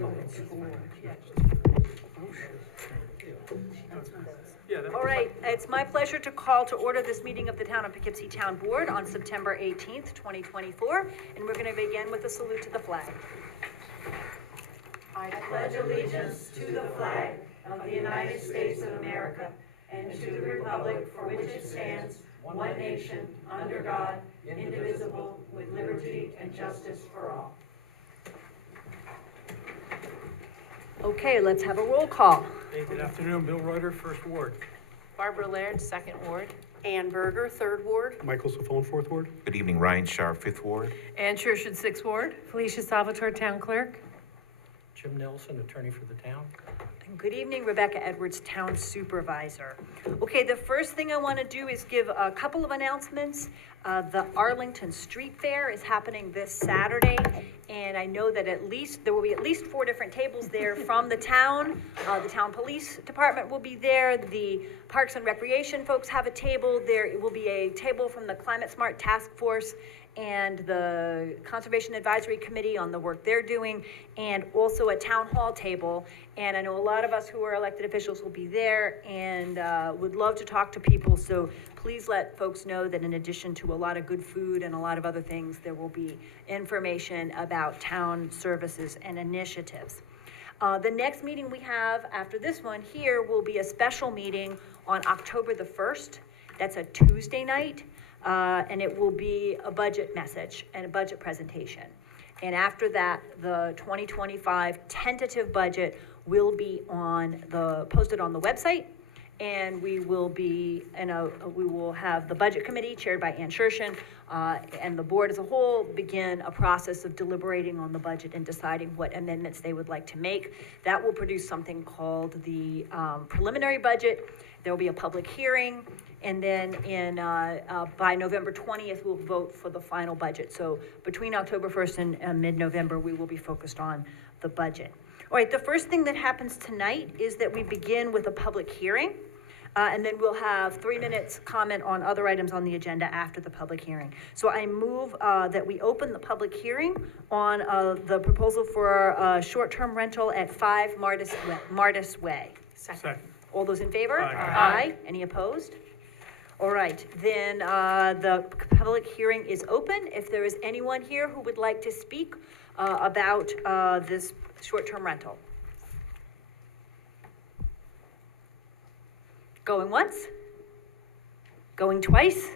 All right, it's my pleasure to call to order this meeting of the Town of Poughkeepsie Town Board on September 18th, 2024, and we're going to begin with a salute to the flag. I pledge allegiance to the flag of the United States of America and to the republic for which it stands, one nation, under God, indivisible, with liberty and justice for all. Okay, let's have a roll call. Hey, good afternoon. Bill Reuter, First Ward. Barbara Laird, Second Ward. Ann Berger, Third Ward. Michael Safone, Fourth Ward. Good evening, Ryan Sharp, Fifth Ward. Ann Shershon, Sixth Ward. Felicia Salvatore, Town Clerk. Jim Nelson, Attorney for the town. And good evening, Rebecca Edwards, Town Supervisor. Okay, the first thing I want to do is give a couple of announcements. The Arlington Street Fair is happening this Saturday, and I know that there will be at least 4 different tables there from the town. The town police department will be there. The Parks and Recreation folks have a table. There will be a table from the Climate Smart Task Force and the Conservation Advisory Committee on the work they're doing, and also a town hall table. And I know a lot of us who are elected officials will be there and would love to talk to people, so please let folks know that in addition to a lot of good food and a lot of other things, there will be information about town services and initiatives. The next meeting we have after this one here will be a special meeting on October the 1st. That's a Tuesday night. And it will be a budget message and a budget presentation. And after that, the 2025 tentative budget will be posted on the website, and we will have the budget committee chaired by Ann Shershon, and the board as a whole begin a process of deliberating on the budget and deciding what amendments they would like to make. That will produce something called the preliminary budget. There will be a public hearing. And then by November 20th, we'll vote for the final budget. So between October 1st and mid-November, we will be focused on the budget. All right, the first thing that happens tonight is that we begin with a public hearing. And then we'll have 3 minutes comment on other items on the agenda after the public hearing. So I move that we open the public hearing on the proposal for short-term rental at 5 Martis Way. Second. All those in favor? Aye. Any opposed? All right, then the public hearing is open. If there is anyone here who would like to speak about this short-term rental. Going once? Going twice?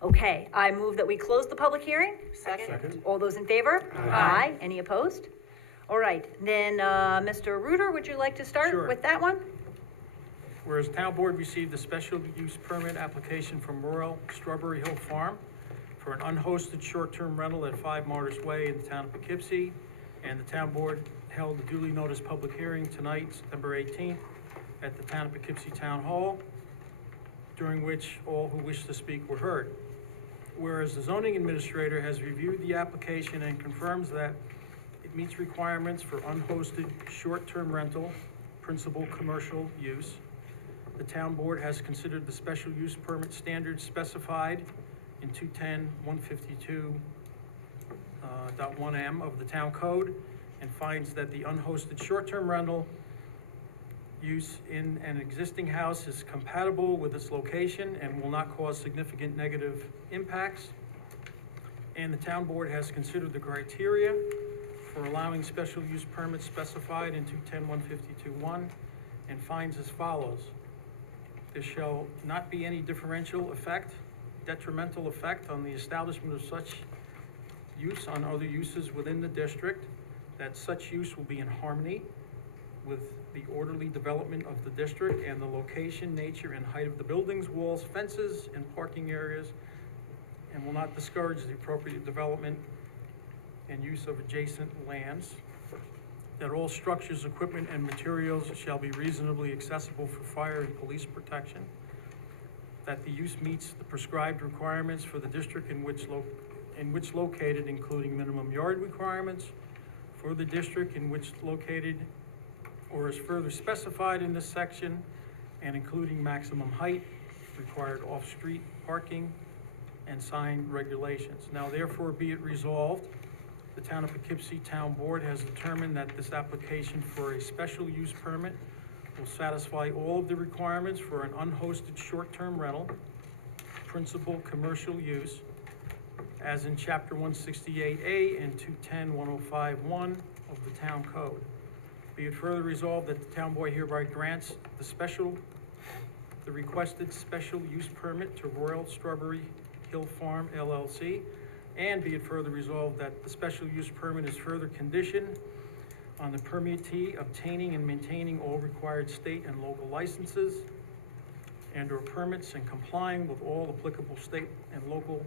Okay, I move that we close the public hearing. Second. All those in favor? Aye. Any opposed? All right, then Mr. Reuter, would you like to start Sure. with that one? Whereas Town Board received a special use permit application from Royal Strawberry Hill Farm for an unhosted short-term rental at 5 Martis Way in the town of Poughkeepsie, and the Town Board held a duly noticed public hearing tonight, September 18th, at the town of Poughkeepsie Town Hall, during which all who wish to speak were heard. Whereas the zoning administrator has reviewed the application and confirms that it meets requirements for unhosted short-term rental, principal commercial use. The town board has considered the special use permit standards specified in 210.152.1M of the town code, and finds that the unhosted short-term rental use in an existing house is compatible with its location and will not cause significant negative impacts. And the town board has considered the criteria for allowing special use permits specified in 210.152.1 and finds as follows. There shall not be any detrimental effect on the establishment of such use on other uses within the district, that such use will be in harmony with the orderly development of the district and the location, nature, and height of the buildings, walls, fences, and parking areas, and will not discourage the appropriate development and use of adjacent lands. That all structures, equipment, and materials shall be reasonably accessible for fire and police protection. That the use meets the prescribed requirements for the district in which located, including minimum yard requirements for the district in which located, or is further specified in this section, and including maximum height, required off-street parking, and sign regulations. Now therefore be it resolved, the Town of Poughkeepsie Town Board has determined that this application for a special use permit will satisfy all of the requirements for an unhosted short-term rental, principal commercial use, as in Chapter 168A and 210-105-1 of the Town Code. Be it further resolved that the Town Board hereby grants the requested special use permit to Royal Strawberry Hill Farm LLC, and be it further resolved that the special use permit is further conditioned on the permittee obtaining and maintaining all required state and local licenses and/or permits and complying with all applicable state and local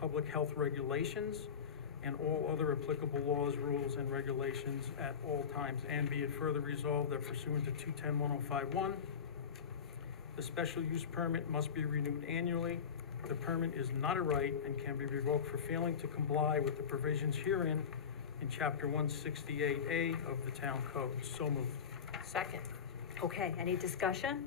public health regulations and all other applicable laws, rules, and regulations at all times. And be it further resolved that pursuant to 210-105-1, the special use permit must be renewed annually. The permit is not a right and can be revoked for failing to comply with the provisions herein in Chapter 168A of the Town Code. So moved. Second. Okay, any discussion?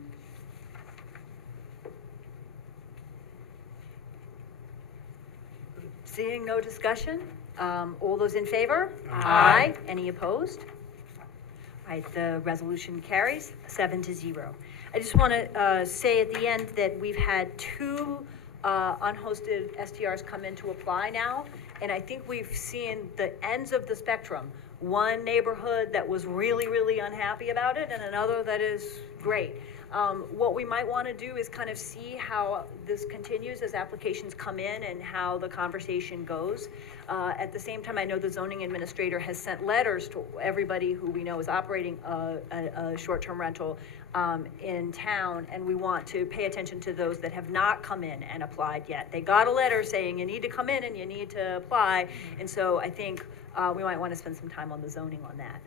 Seeing no discussion, all those in favor? Aye. Any opposed? All right, the resolution carries 7-0. I just want to say at the end that we've had 2 unhosted STRs come in to apply now, and I think we've seen the ends of the spectrum. One neighborhood that was really, really unhappy about it, and another that is great. What we might want to do is kind of see how this continues as applications come in and how the conversation goes. At the same time, I know the zoning administrator has sent letters to everybody who we know is operating a short-term rental in town, and we want to pay attention to those that have not come in and applied yet. They got a letter saying you need to come in and you need to apply, and so I think we might want to spend some time on the zoning on that.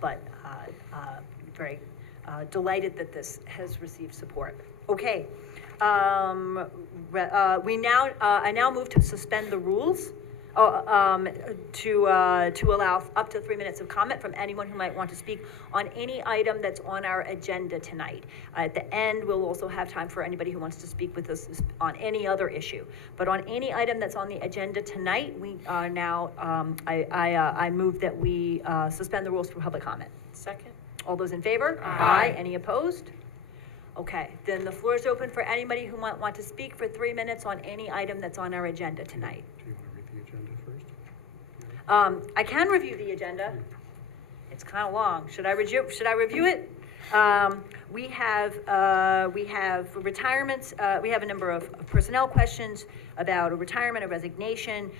But very delighted that this has received support. Okay, I now move to suspend the rules to allow up to 3 minutes of comment from anyone who might want to speak on any item that's on our agenda tonight. At the end, we'll also have time for anybody who wants to speak with us on any other issue. But on any item that's on the agenda tonight, we are now, I move that we suspend the rules for public comment. Second. All those in favor? Aye. Any opposed? Okay, then the floor is open for anybody who might want to speak for 3 minutes on any item that's on our agenda tonight. Do you want to read the agenda first? I can review the agenda. It's kind of long. Should I review it? We have retirements, we have a number of personnel questions about a retirement, a resignation,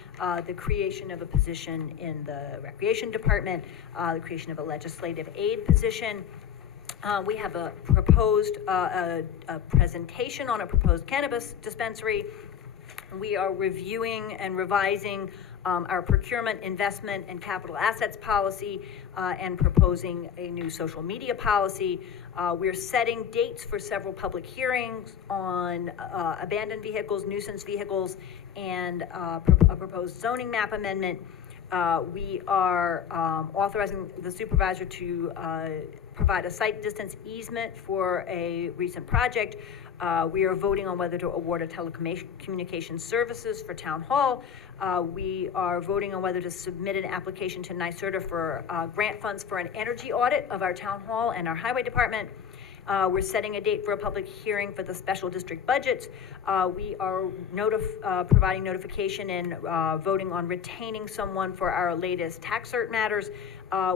the creation of a position in the Recreation Department, the creation of a legislative aid position. We have a proposed, a presentation on a proposed cannabis dispensary. We are reviewing and revising our procurement, investment, and capital assets policy, and proposing a new social media policy. We're setting dates for several public hearings on abandoned vehicles, nuisance vehicles, and a proposed zoning map amendment. We are authorizing the supervisor to provide a site distance easement for a recent project. We are voting on whether to award a telecommunications services for Town Hall. We are voting on whether to submit an application to NYSERDA for grant funds for an energy audit of our Town Hall and our Highway Department. We're setting a date for a public hearing for the special district budgets. We are providing notification and voting on retaining someone for our latest tax cert matters.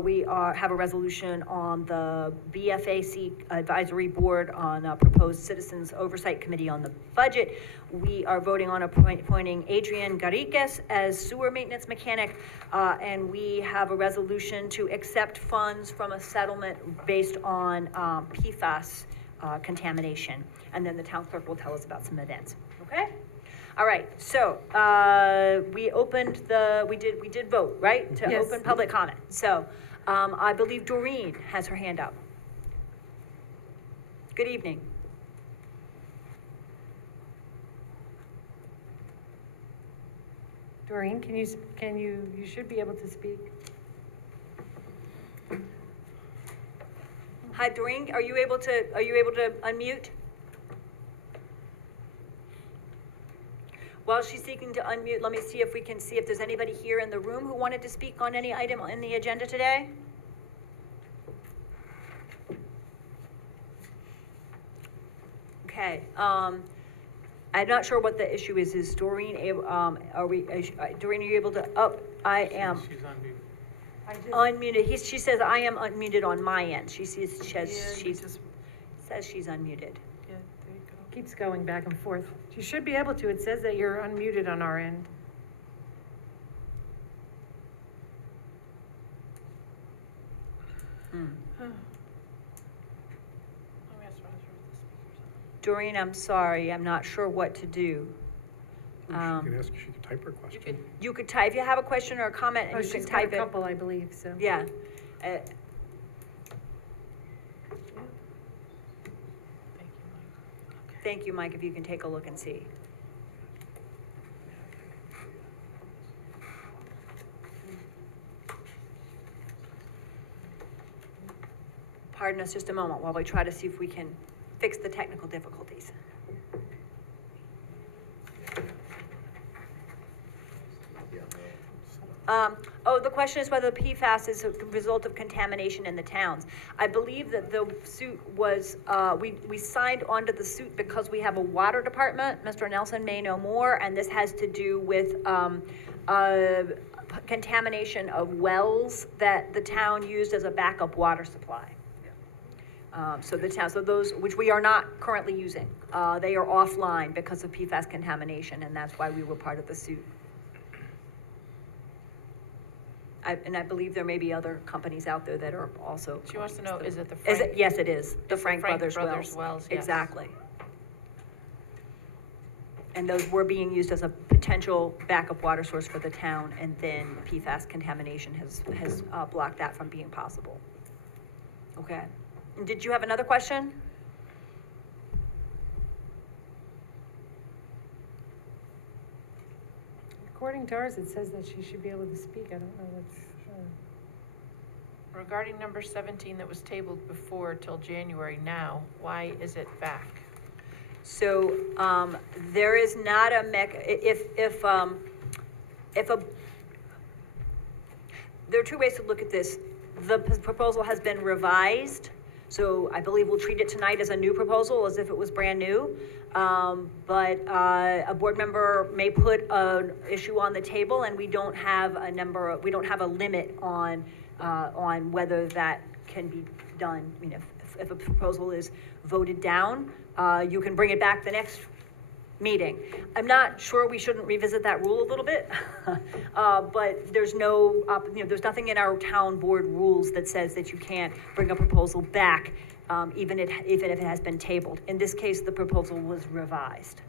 We have a resolution on the BFAC Advisory Board on a proposed Citizens Oversight Committee on the budget. We are voting on appointing Adrian Garriquez as sewer maintenance mechanic, and we have a resolution to accept funds from a settlement based on PFAS contamination. And then the town clerk will tell us about some events. Okay? All right, so we did vote, right? To Yes. open public comment. So I believe Doreen has her hand up. Good evening. Doreen, you should be able to speak. Hi, Doreen, are you able to unmute? While she's seeking to unmute, let me see if we can see if there's anybody here in the room who wanted to speak on any item in the agenda today. Okay, I'm not sure what the issue is. Is Doreen able, Doreen, are you able to, oh, I am She's on mute. I just, unmuted. She says I am unmuted on my end. She says, Yeah, you just- says she's unmuted. Yeah, there you go. keeps going back and forth. You should be able to. It says that you're unmuted on our end. Hmm. Let me ask Roger what the speakers Doreen, I'm sorry, I'm not sure what to do. She Um, could ask, she could type her are. You question. could, You could type, if you have a question or a comment, Oh, and you can she's got a type it. couple, I believe, so. Yeah. thank you, Mike. Okay. Thank you, Mike, if you can take a look and see. Pardon us just a moment while we try to see if we can fix the technical difficulties. The question is whether PFAS is a result of contamination in the towns. I believe that the suit was, we signed onto the suit because we have a water department. Mr. Nelson may know more, and this has to do with, contamination of wells that the town used as a backup water supply. So the town, so those, which we are not currently using, they are offline because of PFAS contamination, and that's why we were part of the suit. And I believe there may be other companies out there that are also. She wants to know, is it the Is it, Frank? yes, it is, the It's Frank Brothers Brothers wells. wells, yes. Exactly. And those were being used as a potential backup water source for the town, and then PFAS contamination has blocked that from being possible. Okay. And did you have another question? According to ours, it says that she should be able to speak. I don't know what's, Regarding number 17 that was tabled before till January now, why is it back? So, there is not a if a, there are two ways to look at this. The proposal has been revised, so I believe we'll treat it tonight as a new proposal, as if it was brand new. But a board member may put an issue on the table, and we don't have a number, we don't have a limit on whether that can be done. I mean, if a proposal is voted down, you can bring it back the next meeting. I'm not sure we shouldn't revisit that rule a little bit, but there's no, there's nothing in our town board rules that says that you can't bring a proposal back, even if it has been tabled. In this case, the proposal was revised.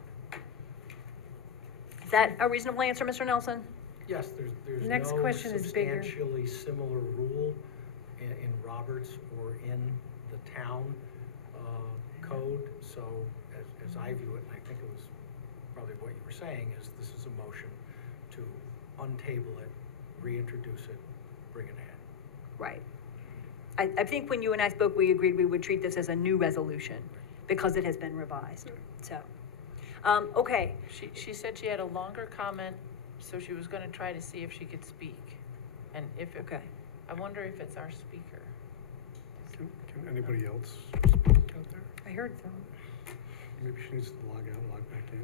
Is that a reasonable answer, Mr. Nelson? Yes, there's Next no question is bigger. substantially similar rule in Roberts or in the town code. So as I view it, and I think it was probably what you were saying, is this is a motion to untable it, reintroduce it, bring it ahead. Right. I think when you and I spoke, we agreed we would treat this as a new resolution because it has been revised, so. Okay, She said she had a longer comment, so she was gonna try to see if she could speak. And if, okay. I wonder if it's our speaker. Can anybody else speak out there? I heard some. Maybe she needs to log out and log back in.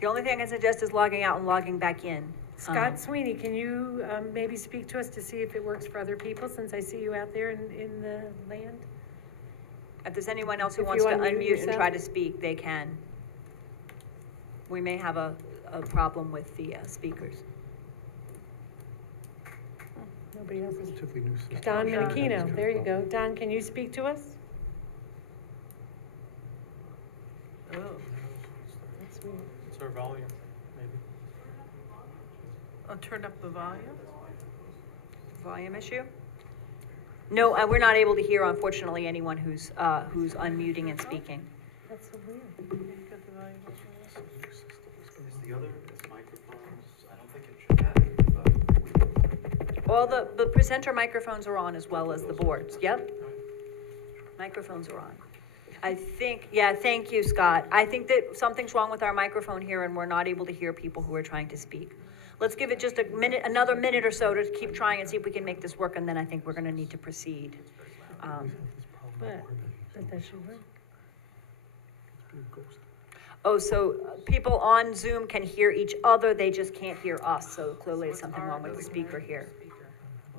The only thing I can suggest is logging out and logging back in. Scott Sweeney, can you maybe speak to us to see if it works for other people, since I see you out there in the land? If there's anyone else who If wants you to unmute unmute and yourself. try to speak, they can. We may have a problem with the speakers. Nobody else is. Relatively new system. Don Sure, that is Minikino, good. there you go. Don, can you speak to us? Oh. That's weird. It's our volume, maybe. I'll turn up the volume. Volume issue? No, we're not able to hear, unfortunately, anyone who's unmuting and speaking. That's so weird. Got the volume up for this? Is the other, is microphones, I don't think it should have it, All the presenter microphones are on as well as the boards, yep. Microphones are on. I think, yeah, thank you, Scott. I think that something's wrong with our microphone here and we're not able to hear people who are trying to speak. Let's give it just a minute, another minute or so to keep trying and see if we can make this work, and then I think we're gonna need to proceed. But that should work. Oh, so people on Zoom can hear each other, they just can't hear us, so clearly there's something wrong with the speaker here.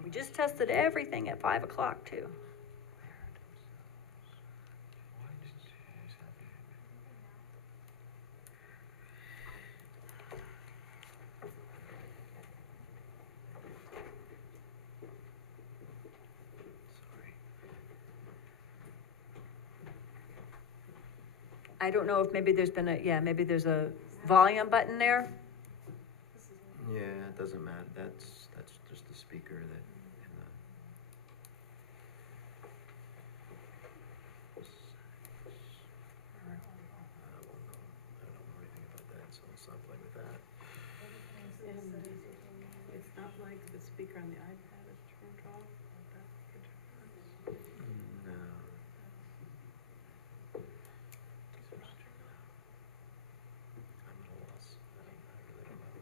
We just tested everything at 5 o'clock too. I don't know if maybe there's been maybe there's a volume button there. Yeah, it doesn't matter, that's just the speaker that, in the. I don't know anything about that, so let's not play with that. It's not like the speaker on the iPad is turned off. That makes a difference. No. I'm at a loss, I really don't know.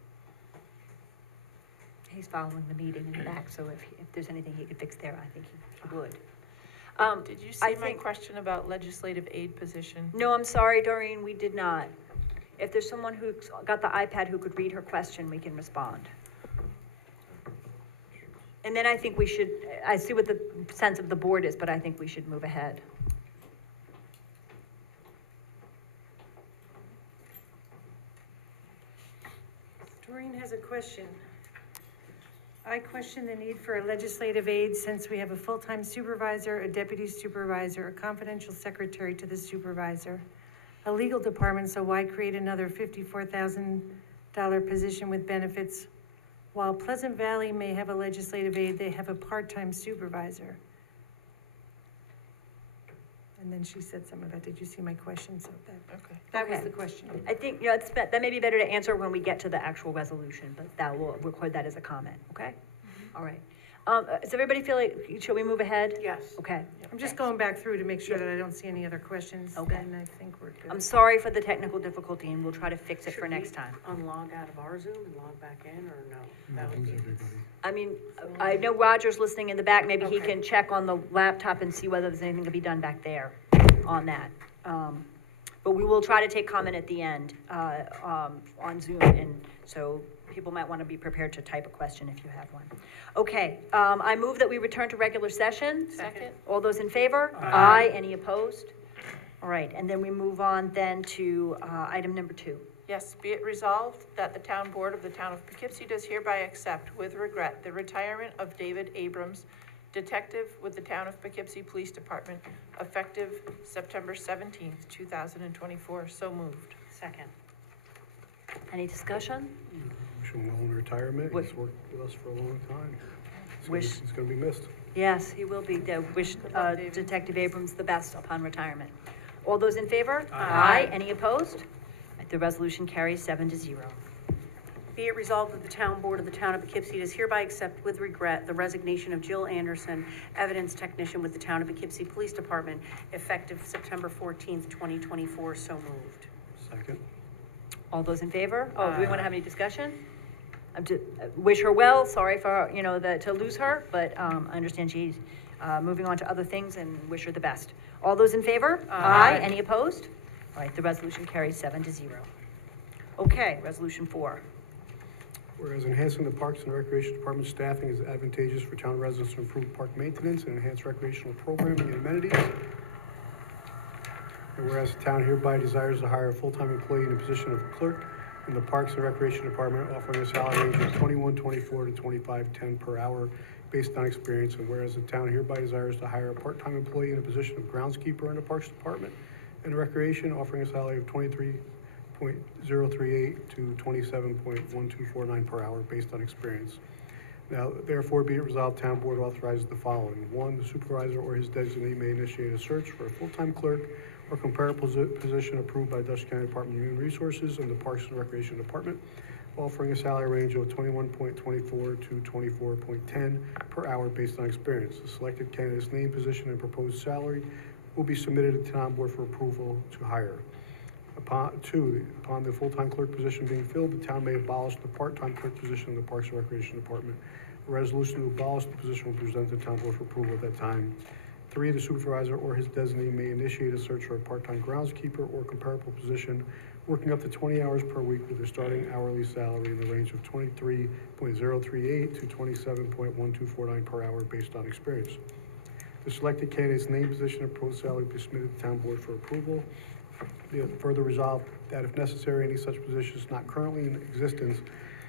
He's following the meeting in the back, so if there's anything he could fix there, I think he would. Did you I see my think- question about legislative aid position? No, I'm sorry, Doreen, we did not. If there's someone who's got the iPad who could read her question, we can respond. And then I think we should, I see what the sense of the board is, but I think we should move ahead. Doreen has a question. I question the need for a legislative aid since we have a full-time supervisor, a deputy supervisor, a confidential secretary to the supervisor, a legal department, so why create another $54,000 position with benefits? While Pleasant Valley may have a legislative aid, they have a part-time supervisor. And then she said something about, did you see my question? So Okay. that was Okay. the question. I think, that may be better to answer when we get to the actual resolution, but that will record that as a comment, okay? All right. Does everybody feel like, should we move ahead? Yes. Okay. I'm just going back through to make sure that I don't see any other questions, Okay. and I think we're good. I'm sorry for the technical difficulty, and we'll try to fix it for Should we next time. Unlog out of our Zoom and log back in, or no? That would be. I mean, I know Roger's listening in the back, maybe he Okay. can check on the laptop and see whether there's anything to be done back there on that. But we will try to take comment at the end, on Zoom, and so people might want to be prepared to type a question if you have one. Okay, I move that we return to regular session. Second? All those in favor? Aye. Any opposed? All right, and then we move on then to, item number 2. Yes, be it resolved that the town board of the town of Poughkeepsie does hereby accept with regret the retirement of David Abrams, detective with the town of Poughkeepsie Police Department, effective September 17th, 2024. So moved. Second. Any discussion? Wish him well in retirement. Wish- He's worked with us for a long time. Wish- He's gonna be missed. Yes, he will be. Wish luck, David. Detective Abrams the best upon retirement. All those in favor? Aye. Any opposed? The resolution carries 7-0. Be it resolved that the town board of the town of Poughkeepsie does hereby accept with regret the resignation of Jill Anderson, evidence technician with the town of Poughkeepsie Police Department, effective September 14th, 2024. So moved. Second. All those in favor? Oh, do we want to have any discussion? Wish her well, sorry for, to lose her, but I understand she's moving on to other things, and wish her the best. All those in favor? Aye. Any opposed? All right, the resolution carries 7-0. Okay, resolution 4. Whereas enhancing the Parks and Recreation Department staffing is advantageous for town residents to improve park maintenance and enhance recreational programming and amenities. And whereas the town hereby desires to hire a full-time employee in the position of clerk in the Parks and Recreation Department, offering a salary range of $21.24 to $25.10 per hour based on experience. And whereas the town hereby desires to hire a part-time employee in the position of groundskeeper in the Parks Department and Recreation, offering a salary of $23.038 to $27.1249 per hour based on experience. Now, therefore, be it resolved, town board authorizes the following. 1, the supervisor or his designee may initiate a search for a full-time clerk or comparable position approved by Dutchess County Department of Human Resources and the Parks and Recreation Department, offering a salary range of $21.24 to $24.10 per hour based on experience. The selected candidate's name, position, and proposed salary will be submitted to town board for approval to hire. Upon the full-time clerk position being filled, the town may abolish the part-time clerk position in the Parks and Recreation Department. A resolution to abolish the position will be presented to town board for approval at that time. 3, the supervisor or his designee may initiate a search for a part-time groundskeeper or comparable position, working up to 20 hours per week with a starting hourly salary in the range of $23.038 to $27.1249 per hour based on experience. The selected candidate's name, position, and proposed salary will be submitted to town board for approval. Be it further resolved that if necessary, any such positions not currently in existence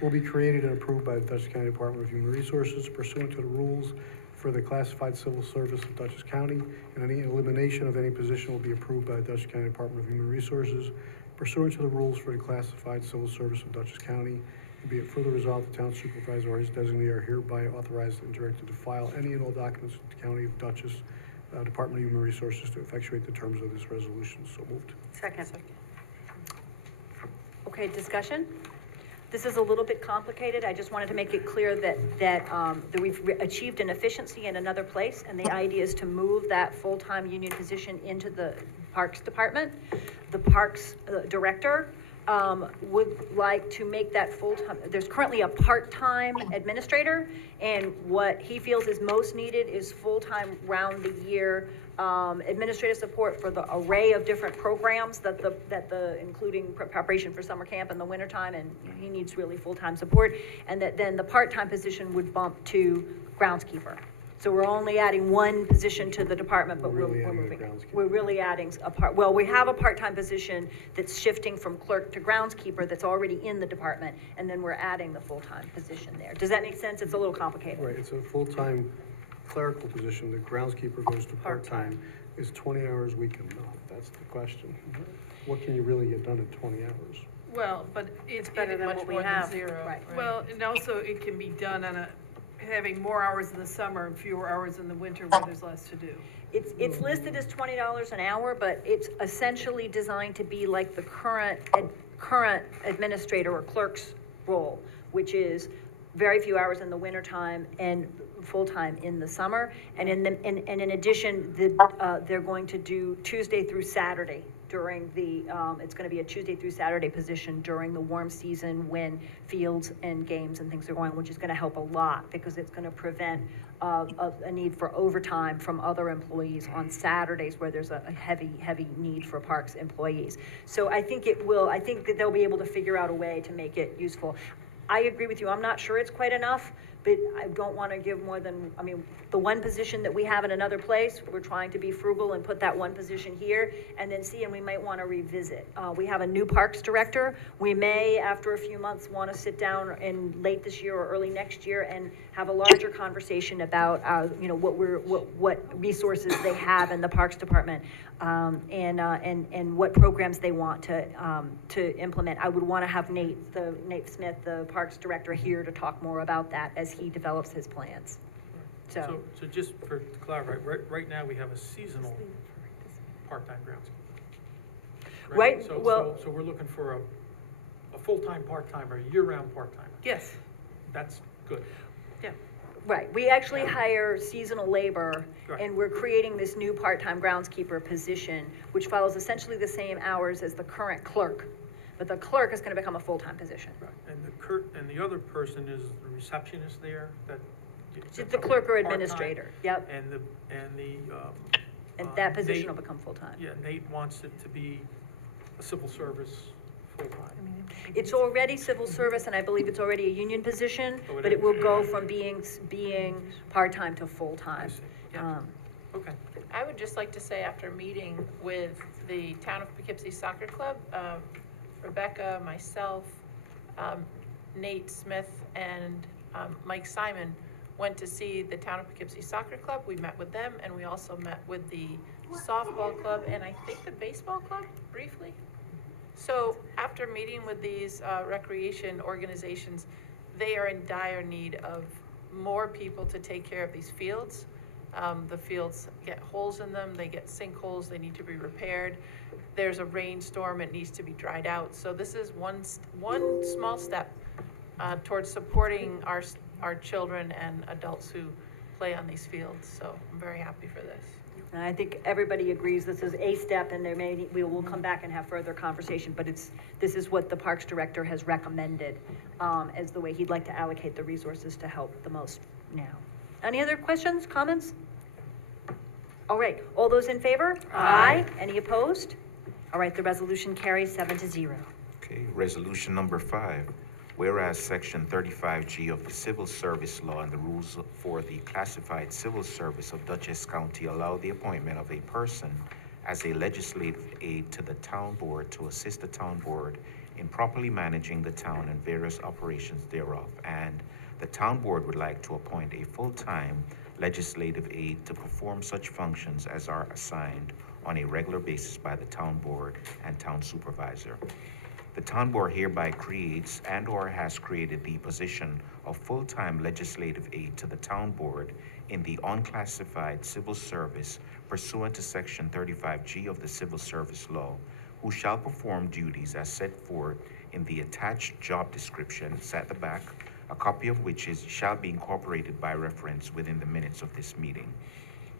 will be created and approved by the Dutchess County Department of Human Resources pursuant to the rules for the classified civil service of Dutchess County, and any elimination of any position will be approved by the Dutchess County Department of Human Resources pursuant to the rules for the classified civil service of Dutchess County. And be it further resolved, the town supervisor or his designee are hereby authorized and directed to file any and all documents with the County of Dutchess Department of Human Resources to effectuate the terms of this resolution. So moved. Second. Okay, discussion? This is a little bit complicated. I just wanted to make it clear that we've achieved an efficiency in another place, and the idea is to move that full-time union position into the Parks Department. The Parks Director would like to make that full-time. There's currently a part-time administrator, and what he feels is most needed is full-time round-the-year administrative support for the array of different programs including preparation for summer camp in the wintertime, and he needs really full-time support, and that then the part-time position would bump to groundskeeper. So we're only adding one position to the department, but We're we're really adding a moving. groundskeeper. We're really adding we have a part-time position that's shifting from clerk to groundskeeper that's already in the department, and then we're adding the full-time position there. Does that make sense? It's a little complicated. Right, it's a full-time clerical position. The groundskeeper goes to part-time. Is 20 hours a week enough? That's the question. What can you really get done in 20 hours? Well, but it's better than much what we more than have. zero. Right. Well, and also it can be done on having more hours in the summer and fewer hours in the winter where there's less to do. It's listed as $20 an hour, but it's essentially designed to be like the current administrator or clerk's role, which is very few hours in the wintertime and full-time in the summer. And in addition, they're going to do Tuesday through Saturday during it's gonna be a Tuesday through Saturday position during the warm season when fields and games and things are going, which is gonna help a lot because it's gonna prevent a need for overtime from other employees on Saturdays where there's a heavy need for parks employees. So I think that they'll be able to figure out a way to make it useful. I agree with you. I'm not sure it's quite enough, but I don't want to give more than, the one position that we have in another place, we're trying to be frugal and put that one position here and then see, and we might want to revisit. We have a new parks director. We may, after a few months, want to sit down in late this year or early next year and have a larger conversation about, what resources they have in the parks department, and what programs they want to implement. I would want to have Nate Smith, the parks director, here to talk more about that as he develops his plans. So just to clarify, right now we have a seasonal part-time groundskeeper. Right, So we're looking for a full-time part-timer, year-round part-timer. Yes. That's good. right, we actually hire seasonal labor, Right. and we're creating this new part-time groundskeeper position, which follows essentially the same hours as the current clerk. But the clerk is going to become a full-time position. Right. And the other person is the receptionist there, It's the clerk or part-time. administrator, yep, and that position will become full-time. Yeah, Nate wants it to be a civil service full-time. It's already civil service, and I believe it's already a union position, Oh, it but it is? will go from being part-time to I full-time. see, yeah, okay. I would just like to say, after meeting with the Town of Poughkeepsie Soccer Club, Rebecca, myself, Nate Smith, and Mike Simon went to see the Town of Poughkeepsie Soccer Club. We met with them, and we also met with the softball club, and I think the baseball club, briefly. So after meeting with these recreation organizations, they are in dire need of more people to take care of these fields. The fields get holes in them, they get sinkholes, they need to be repaired. There's a rainstorm, it needs to be dried out. So this is one small step towards supporting our children and adults who play on these fields. So I'm very happy for this. And I think everybody agrees this is a step, and we will come back and have further conversation, but this is what the Parks Director has recommended, as the way he'd like to allocate the resources to help the most now. Any other questions, comments? All right, all those in favor? Aye. Any opposed? All right, the resolution carries 7-0. Okay, resolution number 5. Whereas Section 35G of the Civil Service Law and the rules for the classified civil service of Dutchess County allow the appointment of a person as a legislative aide to the town board to assist the town board in properly managing the town and various operations thereof. And the town board would like to appoint a full-time legislative aide to perform such functions as are assigned on a regular basis by the town board and town supervisor. The town board hereby creates and/or has created the position of full-time legislative aide to the town board in the unclassified civil service pursuant to Section 35G of the Civil Service Law, who shall perform duties as set forth in the attached job description. It's at the back, a copy of which shall be incorporated by reference within the minutes of this meeting.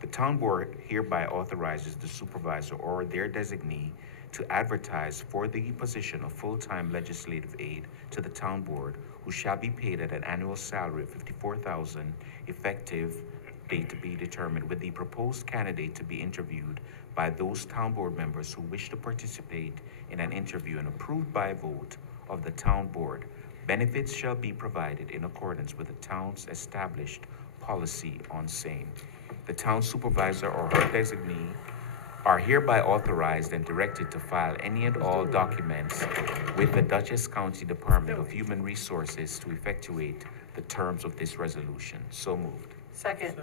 The town board hereby authorizes the supervisor or their designee to advertise for the position of full-time legislative aide to the town board, who shall be paid at an annual salary of $54,000, effective date to be determined, with the proposed candidate to be interviewed by those town board members who wish to participate in an interview and approved by vote of the town board. Benefits shall be provided in accordance with the town's established policy on same. The town supervisor or her designee are hereby authorized and directed to file any and all documents with the Dutchess County Department of Human Resources to effectuate the terms of this resolution. So moved. Second.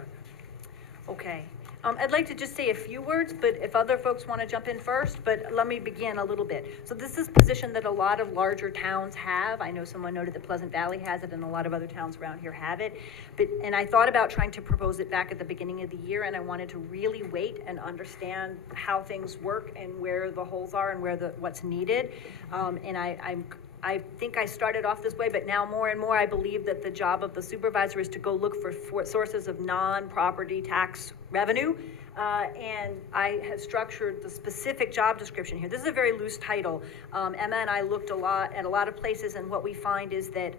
Okay. I'd like to just say a few words, but if other folks want to jump in first, but let me begin a little bit. So this is a position that a lot of larger towns have. I know someone noted that Pleasant Valley has it and a lot of other towns around here have it. And I thought about trying to propose it back at the beginning of the year, and I wanted to really wait and understand how things work and where the holes are and what's needed. And I think I started off this way, but now more and more I believe that the job of the supervisor is to go look for sources of non-property tax revenue. And I have structured the specific job description here. This is a very loose title. Emma and I looked at a lot of places, and what we find is that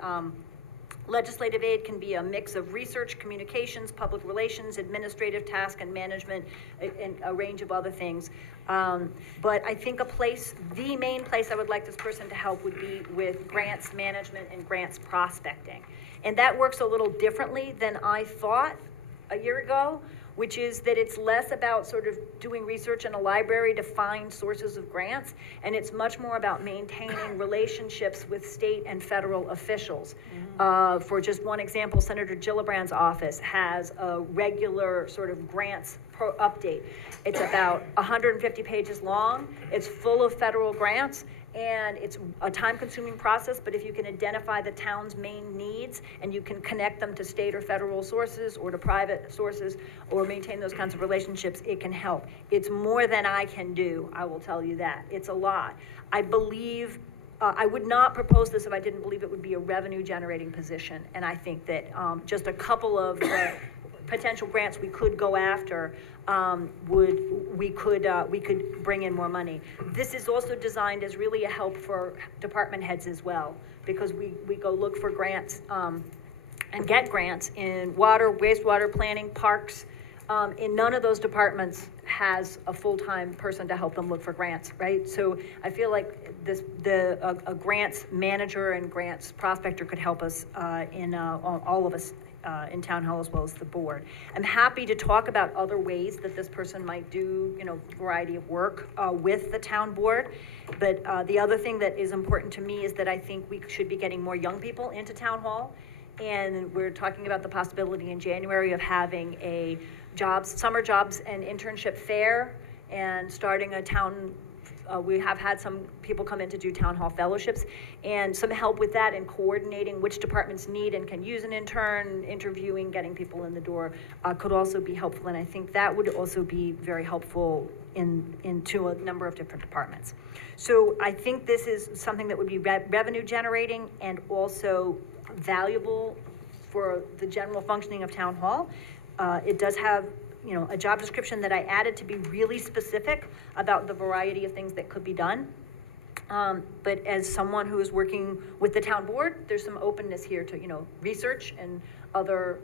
legislative aid can be a mix of research, communications, public relations, administrative task, and management, and a range of other things. But I think the main place I would like this person to help would be with grants management and grants prospecting. And that works a little differently than I thought a year ago, which is that it's less about sort of doing research in a library to find sources of grants, and it's much more about maintaining relationships with state and federal officials. For just one example, Senator Gillibrand's office has a regular sort of grants update. It's about 150 pages long. It's full of federal grants, and it's a time-consuming process, but if you can identify the town's main needs and you can connect them to state or federal sources or to private sources or maintain those kinds of relationships, it can help. It's more than I can do, I will tell you that. It's a lot. I believe, I would not propose this if I didn't believe it would be a revenue-generating position, and I think that just a couple of potential grants we could go after we could bring in more money. This is also designed as really a help for department heads as well, because we go look for grants and get grants in water, wastewater, planning, parks. In none of those departments has a full-time person to help them look for grants, right? So I feel like a grants manager and grants prospector could help us all of us in town hall as well as the board. I'm happy to talk about other ways that this person might do, variety of work with the town board. But the other thing that is important to me is that I think we should be getting more young people into town hall. And we're talking about the possibility in January of having a summer jobs and internship fair, and starting a town. We have had some people come in to do town hall fellowships, and some help with that and coordinating which departments need and can use an intern, interviewing, getting people in the door could also be helpful. And I think that would also be very helpful into a number of different departments. So I think this is something that would be revenue generating and also valuable for the general functioning of town hall. It does have a job description that I added to be really specific about the variety of things that could be done. But as someone who is working with the town board, there's some openness here to, research and other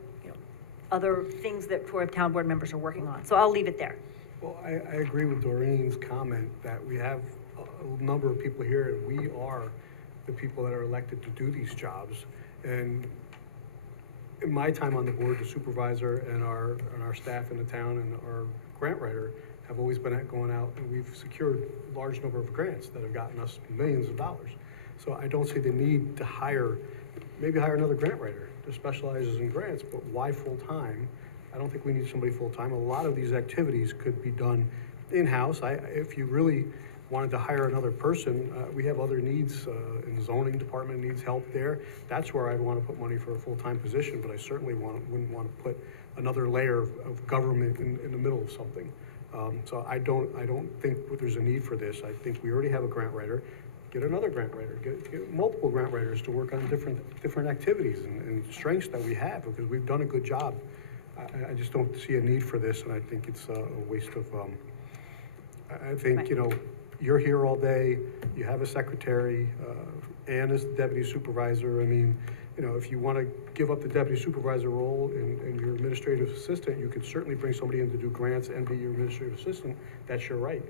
things that core town board members are working on. So I'll leave it there. Well, I agree with Doreen's comment that we have a number of people here, and we are the people that are elected to do these jobs. And in my time on the board, the supervisor and our staff in the town and our grant writer have always been going out, and we've secured a large number of grants that have gotten us millions of dollars. So I don't see the need to maybe hire another grant writer that specializes in grants, but why full-time? I don't think we need somebody full-time. A lot of these activities could be done in-house. If you really wanted to hire another person, we have other needs, in the zoning department needs help there. That's where I'd want to put money for a full-time position, but I certainly wouldn't want to put another layer of government in the middle of something. So I don't think there's a need for this. I think we already have a grant writer. Get another grant writer, get multiple grant writers to work on different activities and strengths that we have, because we've done a good job. I just don't see a need for this, and I think it's a waste of, I think, Right. You're here all day, you have a secretary, Ann is the deputy supervisor. I mean, if you want to give up the deputy supervisor role and your administrative assistant, you could certainly bring somebody in to do grants and be your administrative assistant. That's your right.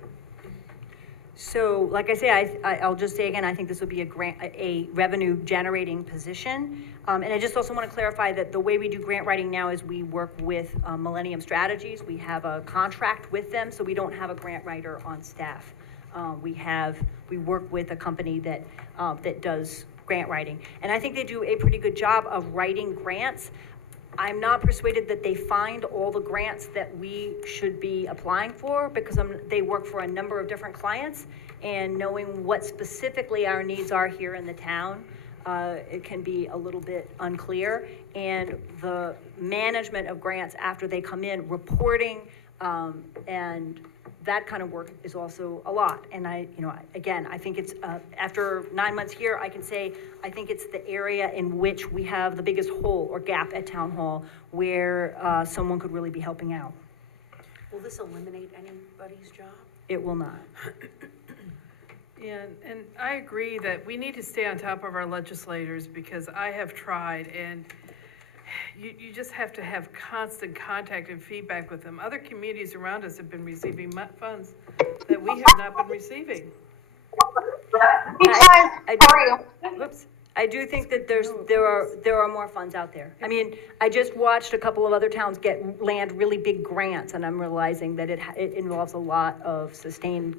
So, like I say, I'll just say again, I think this would be a revenue generating position. And I just also want to clarify that the way we do grant writing now is we work with Millennium Strategies. We have a contract with them, so we don't have a grant writer on staff. We work with a company that does grant writing. And I think they do a pretty good job of writing grants. I'm not persuaded that they find all the grants that we should be applying for, because they work for a number of different clients, and knowing what specifically our needs are here in the town, it can be a little bit unclear. And the management of grants after they come in, reporting, and that kind of work is also a lot. And I think it's, after 9 months here, I can say, I think it's the area in which we have the biggest hole or gap at Town Hall where someone could really be helping out. Will this eliminate anybody's job? It will not. Yeah, and I agree that we need to stay on top of our legislators, because I have tried, and you just have to have constant contact and feedback with them. Other communities around us have been receiving funds that we have not been receiving. I do think that there are more funds out there. I mean, I just watched a couple of other towns land really big grants, and I'm realizing that it involves a lot of sustained,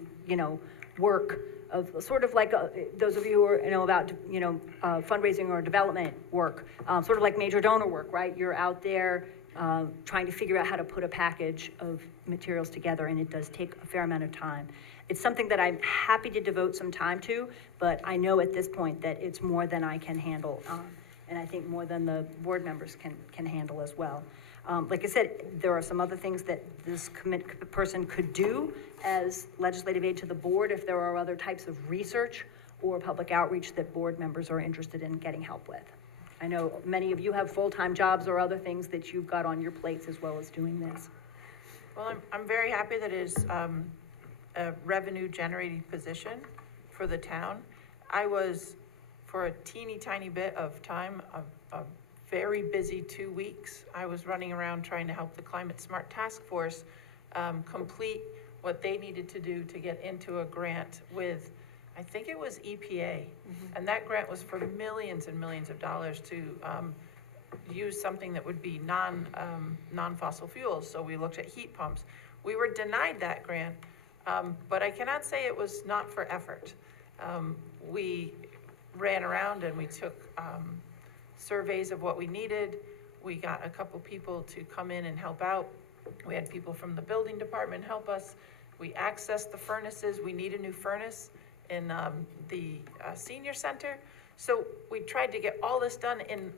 work of sort of like those of you who are, about, fundraising or development work, sort of like major donor work, right? You're out there trying to figure out how to put a package of materials together, and it does take a fair amount of time. It's something that I'm happy to devote some time to, but I know at this point that it's more than I can handle, and I think more than the board members can handle as well. Like I said, there are some other things that this person could do as legislative aid to the board if there are other types of research or public outreach that board members are interested in getting help with. I know many of you have full-time jobs or other things that you've got on your plates as well as doing this. Well, I'm very happy that it is a revenue generating position for the town. I was, for a teeny tiny bit of time, a very busy 2 weeks. I was running around trying to help the Climate Smart Task Force complete what they needed to do to get into a grant with, I think it was EPA. And that grant was for millions and millions of dollars to use something that would be non-fossil fuels. So we looked at heat pumps. We were denied that grant, but I cannot say it was not for effort. We ran around and we took surveys of what we needed. We got a couple people to come in and help out. We had people from the building department help us. We accessed the furnaces. We need a new furnace in the senior center. So we tried to get all this done in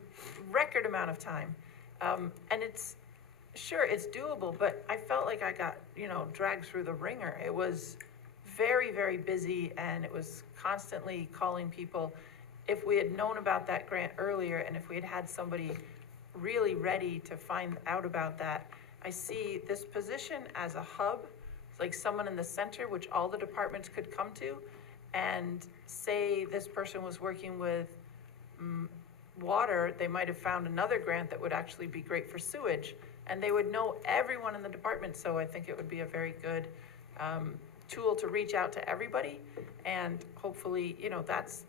record amount of time. And it's doable, but I felt like I got, dragged through the ringer. It was very, very busy, and it was constantly calling people. If we had known about that grant earlier, and if we had had somebody really ready to find out about that I see this position as a hub, like someone in the center, which all the departments could come to. And say this person was working with water, they might have found another grant that would actually be great for sewage, and they would know everyone in the department, so I think it would be a very good tool to reach out to everybody, and hopefully, that's,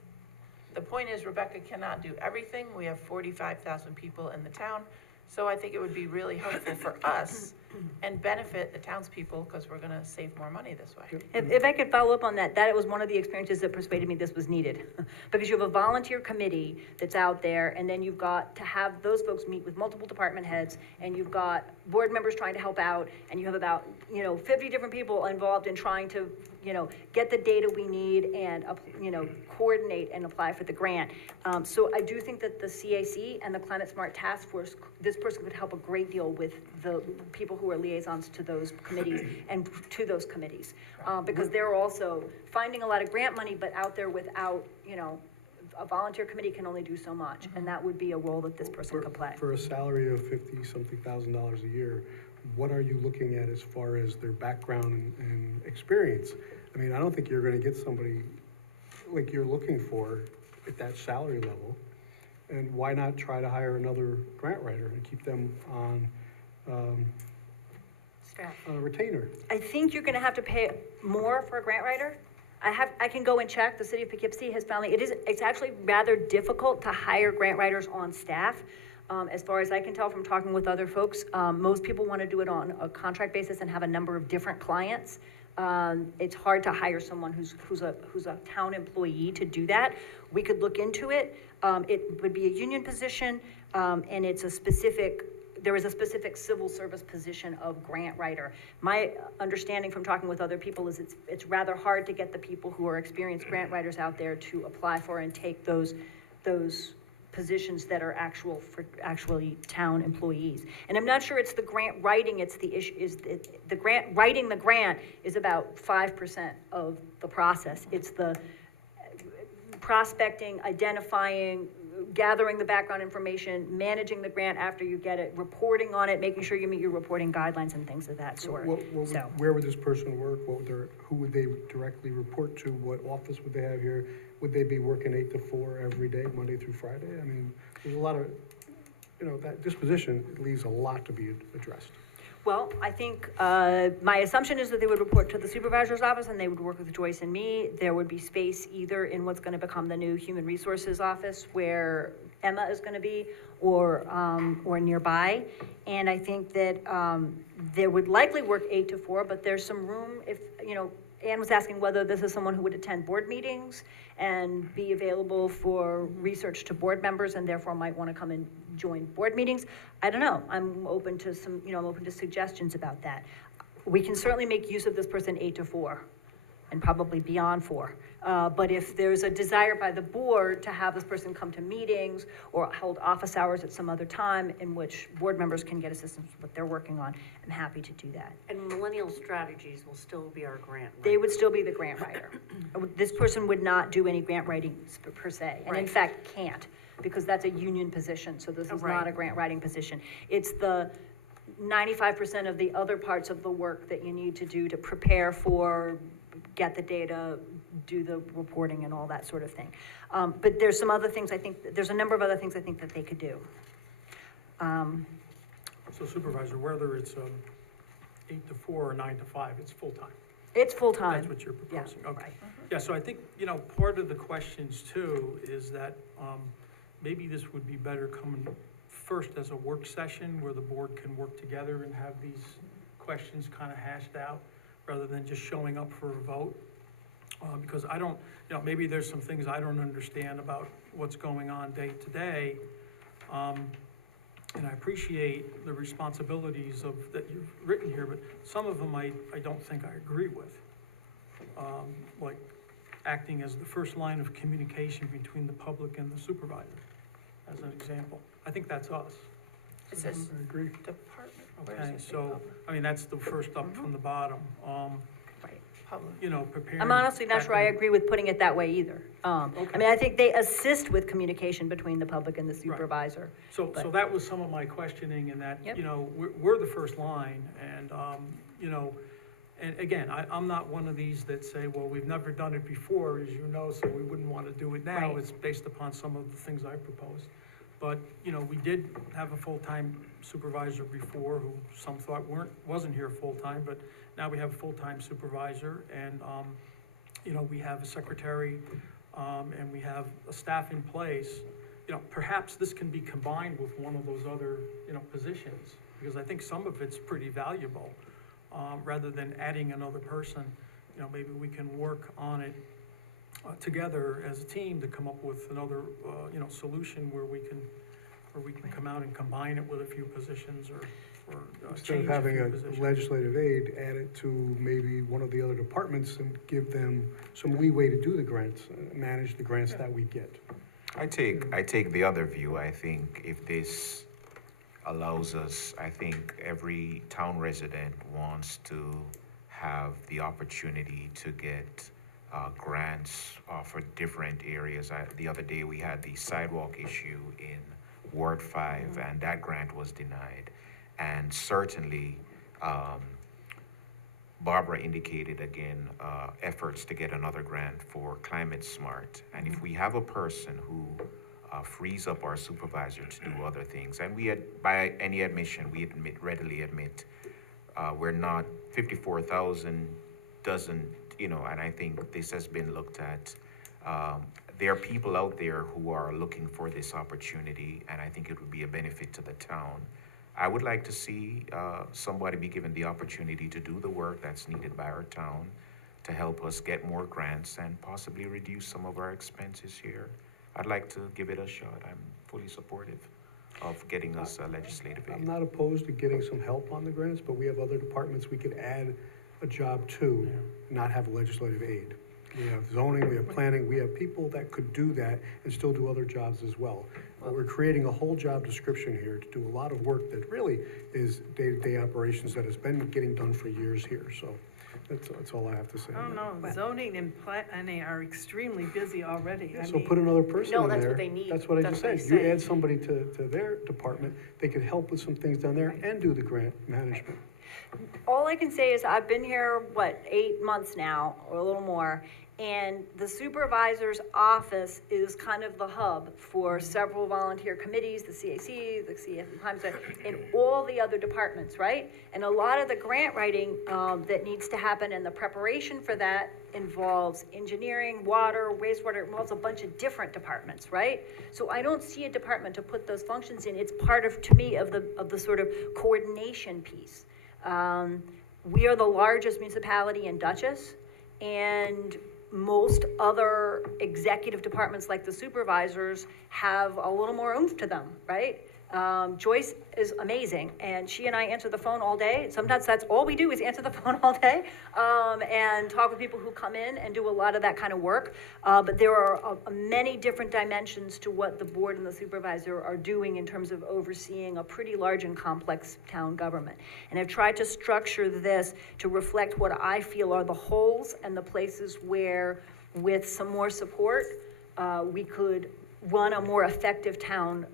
the point is Rebecca cannot do everything, we have 45,000 people in the town, so I think it would be really helpful for us and benefit the townspeople, because we're gonna save more money this way. If I could follow up on that, that was one of the experiences that persuaded me this was needed. Because you have a volunteer committee that's out there, and then you've got to have those folks meet with multiple department heads, and you've got board members trying to help out, and you have about, 50 different people involved in trying to, get the data we need and, coordinate and apply for the grant. So I do think that the CAC and the Climate Smart Task Force, this person could help a great deal with the people who are liaisons to those committees and to those committees. Because they're also finding a lot of grant money, but out there without, a volunteer committee can only do so much, and that would be a role that this person could play. For a salary of $50-something thousand a year, what are you looking at as far as their background and experience? I mean, I don't think you're gonna get somebody like you're looking for at that salary level. And why not try to hire another grant writer and keep them on, Staff. on a retainer? I think you're gonna have to pay more for a grant writer. I can go and check, the city of Poughkeepsie has found it's actually rather difficult to hire grant writers on staff. As far as I can tell from talking with other folks, most people wanna do it on a contract basis and have a number of different clients. It's hard to hire someone who's a town employee to do that. We could look into it. It would be a union position, and there is a specific civil service position of grant writer. My understanding from talking with other people is it's rather hard to get the people who are experienced grant writers out there to apply for and take those positions that are actually town employees. And I'm not sure it's the grant writing, it's the issue, the grant, writing the grant is about 5% of the process. It's the prospecting, identifying, gathering the background information, managing the grant after you get it, reporting on it, making sure you meet your reporting guidelines and things of that sort. Where would this person work? Who would they directly report to? What office would they have here? Would they be working 8 to 4 every day, Monday through Friday? I mean, there's a lot of, that disposition leaves a lot to be addressed. Well, I think, my assumption is that they would report to the supervisor's office and they would work with Joyce and me. There would be space either in what's gonna become the new Human Resources Office where Emma is gonna be, or nearby. And I think that, there would likely work 8 to 4, but there's some room if, Ann was asking whether this is someone who would attend board meetings and be available for research to board members and therefore might want to come and join board meetings. I don't know. I'm open to I'm open to suggestions about that. We can certainly make use of this person 8 to 4 and probably beyond 4. But if there's a desire by the board to have this person come to meetings or hold office hours at some other time in which board members can get assistance with what they're working on, I'm happy to do that. And Millennial Strategies will still be our grant. They would still be the grant writer. This person would not do any grant writing per se, and in Right. fact can't, because that's a union position, so this is not Right. a grant writing position. It's the 95% of the other parts of the work that you need to do to prepare for, get the data, do the reporting and all that sort of thing. But there's some other things there's a number of other things I think that they could do. So Supervisor, whether it's 8 to 4 or 9 to 5, it's full-time. It's full-time. That's what you're proposing, Yeah, okay. right. Yeah, so I think, part of the questions too is that, maybe this would be better coming first as a work session where the board can work together and have these questions kind of hashed out, rather than just showing up for a vote. Because I don't, maybe there's some things I don't understand about what's going on day to day. And I appreciate the responsibilities that you've written here, but some of them I don't think I agree with. Like acting as the first line of communication between the public and the supervisor, as an example. I think that's us. It says I agree. department. Where does Okay, it say so, public? that's the first up from the bottom. Right. Public. you know, preparing. I'm honestly not sure I back agree with putting it that way either. I Okay. mean, I think they assist with communication between the public and the supervisor. So but- that was some of my questioning in that, Yep. you know, we're the first line and, you know, and again, I'm not one of these that say, well, we've never done it before, as you know, so we wouldn't want to do it now. Right. It's based upon some of the things I proposed. But, you know, we did have a full-time supervisor before who some thought wasn't here full-time, but now we have a full-time supervisor and, you know, we have a secretary, and we have a staff in place. You know, perhaps this can be combined with one of those other, you know, positions, because I think some of it's pretty valuable. Rather than adding another person, you know, maybe we can work on it together as a team to come up with another, you know, solution where we can come out and combine it with a few positions or Instead change of a having few a positions. legislative aid, add it to maybe one of the other departments and give them some leeway to do the grants, manage the grants that we get. I take the other view. I think if this allows us, I think every town resident wants to have the opportunity to get grants for different areas. The other day, we had the sidewalk issue in Ward 5, and that grant was denied. And certainly, Barbara indicated again, efforts to get another grant for Climate Smart. And if we have a person who frees up our supervisor to do other things, and by any admission, we readily admit, we're not, 54,000 doesn't, you know, and I think this has been looked at. There are people out there who are looking for this opportunity, and I think it would be a benefit to the town. I would like to see somebody be given the opportunity to do the work that's needed by our town to help us get more grants and possibly reduce some of our expenses here. I'd like to give it a shot. I'm fully supportive of getting us legislative I'm aid. not opposed to getting some help on the grants, but we have other departments we could add a job to, not have legislative aid. We have zoning, we have planning, we have people that could do that and still do other jobs as well. But we're creating a whole job description here to do a lot of work that really is day-to-day operations that has been getting done for years here, so that's all I have to say. Oh, no, zoning and planning are extremely busy already. I So mean, put another person No, in that's there. what they need. That's what I That's just what said. he's You saying. add somebody to their department, they could help with some things down there and do the grant management. All I can say is I've been here, 8 months now, or a little more, and the supervisor's office is kind of the hub for several volunteer committees, the CAC, the CF, and all the other departments, right? And a lot of the grant writing that needs to happen and the preparation for that involves engineering, water, wastewater, involves a bunch of different departments, right? So I don't see a department to put those functions in. It's part of, to me, of the sort of coordination piece. We are the largest municipality in Dutchess, and most other executive departments like the supervisors have a little more oomph to them, right? Joyce is amazing, and she and I answer the phone all day. Sometimes that's all we do is answer the phone all day, and talk with people who come in and do a lot of that kind of work. But there are many different dimensions to what the board and the supervisor are doing in terms of overseeing a pretty large and complex town government. And I've tried to structure this to reflect what I feel are the holes and the places where, with some more support, we could run a more effective town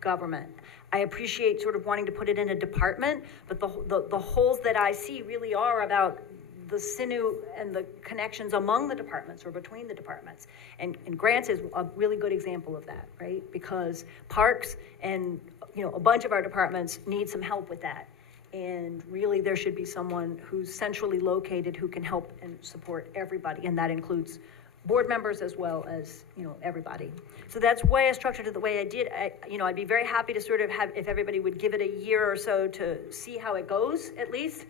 government. I appreciate sort of wanting to put it in a department, but the holes that I see really are about the sinew and the connections among the departments or between the departments. And grants is a really good example of that, right? Because parks and, a bunch of our departments need some help with that. And really, there should be someone who's centrally located who can help and support everybody, and that includes board members as well as, everybody. So that's why I structured it the way I did. I'd be very happy to sort of have, if everybody would give it a year or so to see how it goes, at least.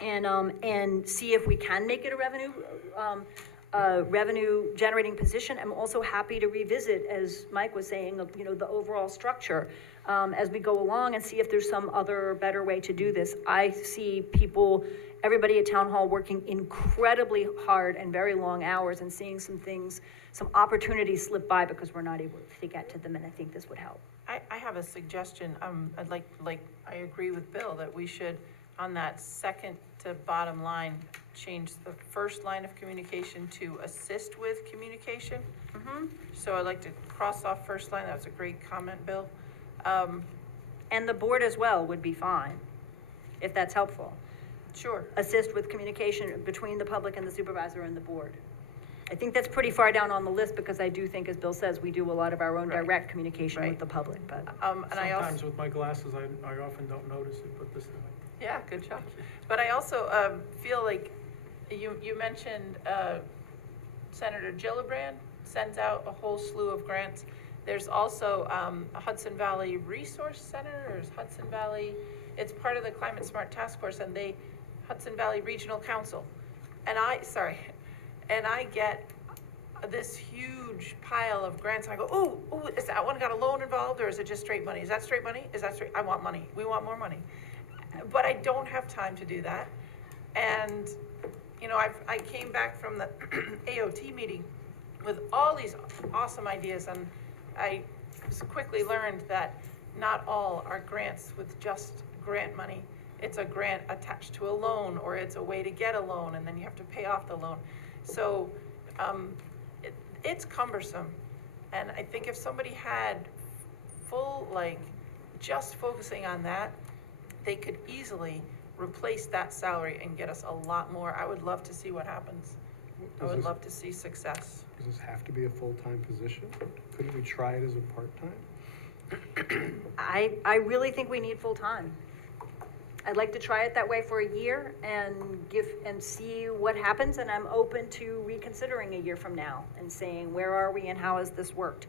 And see if we can make it a revenue generating position. I'm also happy to revisit, as Mike was saying, the overall structure as we go along and see if there's some other better way to do this. I see everybody at Town Hall working incredibly hard and very long hours and seeing some opportunities slip by because we're not able to get to them, and I think this would help. I have a suggestion. I'd like, I agree with Bill that we should on that second to bottom line, change the first line of communication to assist with communication. So I'd like to cross off first line, that was a great comment, Bill. And the board as well would be fine, if that's helpful. Sure. Assist with communication between the public and the supervisor and the board. I think that's pretty far down on the list, because I do think, as Bill says, we do a lot of our own Right. direct communication with Right. the public, but. And I also. Sometimes with my glasses, I often don't notice it, but this time. Yeah, good job. But I also feel like you mentioned Senator Gillibrand sends out a whole slew of grants. There's also a Hudson Valley Resource Center, or is Hudson Valley, it's part of the Climate Smart Task Force, and Hudson Valley Regional Council. And I get this huge pile of grants, and I go, ooh, is that one got a loan involved, or is it just straight money? Is that straight money? Is that straight? I want money. We want more money. But I don't have time to do that. And, you know, I came back from the AOT meeting with all these awesome ideas, and I quickly learned that not all are grants with just grant money. It's a grant attached to a loan, or it's a way to get a loan, and then you have to pay off the loan. So it's cumbersome. And I think if somebody had full, just focusing on that, they could easily replace that salary and get us a lot more. I would love to see what happens. I would love to see success. Does this have to be a full-time position? Couldn't we try it as a part-time? I really think we need full-time. I'd like to try it that way for a year and see what happens, and I'm open to reconsidering a year from now and saying, where are we and how has this worked?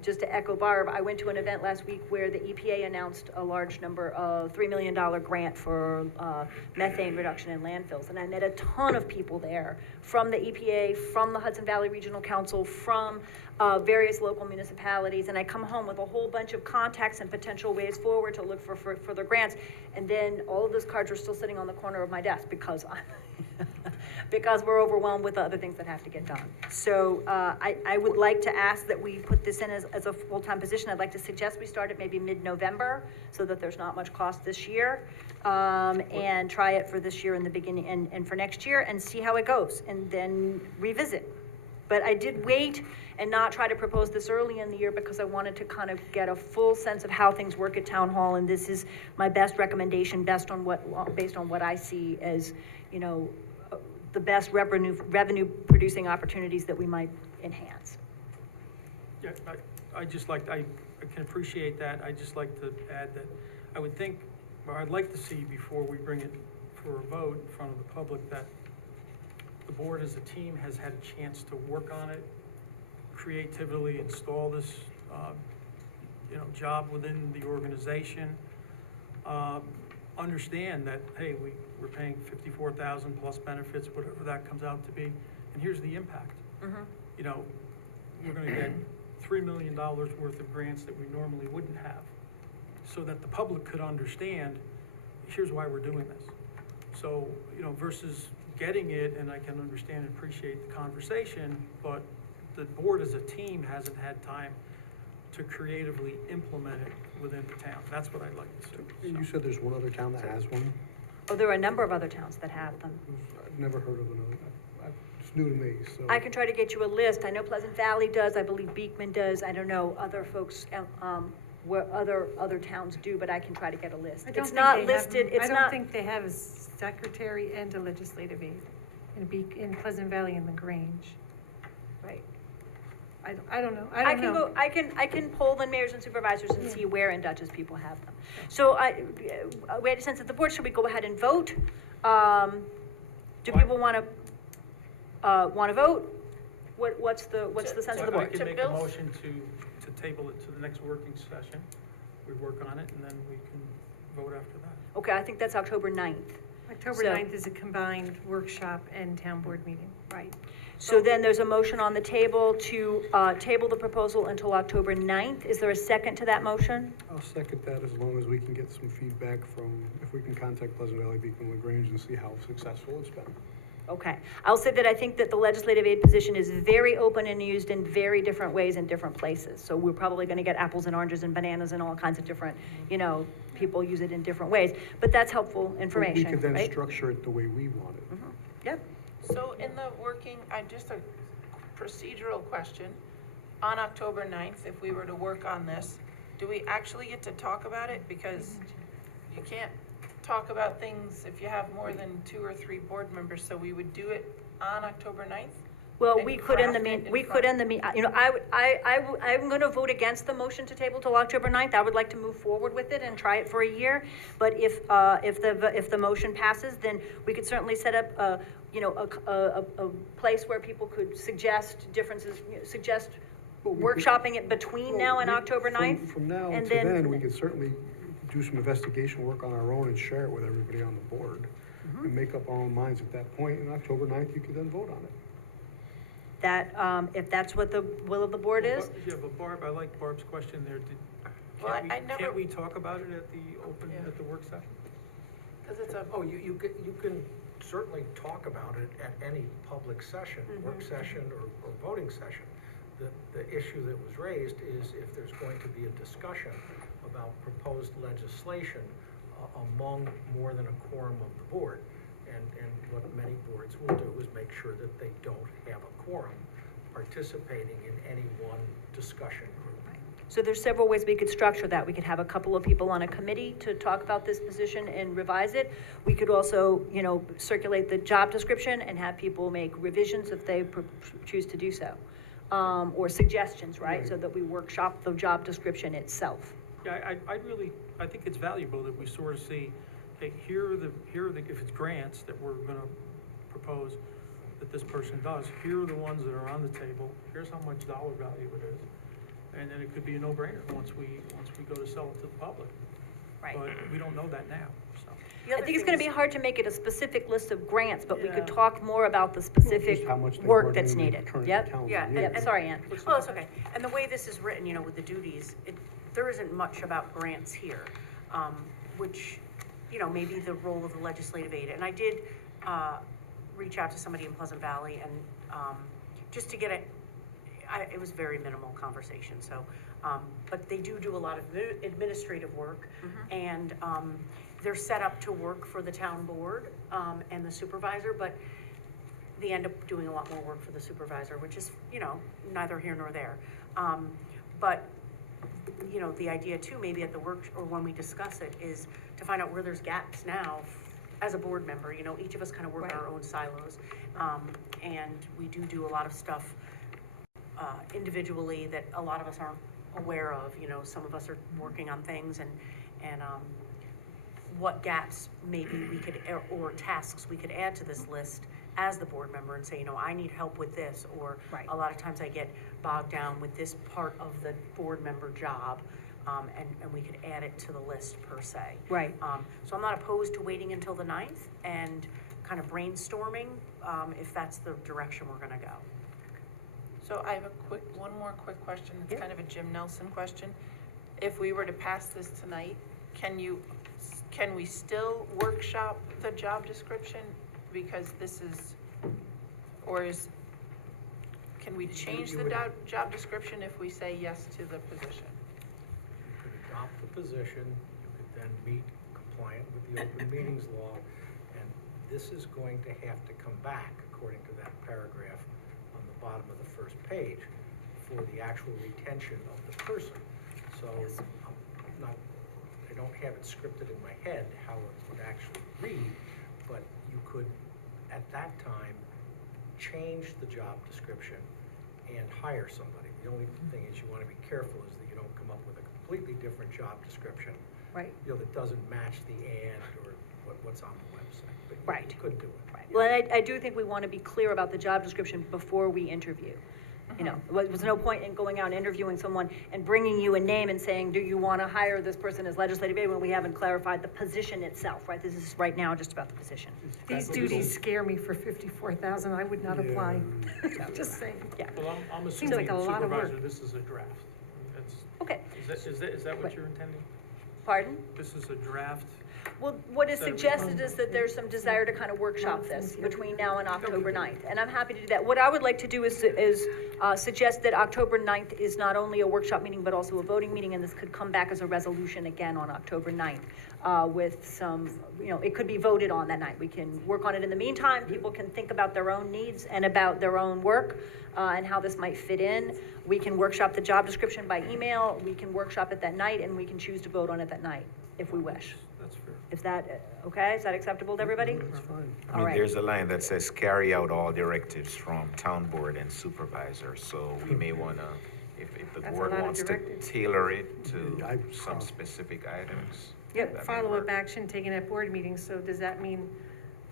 Just to echo Barb, I went to an event last week where the EPA announced a large number of $3 million grant for methane reduction in landfills. And I met a ton of people there from the EPA, from the Hudson Valley Regional Council, from various local municipalities. And I come home with a whole bunch of contacts and potential ways forward to look for the grants. And then all of those cards are still sitting on the corner of my desk because because we're overwhelmed with the other things that have to get done. So I would like to ask that we put this in as a full-time position. I'd like to suggest we start it maybe mid-November so that there's not much cost this year, and try it for this year in the beginning and for next year and see how it goes and then revisit. But I did wait and not try to propose this early in the year because I wanted to kind of get a full sense of how things work at Town Hall, and this is my best recommendation based on what I see as, you know, the best revenue producing opportunities that we might enhance. Yeah, I can appreciate that. I just like to add that I would think, or I'd like to see before we bring it for a vote in front of the public, that the board as a team has had a chance to work on it, creatively install this, job within the organization. Understand that, hey, we're paying $54,000 plus benefits, whatever that comes out to be, and here's the impact. You know, we're gonna get $3 million worth of grants that we normally wouldn't have, so that the public could understand, here's why we're doing this. So, versus getting it, and I can understand and appreciate the conversation, but the board as a team hasn't had time to creatively implement it within the town. That's what I'd like to see. You said there's one other town that has one? Oh, there are a number of other towns that have them. I've never heard of another. It's new to me, so. I can try to get you a list. I know Pleasant Valley does, I believe Beekman does, I don't know other folks, what other towns do, but I can try to get a list. I don't It's think not they have- listed, it's I don't not, think they have a secretary and a legislative aide in Pleasant Valley and LaGrange. right. I don't know, I can poll the mayors and supervisors and see where in Dutchess people have them. So we had a sense of the board, should we go ahead and vote? Do people wanna vote? What's the sense of the I board? can To make a Bill's- motion to table it to the next working session. We work on it, and then we can vote after that. Okay, I think that's October 9th. October So- 9th is a combined workshop and town board meeting. Right. So then there's a motion on the table to table the proposal until October 9th. Is there a second to that motion? I'll second that as long as we can get some feedback from, if we can contact Pleasant Valley, Beekman, LaGrange and see how successful it's been. Okay. I'll say that I think that the legislative aid position is very open and used in very different ways in different places. So we're probably gonna get apples and oranges and bananas and all kinds of different, people use it in different ways. But that's helpful information, We could then right? structure it the way we want it. Yep. So in the working, just a procedural question, on October 9th, if we were to work on this, do we actually get to talk about it? Because you can't talk about things if you have more than 2 or 3 board members, so we would do it on October 9th? Well, And we could end the craft it in we could front- end the I'm gonna vote against the motion to table till October 9th. I would like to move forward with it and try it for a year. But if the motion passes, then we could certainly set up a place where people could suggest differences, suggest workshopping it between now and Well, October 9th. From now and to then, we could certainly do some investigation work on our own and share it with everybody on the board. And make up our own minds at that point, and October 9th, you could then vote on it. That, if that's what the will of the board is, Yeah, but Barb, I like Barb's question there. Well, I never- Can't we talk about it at the Yeah. at the work session? Because it's a, Oh, you can certainly talk about it at any public session, work session or voting session. The issue that was raised is if there's going to be a discussion about proposed legislation among more than a quorum of the board. And what many boards will do is make sure that they don't have a quorum participating in any one discussion group. so there's several ways we could structure that. We could have a couple of people on a committee to talk about this position and revise it. We could also, circulate the job description and have people make revisions if they choose to do so. Or suggestions, right? So that we workshop the job description itself. Yeah, I think it's valuable that we sort of see, hey, here are the, if it's grants that we're gonna propose that this person does, here are the ones that are on the table, here's how much dollar value it is. And then it could be a no-brainer once we go to sell it to the public. Right. But we don't know that now, so. The I other think it's thing gonna be is- hard to make it a specific list of grants, but we could Yeah. talk more about the specific Just how much they work brought that's in the needed. current Yep, calendar Yeah, year. yep, sorry, Ann. Well, it's okay. And the way this is written, with the duties, there isn't much about grants here, which, maybe the role of the legislative aid. And I did, reach out to somebody in Pleasant Valley and, just to get it was very minimal conversation, so, but they do a lot of administrative work. And, they're set up to work for the town board, and the supervisor, but they end up doing a lot more work for the supervisor, which is, neither here nor there. But, the idea too, maybe at the work, or when we discuss it, is to find out where there's gaps now as a board member, each of us kind of work in our own silos. And we do a lot of stuff, individually that a lot of us aren't aware of, some of us are working on things and, what gaps maybe we could, or tasks we could add to this list as the board member and say, I need help with this, or Right. a lot of times I get bogged down with this part of the board member job, and we could add it to the list per se. Right. So I'm not opposed to waiting until the 9th and kind of brainstorming, if that's the direction we're gonna go. so I have one more quick question. It's Yeah. kind of a Jim Nelson question. If we were to pass this tonight, can we still workshop the job description? Because this is, can we change the job description if we say yes to the position? You could adopt the position, you could then meet compliant with the open meetings law, and this is going to have to come back, according to that paragraph on the bottom of the first page, for the actual retention of the person. So, I don't have it scripted in my head how it would actually read, but you could, at that time, change the job description and hire somebody. The only thing is you want to be careful is that you don't come up with a completely different job description, Right. that doesn't match the ad or what's on the website. But Right. you could do it. Well, I do think we want to be clear about the job description before we interview. There's no point in going out and interviewing someone and bringing you a name and saying, do you want to hire this person as legislative aid, when we haven't clarified the position itself, right? This is right now just about the position. These duties scare me for 54,000. I would not apply. Just saying. Yeah, Well, I'm Seems assuming like a lot of work. supervisor, this is a draft. okay. Is that what you're intending? Pardon? This is a draft? Well, what is So- suggested is that there's some desire to kind of workshop this between now and October 9th, and I'm happy to do that. What I would like to do is suggest that October 9th is not only a workshop meeting, but also a voting meeting, and this could come back as a resolution again on October 9th, with some, it could be voted on that night. We can work on it in the meantime, people can think about their own needs and about their own work, and how this might fit in. We can workshop the job description by email, we can workshop it that night, and we can choose to vote on it that night, if we wish. That's fair. Is that, okay, is that acceptable to everybody? That's fine. I All mean, right. there's a line that says carry out all directives from town board and supervisor, so we may wanna, if the That's a board lot of wants to directives. tailor it to Yeah, some specific items. Yep. that may Follow-up work. action taken at board meetings, so does that mean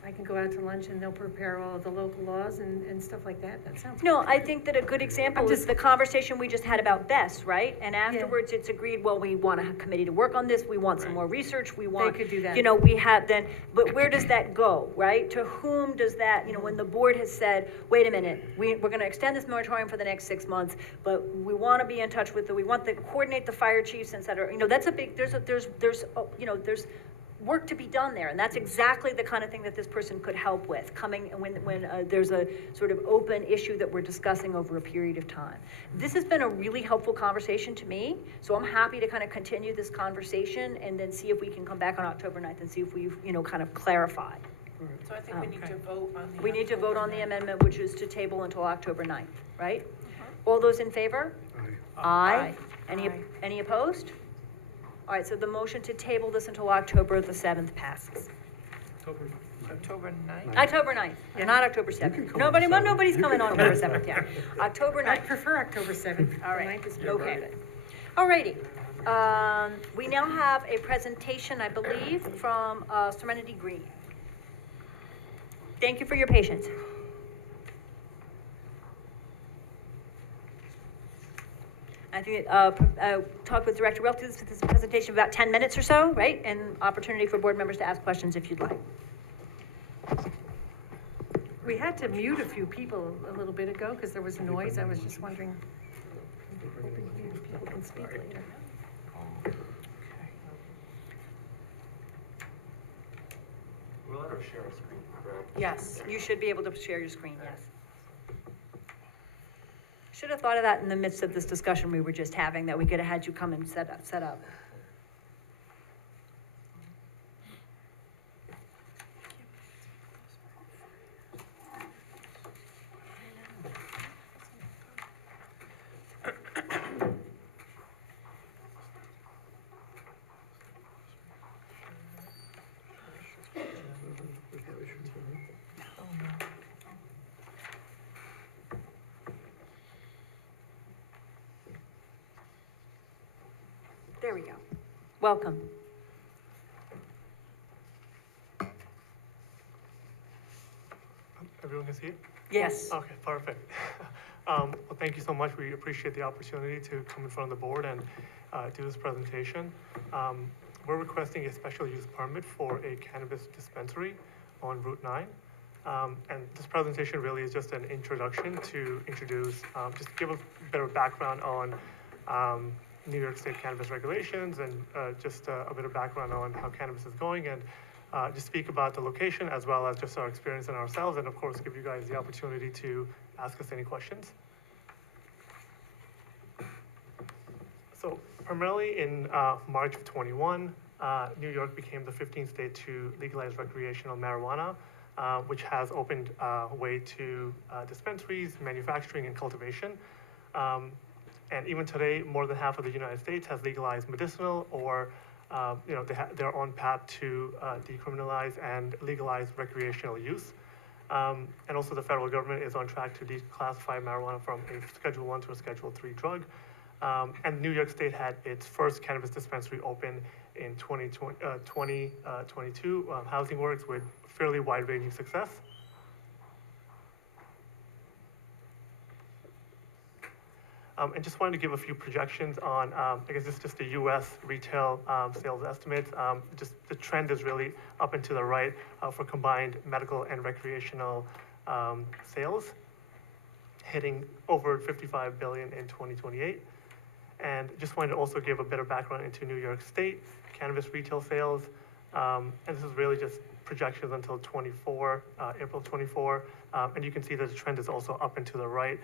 I can go out to lunch and they'll prepare all of the local laws and stuff like that? That sounds. No, I think that a good example I'm is just- the conversation we just had about BES, right? And afterwards, it's agreed, well, we want a committee to work on this, we want some more research, we want. could do that. We have then, but where does that go, right? To whom does that, when the board has said, wait a minute, we're gonna extend this moratorium for the next 6 months, but we wanna be in touch with, we want to coordinate the fire chiefs, et cetera. That's a big, there's work to be done there, and that's exactly the kind of thing that this person could help with, coming when there's a sort of open issue that we're discussing over a period of time. This has been a really helpful conversation to me, so I'm happy to kind of continue this conversation and then see if we can come back on October 9th and see if we've, kind of clarified. So I think we need to vote on the. We need to vote on the amendment, which is to table until October 9th, right? Uh-huh. All those in favor? Aye. Aye. Aye. Any opposed? All right, so the motion to table this until October the 7th passes. October 9th. October 9th, not October can 7th. come on the 7th. Nobody's You coming can on come October on 7th, yeah. October I 9th, prefer October 7th. all The right, 9th is okay. All righty. We now have a presentation, I believe, from Serenity Green. Thank you for your patience. I think, talk with Director Welch, this is a presentation of about 10 minutes or so, right? And opportunity for board members to ask questions if you'd like. We had to mute a few people a little bit ago because there was noise. I was just wondering. Hoping maybe people can speak later. We'll let her share a screen, correct? Yes, you should be able to share your screen, yes. Should have thought of that in the midst of this discussion we were just having, that we could have had you come and set up. There we go. Welcome. Everyone can see it? Yes. Okay, perfect. Well, thank you so much. We appreciate the opportunity to come in front of the board and do this presentation. We're requesting a special use permit for a cannabis dispensary on Route 9. And this presentation really is just an introduction to introduce, just give a bit of background on New York State cannabis regulations and just a bit of background on how cannabis is going, and just speak about the location as well as just our experience and ourselves, and of course give you guys the opportunity to ask us any questions. So primarily in March of 21, New York became the 15th state to legalize recreational marijuana, which has opened way to dispensaries, manufacturing, and cultivation. And even today, more than half of the United States has legalized medicinal, or they're on path to decriminalize and legalize recreational use. And also the federal government is on track to declassify marijuana from a Schedule I to a Schedule III drug. And New York State had its first cannabis dispensary open in 2022, Housing Works, with fairly wide-ranging success. And just wanted to give a few projections on, I guess this is just the US retail sales estimates. Just the trend is really up and to the right for combined medical and recreational sales, hitting over $55 billion in 2028. And just wanted to also give a bit of background into New York State cannabis retail sales. And this is really just projections until 24, April 24. And you can see that the trend is also up and to the right.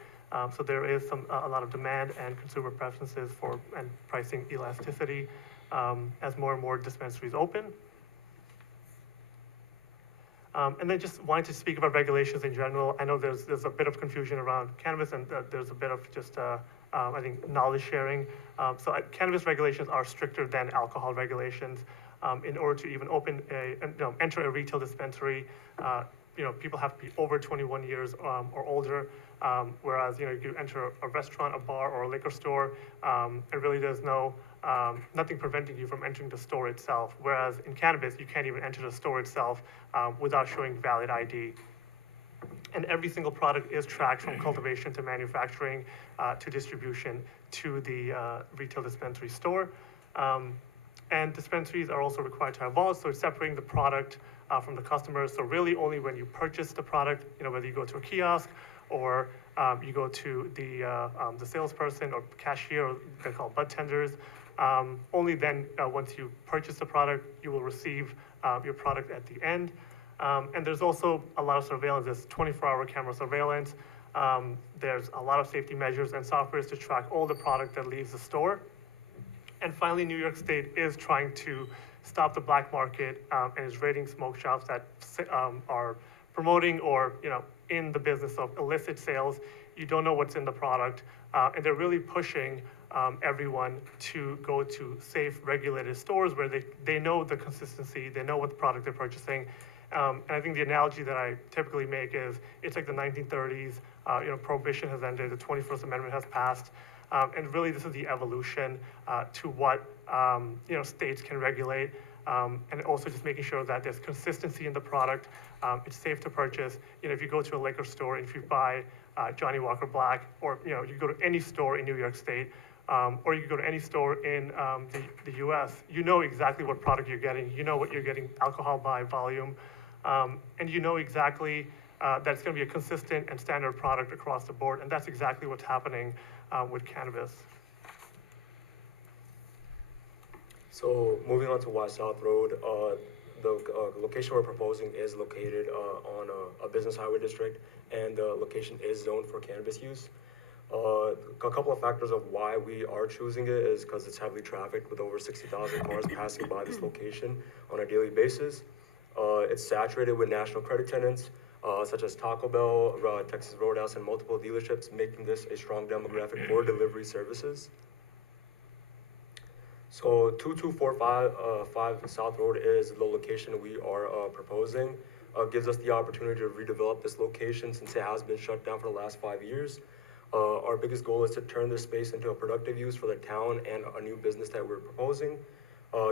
So there is a lot of demand and consumer preferences for and pricing elasticity as more and more dispensaries open. And then just wanted to speak about regulations in general. I know there's a bit of confusion around cannabis, and there's a bit of just, I think, knowledge sharing. Cannabis regulations are stricter than alcohol regulations. In order to even enter a retail dispensary, people have to be over 21 years or older. Whereas, you enter a restaurant, a bar, or a liquor store, and really there's nothing preventing you from entering the store itself. Whereas in cannabis, you can't even enter the store itself without showing valid ID. And every single product is tracked from cultivation to manufacturing to distribution to the retail dispensary store. And dispensaries are also required to have vaults, so it's separating the product from the customers. So really only when you purchase the product, whether you go to a kiosk or you go to the salesperson or cashier, or they're called bud tenders, only then, once you purchase the product, you will receive your product at the end. And there's also a lot of surveillance. There's 24-hour camera surveillance. There's a lot of safety measures and softwares to track all the product that leaves the store. And finally, New York State is trying to stop the black market and is raiding smoke shops that are promoting or in the business of illicit sales. You don't know what's in the product, and they're really pushing everyone to go to safe, regulated stores where they know the consistency, they know what the product they're purchasing. And I think the analogy that I typically make is it's like the 1930s. Prohibition has ended, the 21st Amendment has passed. And really, this is the evolution to what states can regulate, and also just making sure that there's consistency in the product. It's safe to purchase. If you go to a liquor store, if you buy Johnny Walker Black, or you go to any store in New York State, or you go to any store in the U.S., you know exactly what product you're getting. You know what you're getting alcohol by volume, and you know exactly that it's going to be a consistent and standard product across the board, and that's exactly what's happening with cannabis. So moving on to West South Road, the location we're proposing is located on a business highway district, and the location is zoned for cannabis use. A couple of factors of why we are choosing it is because it's heavily trafficked with over 60,000 cars passing by this location on a daily basis. It's saturated with national credit tenants, such as Taco Bell, Texas Roadhouse, and multiple dealerships, making this a strong demographic for delivery services. So 2245 South Road is the location we are proposing. Gives us the opportunity to redevelop this location since it has been shut down for the last 5 years. Our biggest goal is to turn this space into a productive use for the town and a new business that we're proposing,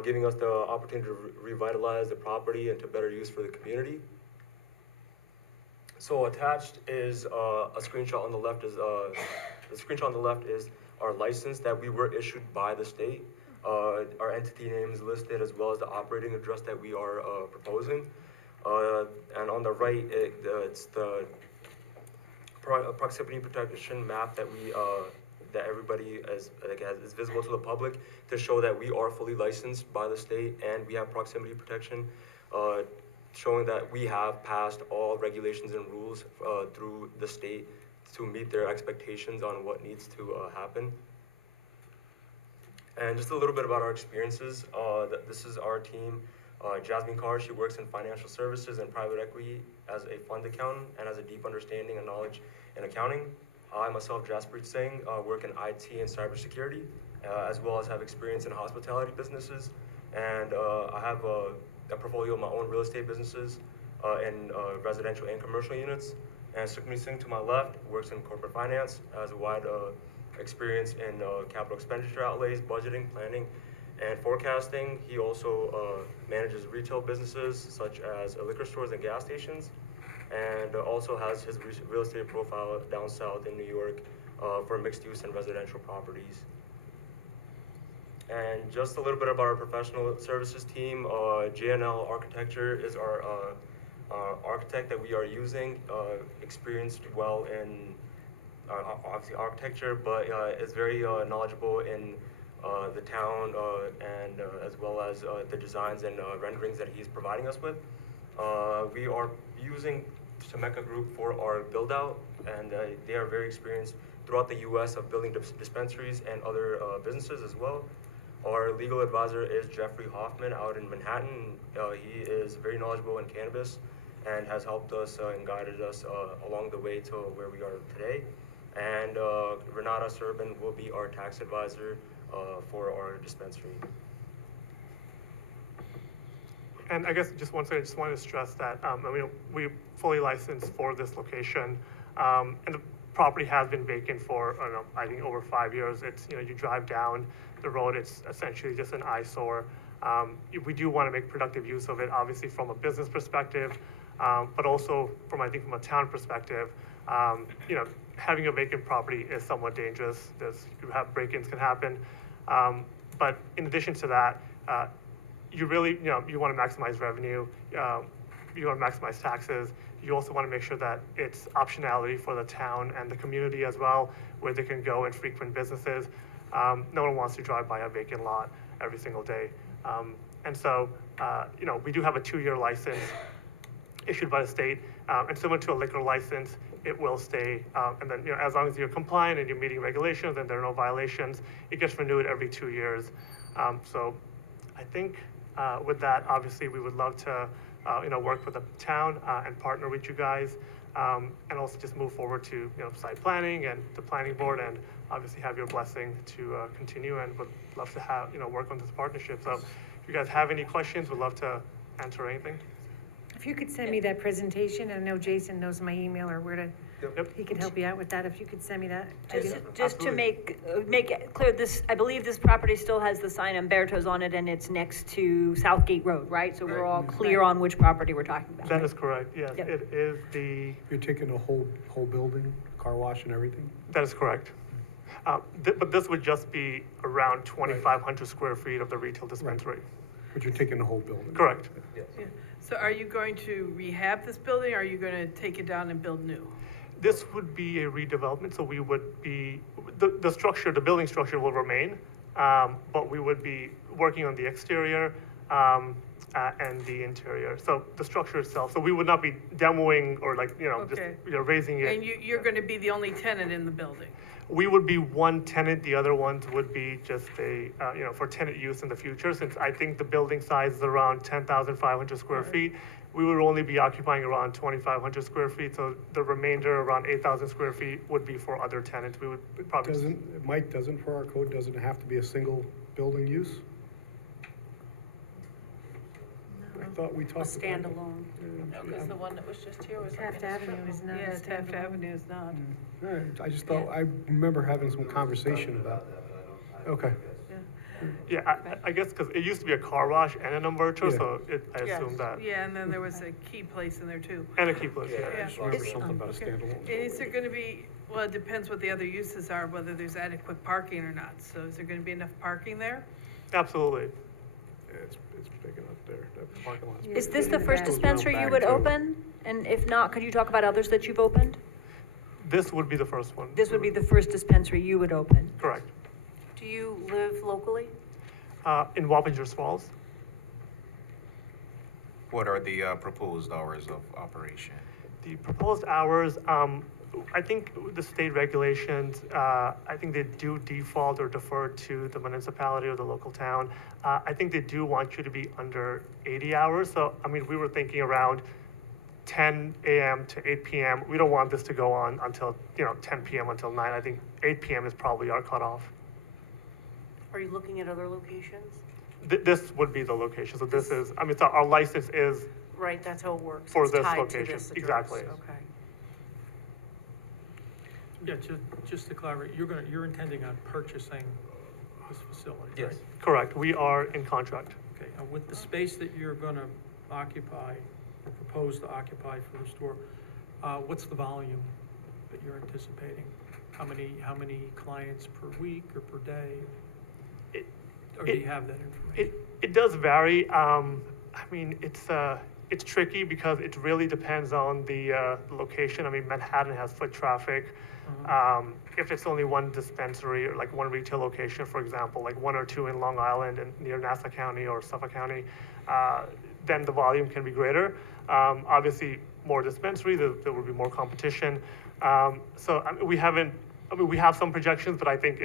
giving us the opportunity to revitalize the property and to better use for the community. So attached is a screenshot on the left is the screenshot on the left is our license that we were issued by the state. Our entity name is listed as well as the operating address that we are proposing. And on the right, it's the proximity protection map that we that everybody is visible to the public to show that we are fully licensed by the state and we have proximity protection, showing that we have passed all regulations and rules through the state to meet their expectations on what needs to happen. And just a little bit about our experiences. This is our team. Jasmine Carr, she works in financial services and private equity as a fund accountant and has a deep understanding and knowledge in accounting. I myself, Jaspreet Singh, work in IT and cybersecurity, as well as have experience in hospitality businesses. And I have a portfolio of my own real estate businesses in residential and commercial units. And Sukhmeet Singh to my left works in corporate finance, has a wide experience in capital expenditure outlays, budgeting, planning, and forecasting. He also manages retail businesses such as liquor stores and gas stations, and also has his real estate profile down south in New York for mixed use and residential properties. And just a little bit about our professional services team. JNL Architecture is our architect that we are using, experienced well in obviously architecture, but is very knowledgeable in the town, and as well as the designs and renderings that he's providing us with. We are using Temecca Group for our build out, and they are very experienced throughout the U.S. of building dispensaries and other businesses as well. Our legal advisor is Jeffrey Hoffman out in Manhattan. He is very knowledgeable in cannabis and has helped us and guided us along the way to where we are today. And Renata Serban will be our tax advisor for our dispensary. And I guess just one thing, I just wanted to stress that, we fully licensed for this location, and the property has been vacant for, I think over 5 years. It's, you drive down the road, it's essentially just an eyesore. We do want to make productive use of it, obviously from a business perspective, but also from a town perspective. Having a vacant property is somewhat dangerous. Break-ins can happen. But in addition to that, you really, you want to maximize revenue, you want to maximize taxes. You also want to make sure that it's optionality for the town and the community as well, where they can go and frequent businesses. No one wants to drive by a vacant lot every single day. And so, we do have a 2-year license issued by the state, and similar to a liquor license, it will stay. And then, as long as you're compliant and you're meeting regulations and there are no violations, it gets renewed every 2 years. So I think with that, obviously, we would love to, work with the town and partner with you guys, and also just move forward to, site planning and the planning board, and obviously have your blessing to continue, and would love to have, work on this partnership. So if you guys have any questions, would love to answer anything. If you could send me that presentation, I know Jason knows my email or where to, Yep. he could help you out with that, if you could send me that. Just to make it clear, I believe this property still has the sign Umberto's on it, and it's next to Southgate Road, right? So we're all clear on which property we're talking about. That is correct, yes. Yep. It is the, You're taking the whole building, car wash and everything? that is correct. But this would just be around 2,500 square feet of the retail dispensary. But you're taking the whole building? Correct. Yes. Yeah. So are you going to rehab this building, or are you going to take it down and build new? This would be a redevelopment, so we would be, the structure, the building structure will remain, but we would be working on the exterior and the interior. So the structure itself, so we would not be demoing or just, Okay. raising it. And you're going to be the only tenant in the building? We would be one tenant, the other ones would be just for tenant use in the future. Since I think the building size is around 10,500 square feet, we would only be occupying around 2,500 square feet. So the remainder, around 8,000 square feet, would be for other tenants. We would probably. Mike, for our code, doesn't it have to be a single building use? I thought we A talked about it. standalone. Because the one that was just here was. Taft Avenue is not. Yeah, a Taft standalone. Avenue is not. All right, I just thought, I remember having some conversation about, okay. Yeah, I guess because it used to be a car wash and an inverter, Yeah. so I Yes. assume that. Yeah, and then there was a key place in there too. And a key place, Yeah. yeah. I just remember Is- something about a Okay. standalone. Is there going to be, well, it depends what the other uses are, whether there's adequate parking or not. So is there going to be enough parking there? Absolutely. Yeah, it's big enough there, that parking lot's. Yeah. Is this In the the first back. dispensary you Back would to- open? And if not, could you talk about others that you've opened? This would be the first one. This would be the first dispensary you would open. Correct. Do you live locally? In Wappingers Falls. What are the proposed hours of operation? The proposed hours, I think the state regulations, I think they do default or defer to the municipality or the local town. I think they do want you to be under 80 hours. So, we were thinking around 10 a.m. to 8 p.m. We don't want this to go on until, 10 p.m. until 9. I think 8 p.m. is probably our cutoff. Are you looking at other locations? This would be the location. So this is, so our license is, Right, that's how it works. For It's this tied to location, this address. exactly. Okay. Yeah, just to clarify, you're intending on purchasing this facility, right? Yes. correct, we are in contract. Okay, and with the space that you're gonna occupy, or propose to occupy for the store, what's the volume that you're anticipating? How many clients per week or per day? Or do you have that information? It does vary. It's it's tricky because it really depends on the location. I mean, Manhattan has foot traffic. If it's only one dispensary or like one retail location, for example, like one or two in Long Island and near Nassau County or Suffolk County, then the volume can be greater. Obviously, more dispensaries, there will be more competition. So I mean, we have some projections, but I think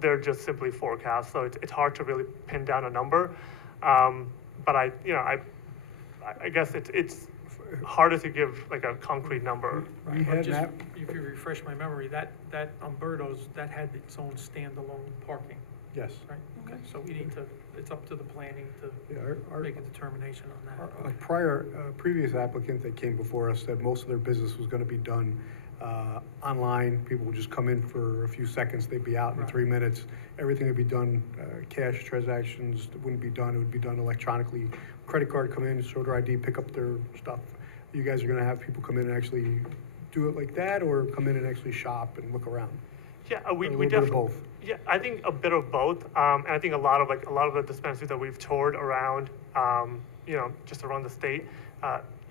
they're just simply forecasts. So it's hard to really pin down a number. But I guess it's harder to give like a concrete number. We But had just, that, if you refresh my memory, that Umberto's, that had its own standalone parking, yes. right? Okay, so we need to, it's up to the planning to Yeah, our, make a determination on that. previous applicant that came before us said most of their business was gonna be done online. People would just come in for a few seconds, they'd be out in Right. 3 minutes. Everything would be done, cash transactions wouldn't be done, it would be done electronically. Credit card come in, show their ID, pick up their stuff. You guys are gonna have people come in and actually do it like that, or come in and actually shop and look around? Yeah, Or we a little bit of definitely. both? Yeah, I think a bit of both, and I think a lot of the dispensaries that we've toured around, just around the state,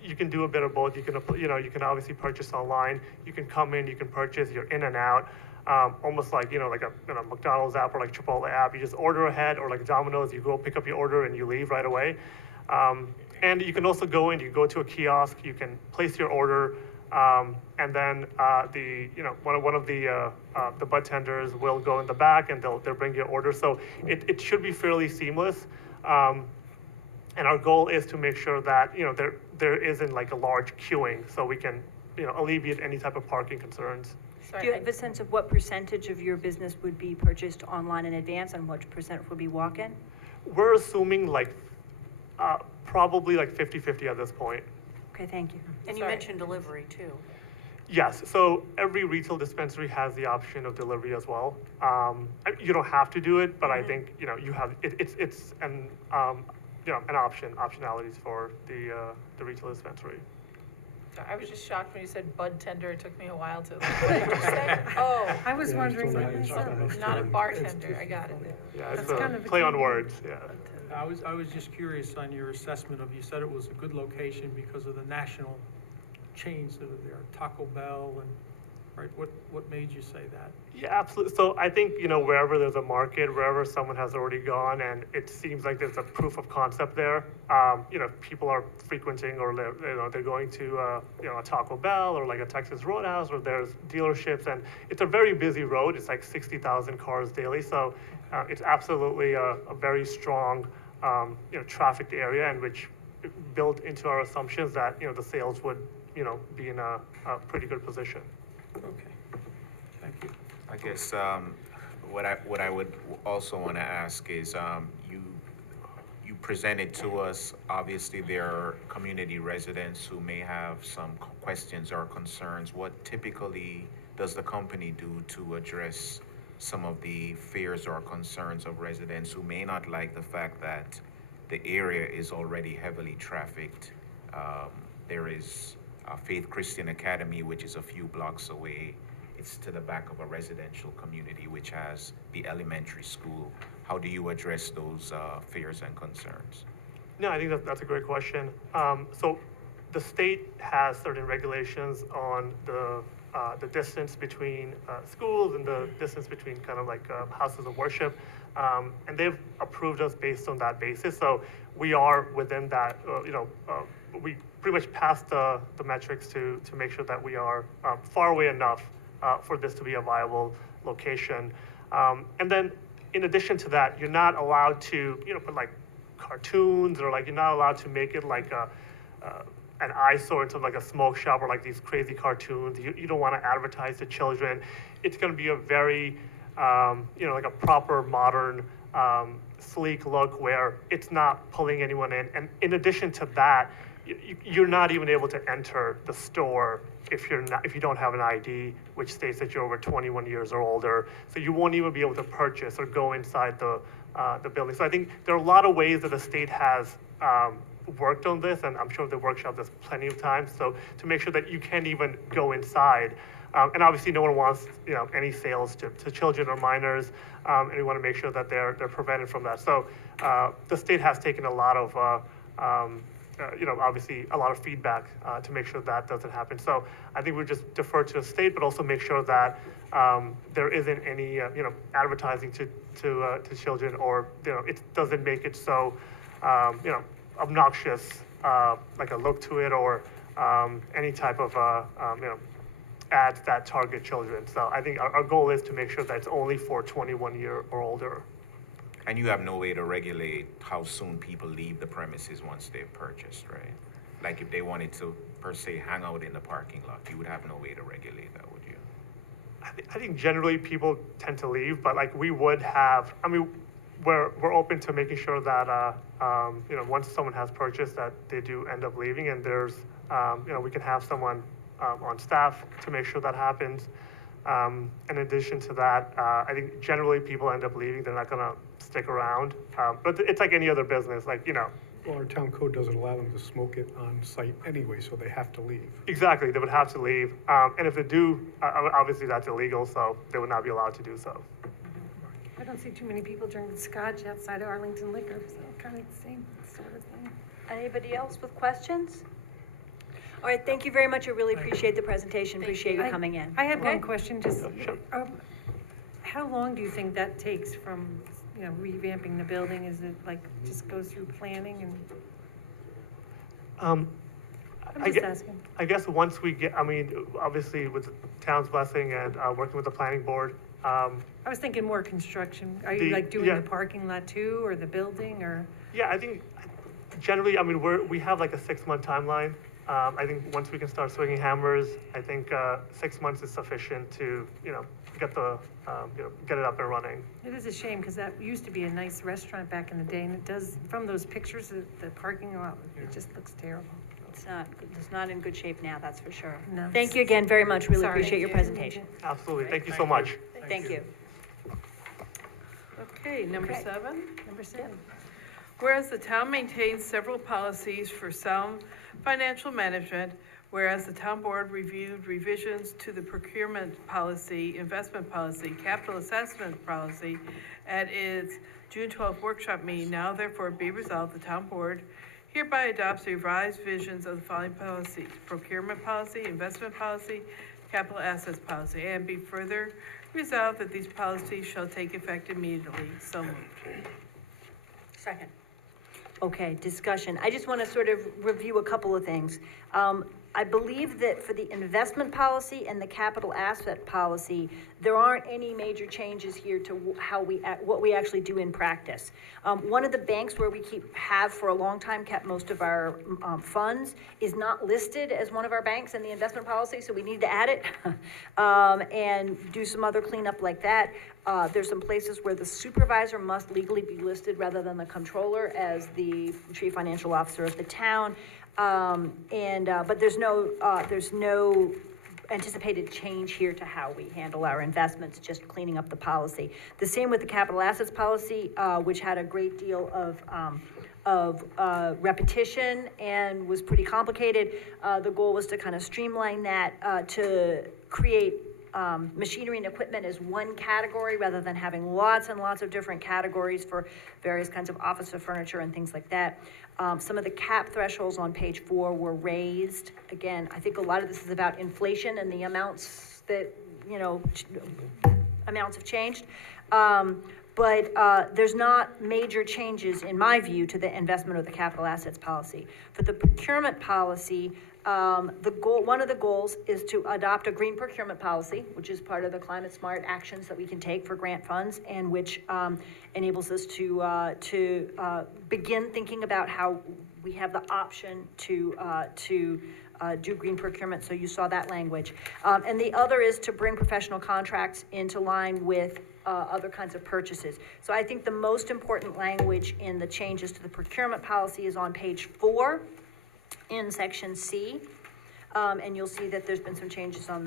you can do a bit of both. You can obviously purchase online. You can come in, you can purchase. You're in and out, almost like like a McDonald's app or like Chipotle app. You just order ahead, or like Domino's, you go pick up your order and you leave right away. And you can also go in. You go to a kiosk. You can place your order. And then one of the bud tenders will go in the back and they'll bring your order. So it should be fairly seamless. And our goal is to make sure that there isn't like a large queuing, so we can alleviate any type of parking concerns. Do you have a sense of what percentage of your business would be purchased online in advance and what percent would be walk-in? We're assuming like probably like 50-50 at this point. Okay, thank you. And you mentioned delivery too. Yes, so every retail dispensary has the option of delivery as well. You don't have to do it, but I think you have it's an optionalities for the retail dispensary. I was just shocked when you said bud tender. It took me a while to, what did you say? Oh, I was Yeah, wondering it's that still myself. not- not a bartender. I got it. Yeah, it's That's kind a of a play on key. words. Yeah. I was just curious on your assessment of, you said it was a good location because of the national chains that are there, Taco Bell and, right, what made you say that? Yeah, absolutely. So I think, wherever there's a market, wherever someone has already gone and it seems like there's a proof of concept there, people are frequenting or they're going to, a Taco Bell or like a Texas Roadhouse, or there's dealerships, and it's a very busy road. It's like 60,000 cars daily. So it's absolutely a very strong, trafficked area, and which built into our assumptions that, the sales would, be in a pretty good position. Okay, thank you. I guess what I would also want to ask is you presented to us, obviously there are community residents who may have some questions or concerns. What typically does the company do to address some of the fears or concerns of residents who may not like the fact that the area is already heavily trafficked? There is Faith Christian Academy, which is a few blocks away. It's to the back of a residential community, which has the elementary school. How do you address those fears and concerns? No, I think that's a great question. So the state has certain regulations on the distance between schools and the distance between kind of like houses of worship. And they've approved us based on that basis. So we are within that, we pretty much passed the metrics to make sure that we are far away enough for this to be a viable location. And then in addition to that, you're not allowed to, put like cartoons, or like you're not allowed to make it like an eyesore into like a smoke shop or like these crazy cartoons. You don't want to advertise to children. It's going to be a very, like a proper modern, sleek look where it's not pulling anyone in. And in addition to that, you're not even able to enter the store if you don't have an ID, which states that you're over 21 years or older. So you won't even be able to purchase or go inside the building. So I think there are a lot of ways that the state has worked on this, and I'm sure the workshop does plenty of times. So to make sure that you can't even go inside. And obviously no one wants any sales to children or minors, and we want to make sure that they're prevented from that. So the state has taken a lot of obviously a lot of feedback to make sure that doesn't happen. So I think we just defer to the state, but also make sure that there isn't any, advertising to children, or, it doesn't make it so, obnoxious, like a look to it, or any type of, ads that target children. So I think our goal is to make sure that it's only for 21-year or older. And you have no way to regulate how soon people leave the premises once they've purchased, right? Like if they wanted to, per se, hang out in the parking lot, you would have no way to regulate that, would you? I think generally people tend to leave, but like we would have, we're open to making sure that, once someone has purchased, that they do end up leaving, and there's, we can have someone on staff to make sure that happens. In addition to that, I think generally people end up leaving. They're not gonna stick around. But it's like any other business, like, Well, our town code doesn't allow them to smoke it on site anyway, so they have to leave. exactly, they would have to leave. And if they do, obviously that's illegal, so they would not be allowed to do so. I don't see too many people drinking scotch outside of Arlington Liquor, so kind of the same sort of thing. Anybody else with questions? All right, thank you very much. I really appreciate the presentation. Appreciate you coming in. I had one Okay? question, just, Sure. how long do you think that takes from, revamping the building? Is it like, just goes through planning and, Um, I'm I just gue- asking. I guess once we get, obviously with the town's blessing and working with the planning board, I was thinking more construction. Are you like doing yeah. the parking lot too, or the building, or? yeah, I think generally, we have like a 6-month timeline. I think once we can start swinging hammers, I think 6 months is sufficient to, get the, get it up and running. It is a shame, because that used to be a nice restaurant back in the day, and it does, from those pictures of the parking lot, it just looks terrible. It's not in good shape now, that's for sure. No. Thank you again very much. Really Sorry. appreciate your presentation. Absolutely. Thank you so much. Thank you. Okay, number Okay. 7. Number 7. Whereas the town maintains several policies for sound financial management, whereas the town board reviewed revisions to the procurement policy, investment policy, capital assessment policy at its June 12th workshop meeting, now therefore be resolved, the town board hereby adopts revised visions of the following policies: procurement policy, investment policy, capital assets policy, and be further resolved that these policies shall take effect immediately. So moved. Second. Okay, discussion. I just want to sort of review a couple of things. I believe that for the investment policy and the capital asset policy, there aren't any major changes here to what we actually do in practice. One of the banks where we have for a long time kept most of our funds is not listed as one of our banks in the investment policy, so we need to add it and do some other cleanup like that. There's some places where the supervisor must legally be listed rather than the controller as the chief financial officer of the town. But there's no anticipated change here to how we handle our investments, just cleaning up the policy. The same with the capital assets policy, which had a great deal of repetition and was pretty complicated. The goal was to kind of streamline that, to create machinery and equipment as one category rather than having lots and lots of different categories for various kinds of office of furniture and things like that. Some of the cap thresholds on page 4 were raised. Again, I think a lot of this is about inflation and the amounts that, amounts have changed. But there's not major changes, in my view, to the investment or the capital assets policy. For the procurement policy, one of the goals is to adopt a green procurement policy, which is part of the climate smart actions that we can take for grant funds, and which enables us to begin thinking about how we have the option to do green procurement. So you saw that language. And the other is to bring professional contracts into line with other kinds of purchases. So I think the most important language in the changes to the procurement policy is on page 4 in section C. And you'll see that there's been some changes on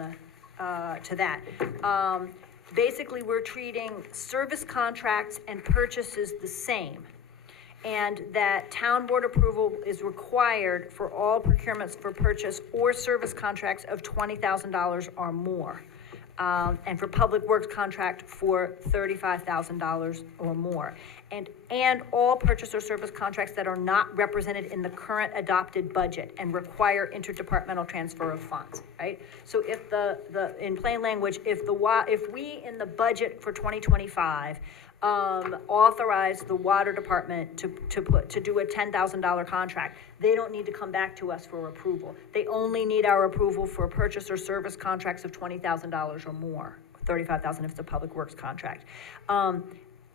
to that. Basically, we're treating service contracts and purchases the same, and that town board approval is required for all procurements for purchase or service contracts of $20,000 or more. and for public works contract for $35,000 or more. And all purchase or service contracts that are not represented in the current adopted budget and require interdepartmental transfer of funds, right? So if in plain language, if we in the budget for 2025, authorize the water department to do a $10,000 contract, they don't need to come back to us for approval. They only need our approval for purchase or service contracts of $20,000 or more, $35,000 if it's a public works contract.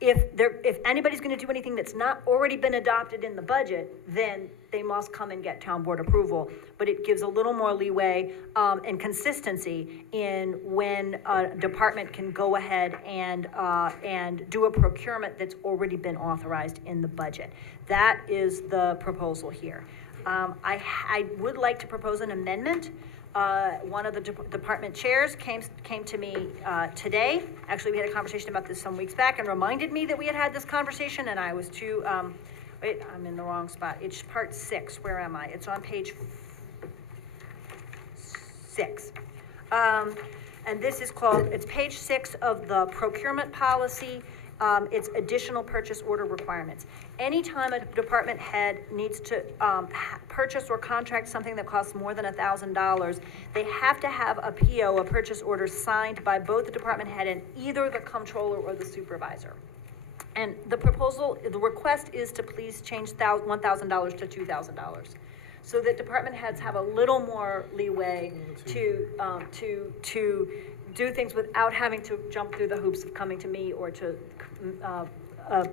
If anybody's gonna do anything that's not already been adopted in the budget, then they must come and get town board approval. But it gives a little more leeway, and consistency in when a department can go ahead and do a procurement that's already been authorized in the budget. That is the proposal here. I would like to propose an amendment. One of the department chairs came to me today. Actually, we had a conversation about this some weeks back and reminded me that we had this conversation, and I was too, wait, I'm in the wrong spot. It's part 6. Where am I? It's on page 6. And this is called, it's page 6 of the procurement policy. It's additional purchase order requirements. Anytime a department head needs to purchase or contract something that costs more than $1,000, they have to have a PO, a purchase order, signed by both the department head and either the comptroller or the supervisor. And the request is to please change $1,000 to $2,000, so that department heads have a little more leeway to do things without having to jump through the hoops of coming to me or to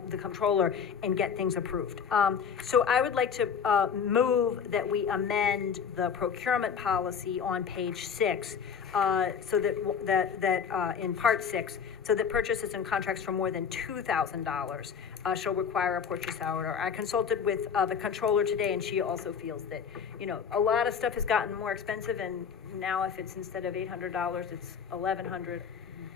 the comptroller and get things approved. So I would like to move that we amend the procurement policy on page 6, so that in part 6, so that purchases and contracts for more than $2,000 shall require a purchase order. I consulted with the comptroller today, and she also feels that, a lot of stuff has gotten more expensive, and now if it's instead of $800, it's $1,100.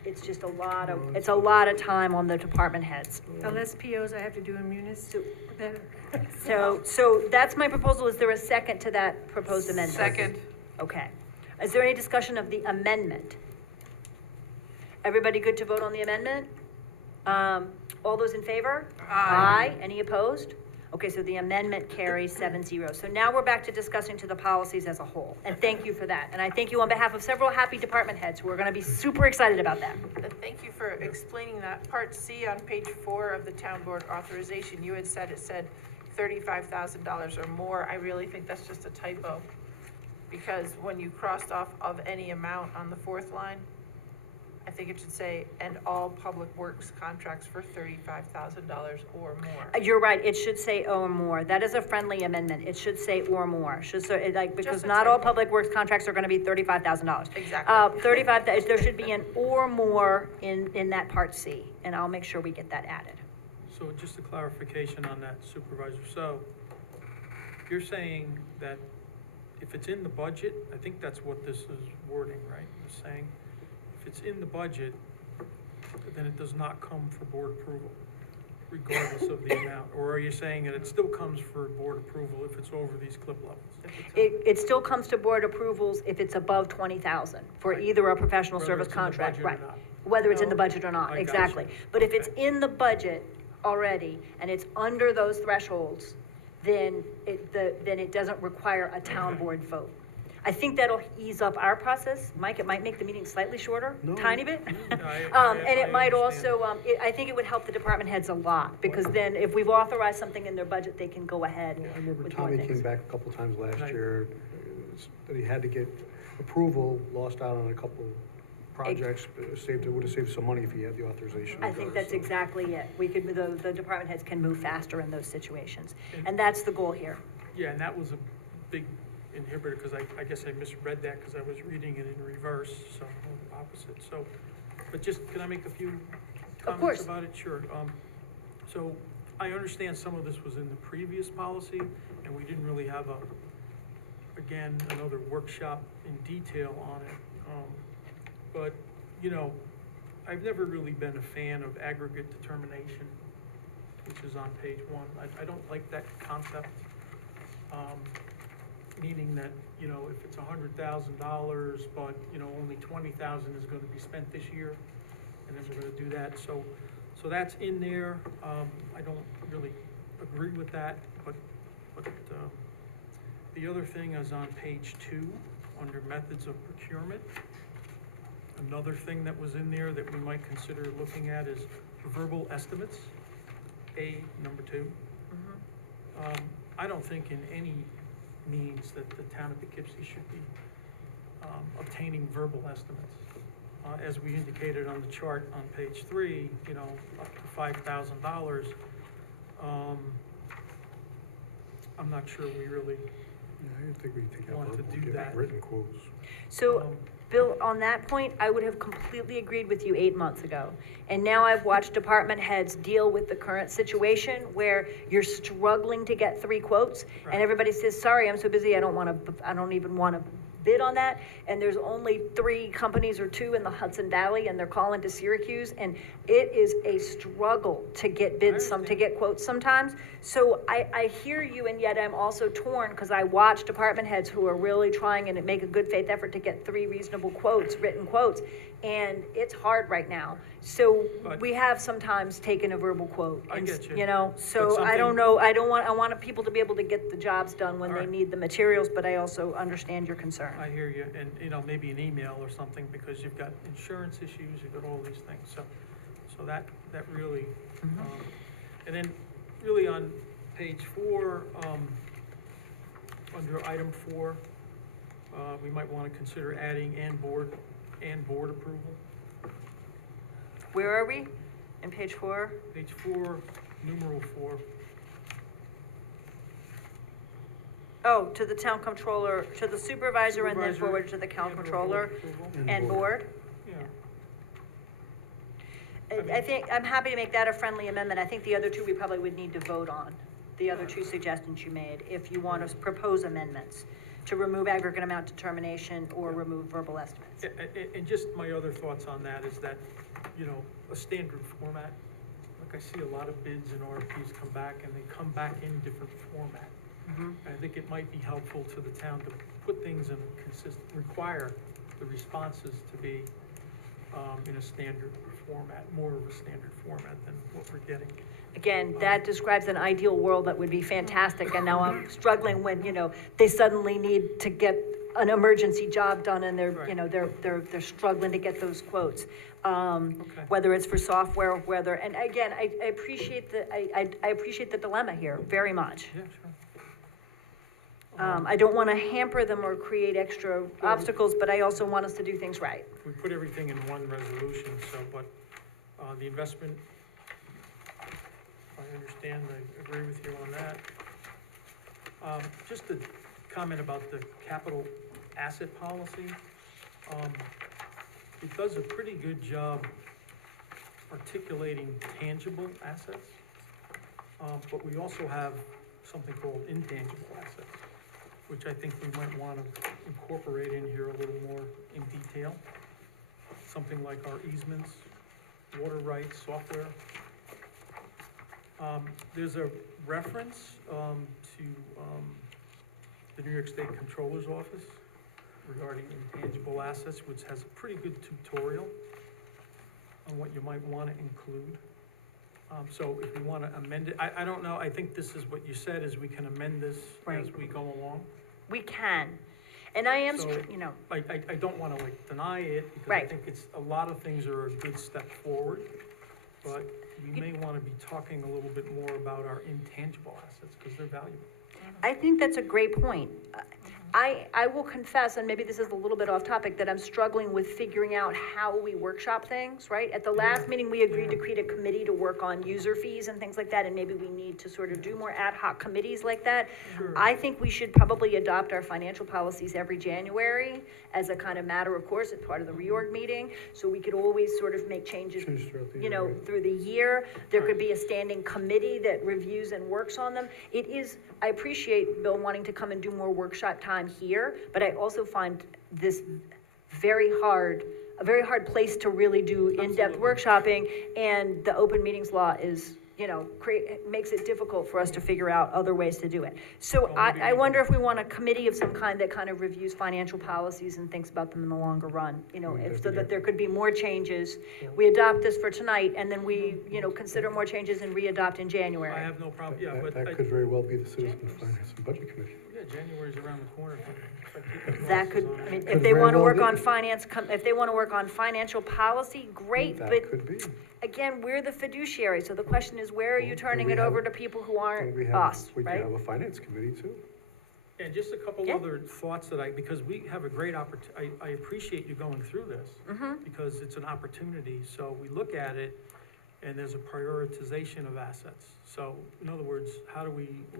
It's just a lot of time on the department heads. The less POs I have to do in munis, the better. So that's my proposal. Is there a second to that proposed amendment? Second. Okay. Is there any discussion of the amendment? Everybody good to vote on the amendment? All those in favor? Aye. Any opposed? Okay, so the amendment carries 7-0. So now we're back to discussing to the policies as a whole. And thank you for that. And I thank you on behalf of several happy department heads who are gonna be super excited about that. Thank you for explaining that. Part C on page 4 of the town board authorization, you had said it said $35,000 or more. I really think that's just a typo. Because when you crossed off of any amount on the 4th line, I think it should say, and all public works contracts for $35,000 or more. You're right, it should say or more. That is a friendly amendment. It should say or more. Because Just a not all typo. public works contracts are gonna be $35,000. Exactly. There should be an or more in that part C, and I'll make sure we get that added. So just a clarification on that, Supervisor. So you're saying that if it's in the budget, I think that's what this is wording, right? It's saying, if it's in the budget, then it does not come for board approval, regardless of the amount? Or are you saying that it still comes for board approval if it's over these clip levels? It still comes to board approvals if it's above 20,000 for either a professional Whether service it's in the contract, budget or right? not. Whether it's in the budget or not, I got exactly. you. But if it's Okay. in the budget already and it's under those thresholds, then it doesn't require a town board vote. I think that'll ease up our process. Mike, it might make the meeting slightly shorter, No. tiny bit. I And it might understand. also, I think it would help the department heads a lot, because then if we've authorized something in their budget, they can go ahead I remember with more Tommy things. came back a couple times last Right. year, that he had to get approval, lost out on a couple projects, but would have saved some money if he had the authorization. I think that's exactly it. We could, the department heads can move faster in those situations. And that's the goal here. Yeah, and that was a big inhibitor, because I guess I misread that, because I was reading it in reverse, so opposite. So, but just, can I make a few Of course. comments about it? Sure. So I understand some of this was in the previous policy, and we didn't really have another workshop in detail on it. But, I've never really been a fan of aggregate determination, which is on page 1. I don't like that concept. meaning that, you know, if it's $100,000, but, you know, only 20,000 is gonna be spent this year, and then we're gonna do that, so that's in there. I don't really agree with that, but, the other thing is on page 2, under methods of procurement. Another thing that was in there that we might consider looking at is verbal estimates, number 2. I don't think in any means that the town of Poughkeepsie should be obtaining verbal estimates. As we indicated on the chart on page 3, you know, up to $5,000. I'm not sure we really, I don't think we take out Want to verbal, do get that. written quotes. So, Um, Bill, on that point, I would have completely agreed with you 8 months ago. And now I've watched department heads deal with the current situation where you're struggling to get 3 quotes, Right. and everybody says, sorry, I'm so busy, I don't even wanna bid on that. And there's only 3 companies or 2 in the Hudson Valley, and they're calling to Syracuse, and it is a struggle to get bids, to get quotes sometimes. So I hear you, and yet I'm also torn, because I watch department heads who are really trying and make a good faith effort to get 3 reasonable quotes, written quotes, and it's hard right now. So But- we have sometimes taken a verbal quote. I and, get you. You know, so But I don't something- know, I want people to be able to get the jobs done when they Alright. need the materials, but I also understand your concern. I hear you, and, you know, maybe an email or something, because you've got insurance issues, you've got all these things, so that really, and then really on page 4, under item 4, we might wanna consider adding and board approval. Where are we? In page 4? Page 4, numeral 4. Oh, to the town controller, to the supervisor, and then Supervisor forward to the town and/or controller board approval. and board. Yeah, I think, I'm happy to make that a friendly amendment. I think the other 2 we probably would need to vote on. The other 2 suggestions you made, if you want to propose amendments to remove aggregate amount determination or remove verbal estimates. and just my other thoughts on that is that, you know, a standard format, like I see a lot of bids and RFPs come back, and they come back in different format. I think it might be helpful to the town to put things in a require the responses to be in a standard format, more of a standard format than what we're getting. Again, that describes an ideal world that would be fantastic, and now I'm struggling when, you know, they suddenly need to get an emergency job done, and they're, you know, they're struggling to get those quotes. Whether it's for software, whether, and again, I appreciate I appreciate the dilemma here very much. Yeah, sure. I don't wanna hamper them or create extra obstacles, but I also want us to do things right. We put everything in one resolution, so, but, the investment, I understand, I agree with you on that. Just a comment about the capital asset policy. It does a pretty good job articulating tangible assets, but we also have something called intangible assets, which I think we might want to incorporate in here a little more in detail. Something like our easements, water rights, software. There's a reference to the New York State Controller's Office regarding intangible assets, which has a pretty good tutorial on what you might want to include. So if you want to amend it, I don't know, I think this is what you said, is we can amend this as Right. we go along. We can, and I am, So- you know, I don't want to like deny it, because I Right. think a lot of things are a good step forward, but we may want to be talking a little bit more about our intangible assets, because they're valuable. I think that's a great point. I will confess, and maybe this is a little bit off topic, that I'm struggling with figuring out how we workshop things, right? At the last meeting, we agreed to create a committee to work on user fees and things like that, and maybe we need to sort of do more ad hoc committees like that. Sure. I think we should probably adopt our financial policies every January as a kind of matter of course, as part of the reorg meeting, so we could always sort of make changes, Change throughout the you year, know, right? through the year. There could be a standing committee that reviews and works on them. It is, I appreciate Bill wanting to come and do more workshop time here, but I also find this a very hard place to really do in-depth Absolutely. workshopping, and the open meetings law is, makes it difficult for us to figure out other ways to do it. So Well, maybe I we wonder if we want a committee of some kind that kind of reviews financial policies and thinks about them in the longer run, so that there could be more changes. We adopt this for tonight, and then we, consider more changes and re-adopt in January. I have no problem, yeah, That but, that could very well be the Citizens Finance and Budget Committee. yeah, January's around the corner. If I keep my That glasses could, on. I mean, Could if they very want to well work be. on finance, if they want to work on financial policy, great, That but could be. again, we're the fiduciary, so the question is, where are you Well, turning we it have- over to people who And aren't we have, us, we do right? have a finance committee too. And just a couple Yeah. other thoughts because we have a great I appreciate you going through this. Mm-hmm. Because it's an opportunity, so we look at it, and there's a prioritization of assets. So, in other words,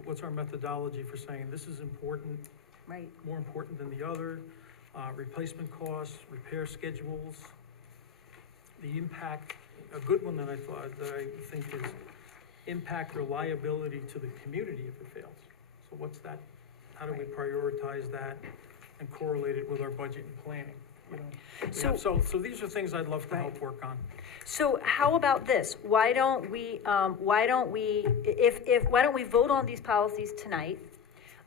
what's our methodology for saying this is important, Right, more important than the other? Replacement costs, repair schedules, the impact, a good one that I think is impact or liability to the community if it fails. So what's that, how do we prioritize that and correlate it with our budget and planning, So these are things I'd love to help work on. so how about this? Why don't we vote on these policies tonight?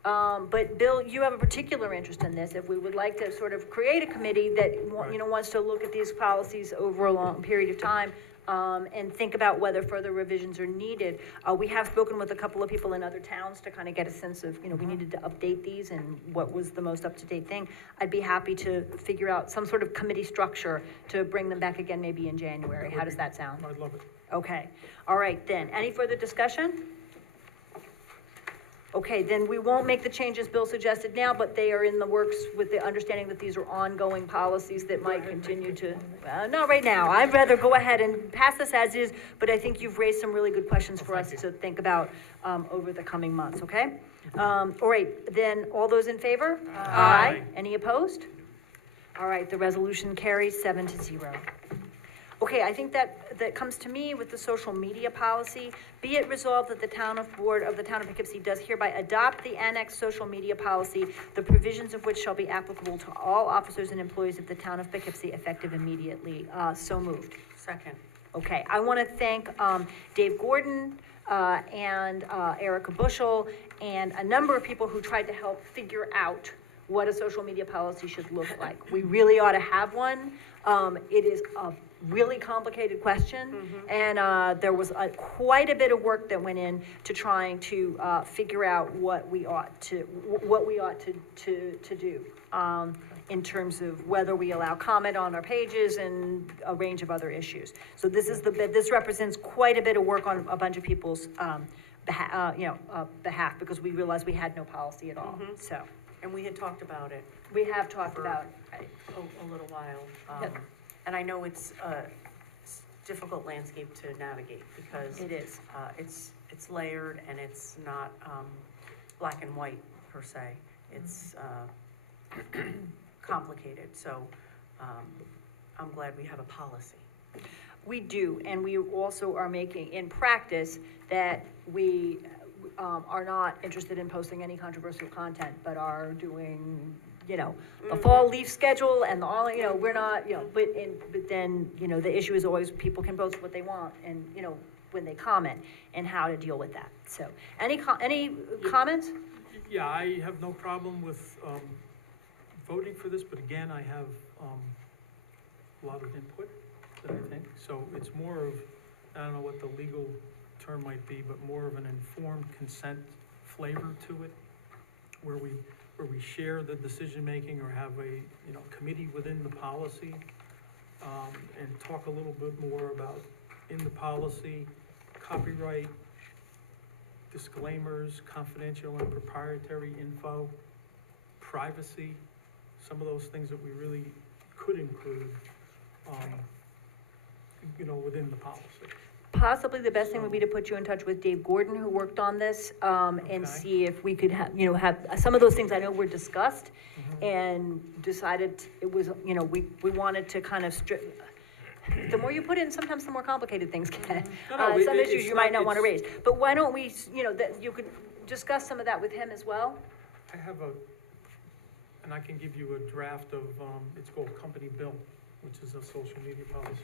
But Bill, you have a particular interest in this, if we would like to sort of create a committee that, Right. wants to look at these policies over a long period of time, and think about whether further revisions are needed. We have spoken with a couple of people in other towns to kind of get a sense of, we needed to update these and what was the most up-to-date thing. I'd be happy to figure out some sort of committee structure to bring them back again maybe in January. How does that sound? I'd love it. Okay, all right then. Any further discussion? Okay, then we won't make the changes Bill suggested now, but they are in the works with the understanding that these are ongoing policies that might continue to, not right now. I'd rather go ahead and pass this as is, but I think you've raised some really good questions for us to think about over the coming months, okay? All right, then, all those in favor? Aye. Any opposed? All right, the resolution carries 7-0. Okay, I think that comes to me with the social media policy. Be it resolved that the town of Poughkeepsie does hereby adopt the annexed social media policy, the provisions of which shall be applicable to all officers and employees of the town of Poughkeepsie effective immediately. So moved. Second. Okay, I want to thank Dave Gordon and Erica Bushel and a number of people who tried to help figure out what a social media policy should look like. We really ought to have one. It is a really complicated question, and there was quite a bit of work that went in to trying to figure out what we ought to do in terms of whether we allow comment on our pages and a range of other issues. So this represents quite a bit of work on a bunch of people's behalf, because we realized we had no policy at all. So And we had talked about it we have talked about. a little while. Yep. And I know it's a difficult landscape to navigate because It is. It's layered and it's not black and white per se. It's complicated, so I'm glad we have a policy. We do, and we also are making, in practice, that we are not interested in posting any controversial content, but are doing, the fall leaf schedule and we're not, but then, the issue is always people can post what they want and, when they comment, and how to deal with that. So, any comments? Yeah, I have no problem with voting for this, but again, I have a lot of input that I think. So it's more of, I don't know what the legal term might be, but more of an informed consent flavor to it, where we share the decision-making or have a, committee within the policy, and talk a little bit more about in the policy, copyright, disclaimers, confidential and proprietary info, privacy, some of those things that we really could include, within the policy. Possibly the best thing would be to put you in touch with Dave Gordon, who worked on this, and Okay. see if we could have some of those things I know were discussed and decided it was, we wanted to kind of the more you put in, sometimes the more complicated things get. No, Some issues it's you might not- not want to it's- raise. But why don't we, that you could discuss some of that with him as well? I have and I can give you a draft of, it's called Company Bill. which is a social media policy.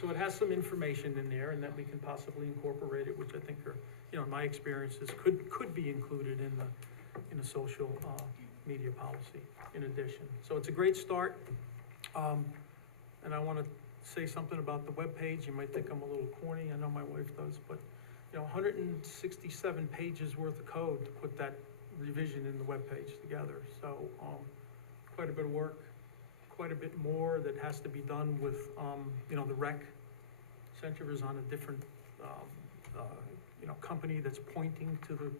So it has some information in there, and that we can possibly incorporate it, which I think are, you know, in my experiences, could be included in a social, media policy in addition. So it's a great start. And I wanna say something about the webpage. You might think I'm a little corny, I know my wife does, but, you know, 167 pages worth of code to put that revision in the webpage together. So, quite a bit of work, quite a bit more that has to be done with, you know, the rec center is on a different, you know, company that's pointing to the,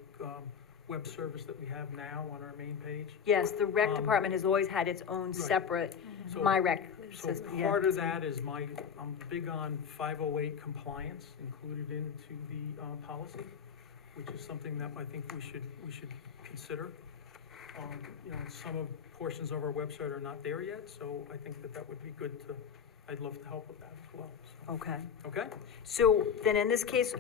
web service that we have now on our main page. Yes, the rec department has always had its own Right. separate, So- my rec So system, yeah. part of that is I'm big on 508 compliance included into the, policy, which is something that I think we should consider. You know, some of portions of our website are not there yet, so I think that would be good I'd love to help with that as well, so, Okay. okay? So then in this case,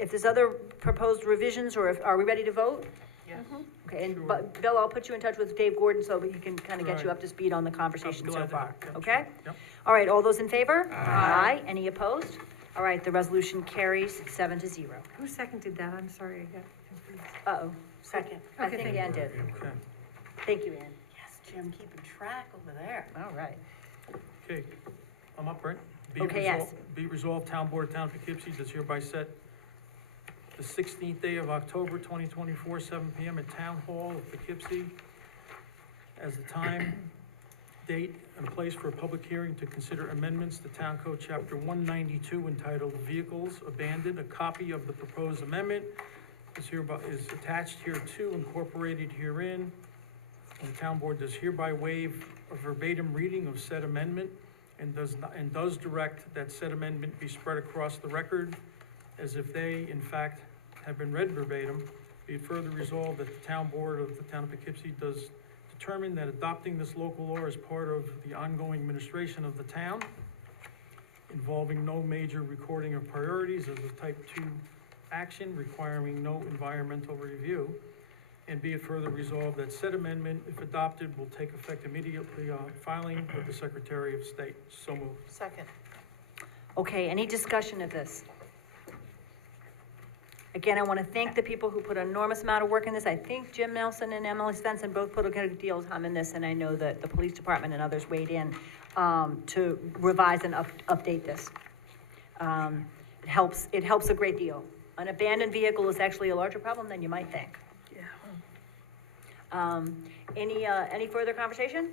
if there's other proposed revisions, or are we ready to vote? Yes. Okay, and, Sure. but Bill, I'll put you in touch with Dave Gordon so that he can kind of get you Right. up to speed on the conversation I'm so glad to far, help. Yep, okay? sure. Yep. All right, all those in favor? Aye. Any opposed? All right, the resolution carries 7-0. Who seconded that? I'm sorry, I got confused. Uh-oh, Second. I Okay, think thank Ann did. Okay, Thank you, Ann. Yes, Jim, keeping track over there. All right. okay, I'm up, right? Be it Okay, yes. resolved- Be it resolved, Town Board of Town of Poughkeepsie does hereby set the 16th day of October, 2024, 7 PM at Town Hall of Poughkeepsie as the time, date, and place for a public hearing to consider amendments to Town Code Chapter 192 entitled Vehicles Abandoned. A copy of the proposed amendment is attached hereto, incorporated herein. And the Town Board does hereby waive a verbatim reading of said amendment and does direct that said amendment be spread across the record as if they, in fact, have been read verbatim. Be it further resolved that the Town Board of the Town of Poughkeepsie does determine that adopting this local law is part of the ongoing administration of the town, involving no major recording of priorities as a type 2 action, requiring no environmental review. And be it further resolved that said amendment, if adopted, will take effect immediately on filing with the Secretary of State. So moved. Second. Okay, any discussion of this? Again, I want to thank the people who put an enormous amount of work in this. I think Jim Nelson and Emily Svensson both put a good deal of time in this, and I know that the police department and others weighed in to revise and update this. It helps a great deal. An abandoned vehicle is actually a larger problem than you might think. Any further conversation?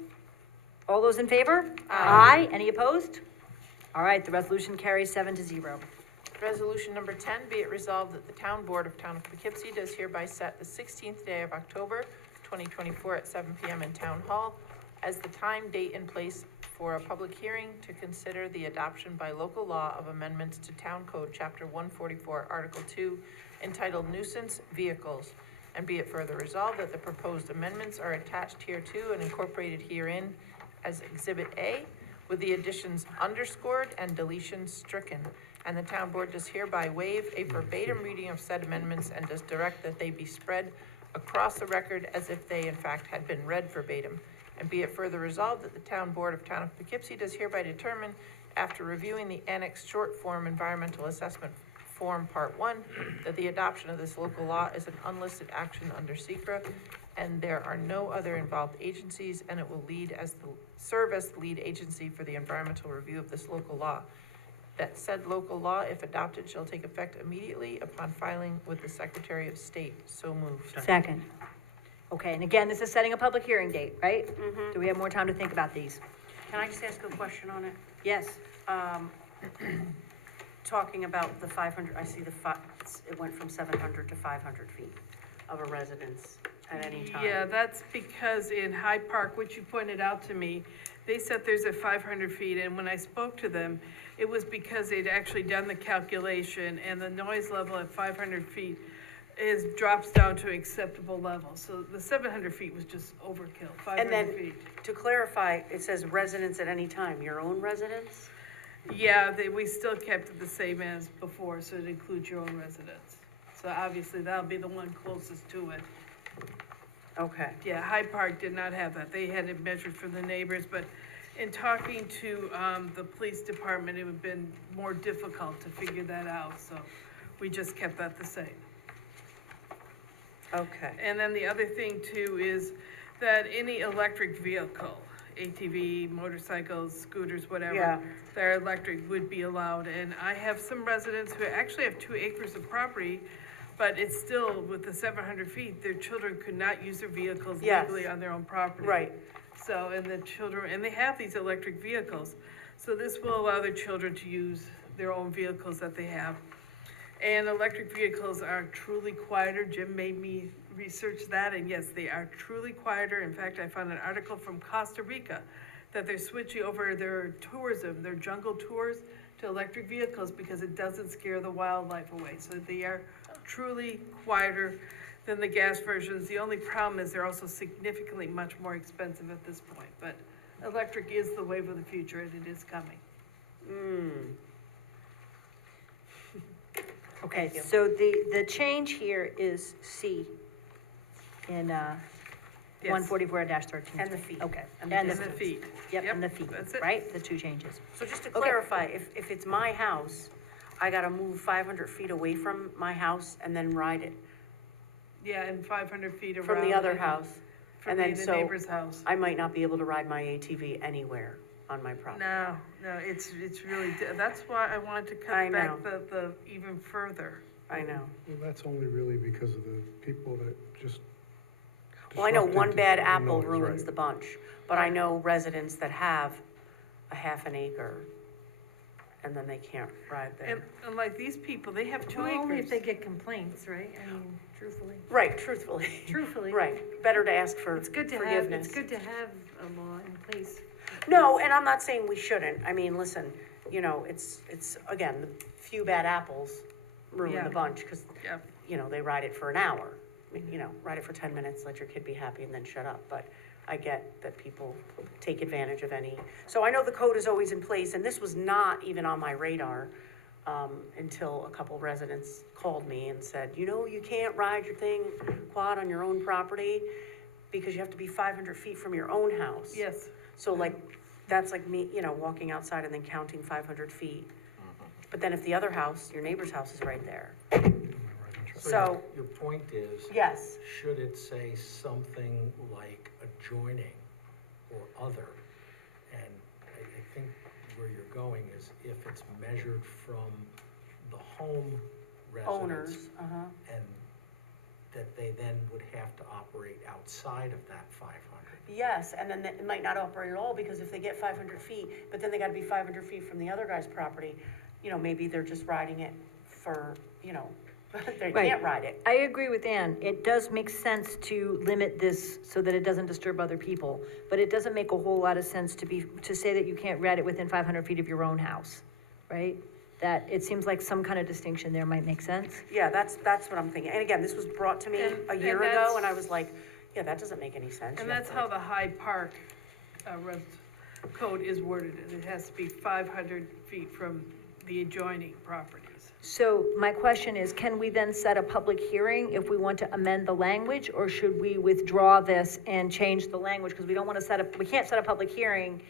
All those in favor? Aye. Any opposed? All right, the resolution carries 7-0. Resolution number 10, be it resolved that the Town Board of Town of Poughkeepsie does hereby set the 16th day of October, 2024 at 7 PM in Town Hall as the time, date, and place for a public hearing to consider the adoption by local law of amendments to Town Code, Chapter 144, Article 2, entitled Nuisance Vehicles. And be it further resolved that the proposed amendments are attached hereto and incorporated herein as Exhibit A, with the additions underscored and deletions stricken. And the Town Board does hereby waive a verbatim reading of said amendments and does direct that they be spread across the record as if they in fact had been read verbatim. And be it further resolved that the Town Board of Town of Poughkeepsie does hereby determine, after reviewing the annexed short form environmental assessment form part 1, that the adoption of this local law is an unlisted action under SECRA, and there are no other involved agencies, and it will serve as the lead agency for the environmental review of this local law. That said local law, if adopted, shall take effect immediately upon filing with the Secretary of State. So moved. Second. Okay, and again, this is setting a public hearing date, right? Mm-hmm. Do we have more time to think about these? Can I just ask a question on it? Yes. Talking about the 500, I see it went from 700 to 500 feet of a residence at any time. Yeah, that's because in Hyde Park, which you pointed out to me, they said there's a 500 feet, and when I spoke to them, it was because they'd actually done the calculation, and the noise level at 500 feet drops down to acceptable level. So the 700 feet was just overkill, 500 And then, feet. to clarify, it says residence at any time, your own residence? Yeah, we still kept it the same as before, so it includes your own residence. So obviously, that'll be the one closest to it. Okay. Yeah, Hyde Park did not have that. They had it measured for the neighbors, but in talking to, the police department, it would have been more difficult to figure that out, so we just kept that the same. Okay. And then the other thing too is that any electric vehicle, ATV, motorcycles, scooters, whatever, Yeah. that are electric would be allowed. And I have some residents who actually have 2 acres of property, but it's still, with the 700 feet, their children could not use their vehicles Yes. legally on their own property. Right. So, and the children, and they have these electric vehicles, so this will allow their children to use their own vehicles that they have. And electric vehicles are truly quieter. Jim made me research that, and yes, they are truly quieter. In fact, I found an article from Costa Rica that they're switching over their tourism, their jungle tours, to electric vehicles because it doesn't scare the wildlife away. So they are truly quieter than the gas versions. The only problem is they're also significantly much more expensive at this point. But electric is the wave of the future, and it is coming. Okay, Thank you. so the change here is C in, Yes. 144-13. And the feet. Okay. And the And the distance. feet. Yep, and the feet, That's it. right? The 2 changes. So just to Okay. clarify, if it's my house, I gotta move 500 feet away from my house and then ride it Yeah, and 500 feet around. from the other and house. From and then the so- neighbor's house. I might not be able to ride my ATV anywhere on my property. No, it's really, that's why I wanted to I cut know. back the even further. I know. Well, that's only really because of the people that just. Well, I know disrupted one the bad apple noise, ruins right. the bunch, but I know residents that have a half an acre and then they can't ride And, there. and like these people, they have 2 Well, only if acres. they get complaints, right? I mean, truthfully. Right, truthfully. Truthfully. Right, better to ask for It's good to have, forgiveness. it's good to have a law in place. No, and I'm not saying we shouldn't. I mean, listen, you know, it's, again, the few bad apples ruin Yeah. the bunch, because, Yep. you know, they ride it for an hour. I mean, you know, ride it for 10 minutes, let your kid be happy, and then shut up. But I get that people take advantage of any. So I know the code is always in place, and this was not even on my radar until a couple residents called me and said, you know, you can't ride your quad on your own property because you have to be 500 feet from your own house. Yes, So like, that's like me, you know, walking outside and then counting 500 feet. But then if the other house, your neighbor's house is right there. So, Your point is, yes, should it say something like adjoining or other? And I think where you're going is if it's measured from the home owners, residents, and that they then would have to operate outside of that 500. yes, and then it might not operate at all, because if they get 500 feet, but then they gotta be 500 feet from the other guy's property, you know, maybe they're just riding it for, you know, they Right. can't ride it. I agree with Ann. It does make sense to limit this so that it doesn't disturb other people. But it doesn't make a whole lot of sense to say that you can't ride it within 500 feet of your own house, right? That, it seems like some kind of distinction there might make sense. Yeah, that's what I'm thinking. And again, this was brought to me And- a and year ago, that's- and I was like, yeah, that doesn't make any sense. and You have that's to, how like- the Hyde Park, code is worded. It has to be 500 feet from the adjoining properties. So my question is, can we then set a public hearing if we want to amend the language? Or should we withdraw this and change the language? Because we don't want to we can't set a public hearing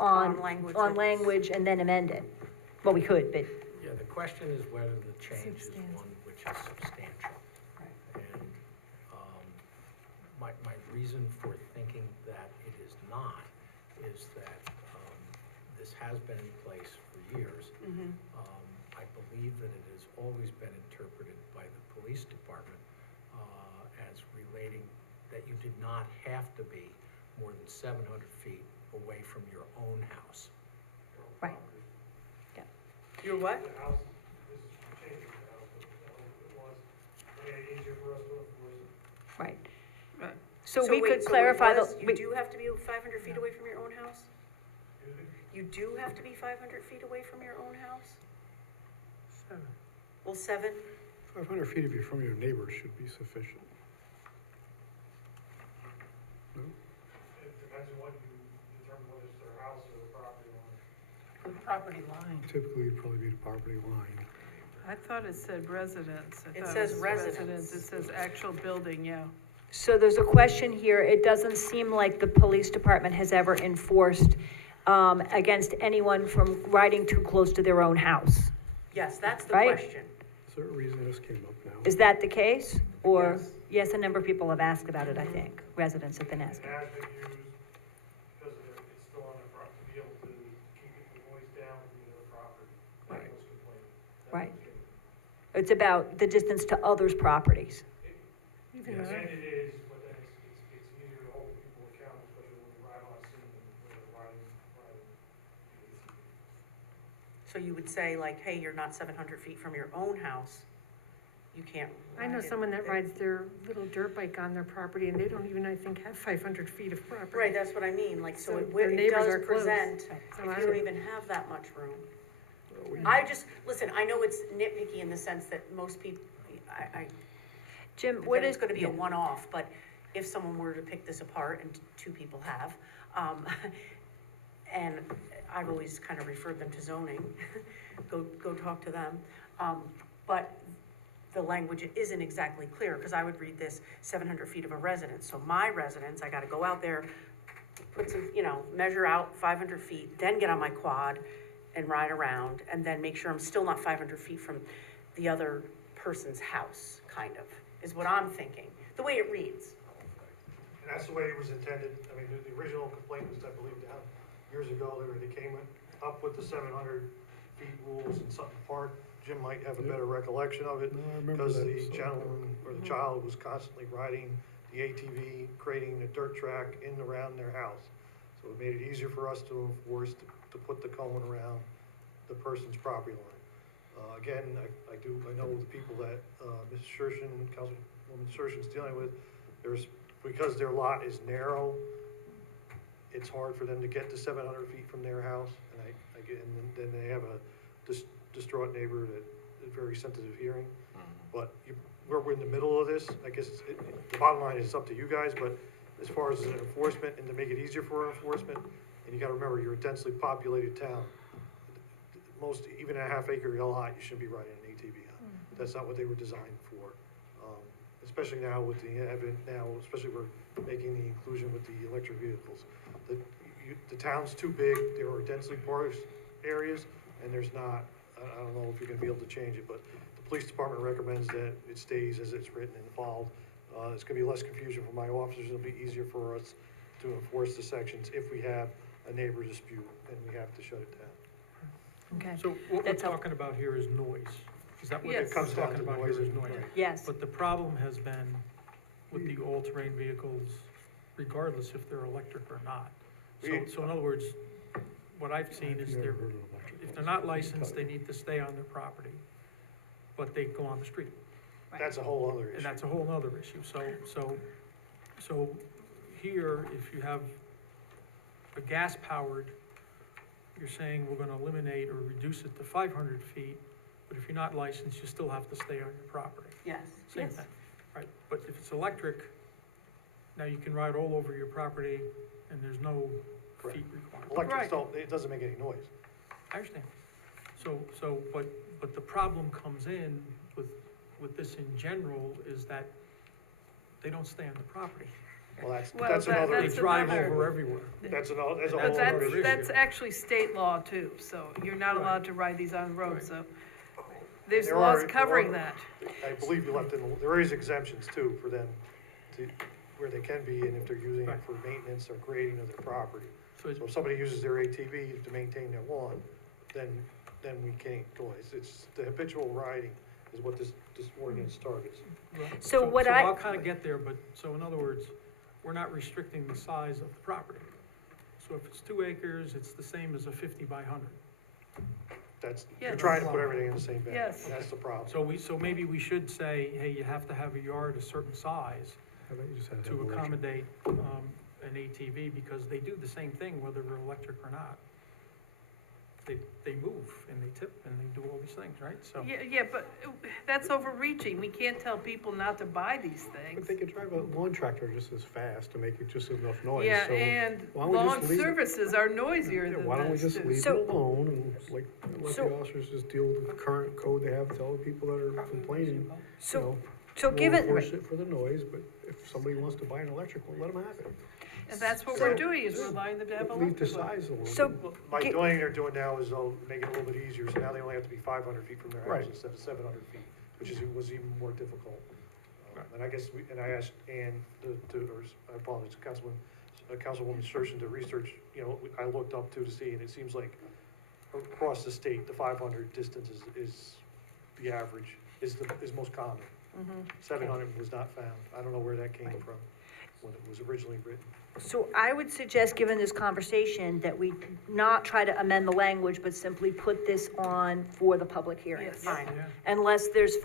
On on, language on that's- language and then amend it. Well, we could, but, Yeah, the question is whether the change is Substantial. one which is substantial. And my reason for thinking that it is not is that this has been in place for years. I believe that it has always been interpreted by the police department as relating that you did not have to be more than 700 feet away from your own house. right. You're what? The house is changing now, but it was very easier for us to enforce it. Right. Right. So we wait, could so it clarify was- the, You do have to be 500 feet away from your own house? You do have to be 500 feet away from your own house? Well, 7? 500 feet of you from your neighbor should be sufficient. No? It depends on what you determine whether it's their house or the property line. The property line. Typically, it'd probably be the property line. I thought it said residence. I It thought says was residence. It says actual building, yeah. so there's a question here. It doesn't seem like the police department has ever enforced against anyone from riding too close to their own house. Yes, that's the Right. question. Is there a reason this came up now? Is that the case? Or, Yes. yes, a number of people have asked about it, I think. Residents have been It It asking. has been used because it's still on the property, to be able to keep the noise down from the other property. That Right. was complaining. That Right. was getting- It's about the distance to others' properties. Even And though- it is, but then it's easier to hold people accountable, especially when you ride on a scene and when they're riding. So you would say like, hey, you're not 700 feet from your own house, you can't I know ride it someone that there. rides their little dirt bike on their property, and they don't even, I think, have 500 feet of property. Right, that's what I mean, like, so So it their it neighbors does are close. present, So if I you don't- don't even have that much room. Listen, I know it's nitpicky in the sense that most people, Jim, what that is? it's gonna be a one-off, but if someone were to pick this apart, and two people have, and I've always kind of referred them to zoning, go talk to them. But the language isn't exactly clear, because I would read this 700 feet of a residence. So my residence, I gotta go out there, put some, measure out 500 feet, then get on my quad and ride around, and then make sure I'm still not 500 feet from the other person's house, kind of, is what I'm thinking, the way it reads. And that's the way it was intended. I mean, the original complaint was, I believe, down years ago, they came up with the 700 feet rules in Sutton Park. Jim might have a better recollection of it, No, I remember because that. the So- gentleman or the child was constantly riding the ATV, creating a dirt track in and around their house. So it made it easier for us to enforce, to put the cone around the person's property line. Again, I know the people that, Ms. Shershin, Councilwoman Shershin's dealing with, because their lot is narrow, it's hard for them to get to 700 feet from their house, and then they have a distraught neighbor that is very sensitive hearing. But we're in the middle of this, I guess, the bottom line is it's up to you guys, but as far as enforcement, and to make it easier for enforcement, and you gotta remember, you're a densely populated town. Even a half acre lot, you shouldn't be riding an ATV on. That's not what they were designed for. Especially now with the especially we're making the inclusion with the electric vehicles. The town's too big, there are densely parsed areas, and there's not, I don't know if you're gonna be able to change it, but the police department recommends that it stays as it's written and followed. It's gonna be less confusion for my officers, it'll be easier for us to enforce the sections if we have a neighbor dispute and we have to shut it down. Okay, So what we're That's helpful. talking about here is noise. Is that what Yes. it Comes comes down talking to about here noise is and noise? noise. yes. But the problem has been with the all-terrain vehicles, regardless if they're electric or not. So in other words, what I've seen is Never heard of electric if they're ones. not licensed, they need to stay on their property, but they go on the street. That's a whole other And issue. that's a whole nother issue. So here, if you have a gas-powered, you're saying we're gonna eliminate or reduce it to 500 feet, but if you're not licensed, you still have to stay on your property. Yes. Same thing, right? But if it's electric, now you can ride all over your property and there's no Correct. feet required. Electrics don't, it doesn't make any noise. I understand. But the problem comes in with this in general is that they don't stay on the property. Well, that's Well, another, They that's drive another- over everywhere. that's a But whole other issue. that's actually state law too, so you're not Right. allowed to ride these on Right. roads, so there's There laws are- covering there that. I believe you left in, there is exemptions too for them to, where they can be, and if they're using it Right. for maintenance or grading of their property. So it's- So if somebody uses their ATV to maintain their lawn, then we can't go. It's the habitual riding is what this ordinance targets. Right. So what I- I'll kind of get there, but, so in other words, we're not restricting the size of the property. So if it's 2 acres, it's the same as a 50 by 100. You're Yes. trying to put everything in the same bag. Yes. And that's the problem. So maybe we should say, hey, you have to have a yard a certain size How about you just have to electric? accommodate, an ATV, because they do the same thing whether they're electric or not. They move and they tip and they do all these things, right? So, Yeah, but that's overreaching. We can't tell people not to buy these But things. they could drive a lawn tractor just as fast to make it just enough noise, Yeah, so. and why don't we lawn just leave it- services are noisier Yeah, than why don't we this just too. leave So- it alone and let So- the officers just deal with the current code they have, tell the people that are complaining, you So, know. so we'll given, enforce it for the noise, but if somebody wants to buy an electric one, let them have it. And that's what we're doing, is we're allowing them to have a Leave the electric light. size alone. So, By Get- doing they're doing now is they'll make it a little bit easier, so now they only have to be 500 feet from their house Right. instead of 700 feet, which was even more difficult. And I guess, and I asked Ann I apologize, Councilwoman Sturgeon to research, I looked up to see, and it seems like across the state, the 500 distance is the average, is most common. 700 was not found. I don't know where that came from when it was originally written. so I would suggest, given this conversation, that we not try to amend the language, but simply put this on for the public hearing. Yes. Fine. Unless there's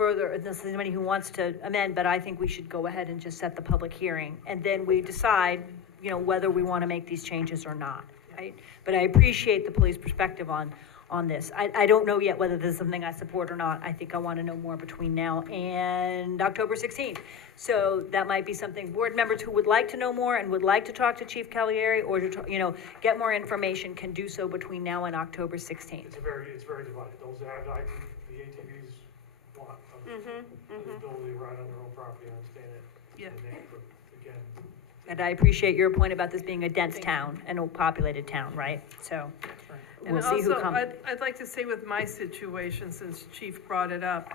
anybody who wants to amend, but I think we should go ahead and just set the public hearing. And then we decide, whether we want to make these changes or not, right? But I appreciate the police perspective on this. I don't know yet whether this is something I support or not. I think I want to know more between now and October 16th. So that might be something, board members who would like to know more and would like to talk to Chief Cavalieri or to, get more information can do so between now and October 16th. It's very divided. Those that have the ATVs want the ability to ride on their own property, I understand it. Yeah. But again, And I appreciate your point about this being a dense town and a populated town, right? So we'll see who And comes. also, I'd like to say with my situation, since Chief brought it up,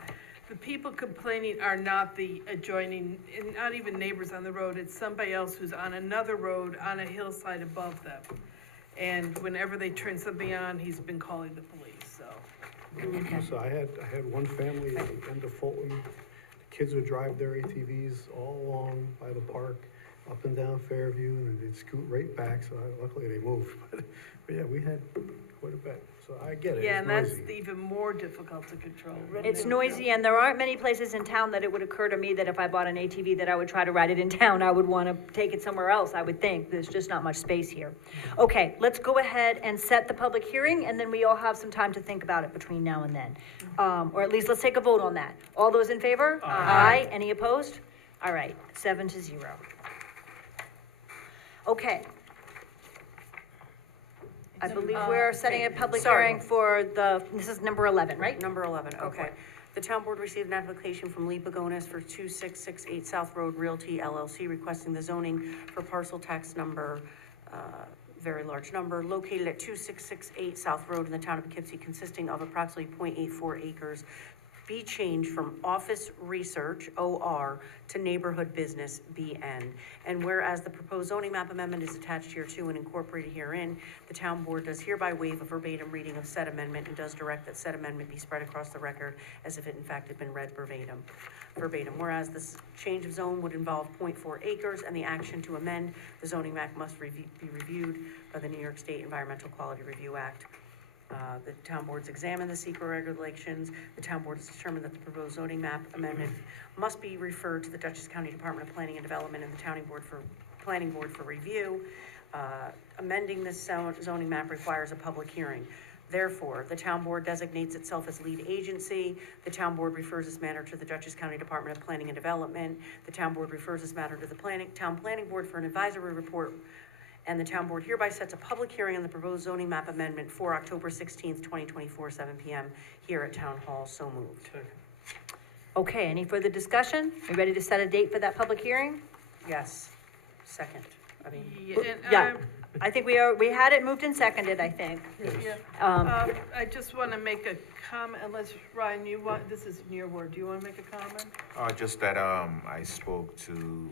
the people complaining are not the adjoining, and not even neighbors on the road, it's somebody else who's on another road on a hillside above them. And whenever they turn something on, he's been calling the police, so. So I had one family at the end of Fulton. The kids would drive their ATVs all along by the park, up and down Fairview, and they'd scoot right back, so luckily they moved. But yeah, we had quite a bit, so I get it, Yeah, it's and that's noisy. even more difficult to control. It's noisy, and there aren't many places in town that it would occur to me that if I bought an ATV that I would try to ride it in town, I would want to take it somewhere else, I would think. There's just not much space here. Okay, let's go ahead and set the public hearing, and then we all have some time to think about it between now and then. Or at least let's take a vote on that. All those in favor? Aye. Any opposed? All right, 7-0. Okay. I believe we're setting a public Sorry. hearing for this is number 11, right? Number 11, okay. The town board received an application from Lee Pagonis for 2668 South Road Realty LLC requesting the zoning for parcel tax number, very large number, located at 2668 South Road in the town of Poughkeepsie, consisting of approximately 0.84 acres, be changed from office research, OR, to neighborhood business, BN. And whereas the proposed zoning map amendment is attached here too and incorporated herein, the town board does hereby waive a verbatim reading of said amendment and does direct that said amendment be spread across the record as if it in fact had been read verbatim. Whereas this change of zone would involve 0.4 acres and the action to amend the zoning map must be reviewed by the New York State Environmental Quality Review Act. The town boards examine the secret regulations. The town board has determined that the proposed zoning map amendment must be referred to the Dutchess County Department of Planning and Development and the Planning Board for review. Amending this zoning map requires a public hearing. Therefore, the town board designates itself as lead agency. The town board refers this matter to the Dutchess County Department of Planning and Development. The town board refers this matter to the town planning board for an advisory report. And the town board hereby sets a public hearing on the proposed zoning map amendment for October 16th, 2024, 7 p.m. here at Town Hall. So moved. Okay, any further discussion? Are you ready to set a date for that public hearing? Yes. Second. I mean, Yeah, I think we had it moved and seconded, I think. Yeah. I just want to make a comment, unless, Ryan, this is in your word, do you want to make a comment? Just that, I spoke to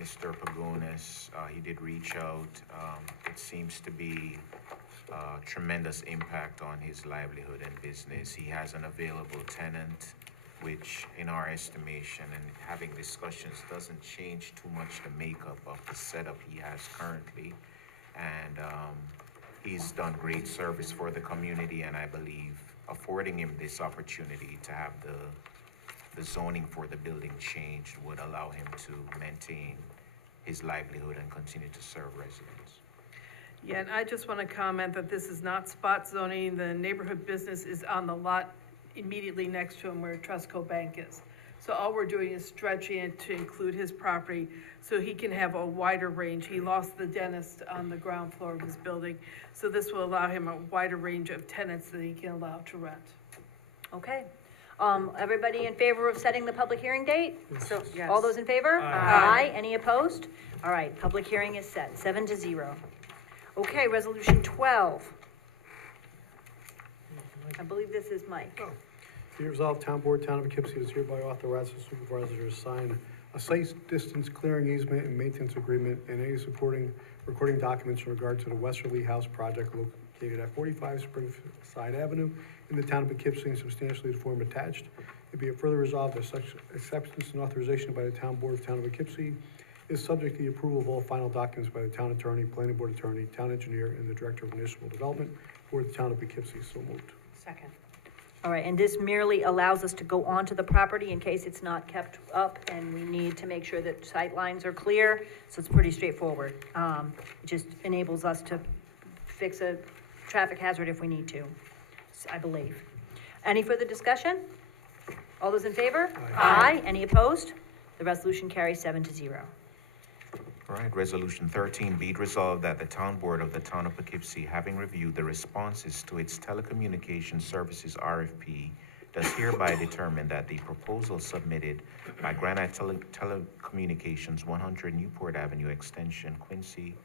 Mr. Pagonis, he did reach out. It seems to be tremendous impact on his livelihood and business. He has an available tenant, which in our estimation and having discussions doesn't change too much the makeup of the setup he has currently. And he's done great service for the community, and I believe affording him this opportunity to have the zoning for the building changed would allow him to maintain his livelihood and continue to serve residents. Yeah, and I just want to comment that this is not spot zoning. The neighborhood business is on the lot immediately next to him where Trustco Bank is. So all we're doing is stretching it to include his property so he can have a wider range. He lost the dentist on the ground floor of his building, so this will allow him a wider range of tenants that he can allow to rent. Okay. Everybody in favor of setting the public hearing date? So, yes. All those in favor? Aye. Any opposed? All right, public hearing is set, 7-0. Okay, resolution 12. I believe this is Mike. Be it resolved, Town Board, Town of Poughkeepsie does hereby authorize the supervisor to sign a site distance clearing easement and maintenance agreement and any supporting recording documents in regard to the Westerly House project located at 45 Springside Avenue in the Town of Poughkeepsie and substantially the form attached. It be it further resolved that such acceptance and authorization by the Town Board of Town of Poughkeepsie is subject to the approval of all final documents by the Town Attorney, Planning Board Attorney, Town Engineer, and the Director of Municipal Development for the Town of Poughkeepsie. So moved. Second. All right, and this merely allows us to go onto the property in case it's not kept up, and we need to make sure that sight lines are clear, so it's pretty straightforward. It just enables us to fix a traffic hazard if we need to, I believe. Any further discussion? All those in favor? Aye. Any opposed? The resolution carries 7-0. All right, Resolution 13, be it resolved that the Town Board of the Town of Poughkeepsie, having reviewed the responses to its telecommunications services RFP, does hereby determine that the proposal submitted by Granite Telecommunications, 100 Newport Avenue Extension, Quincy,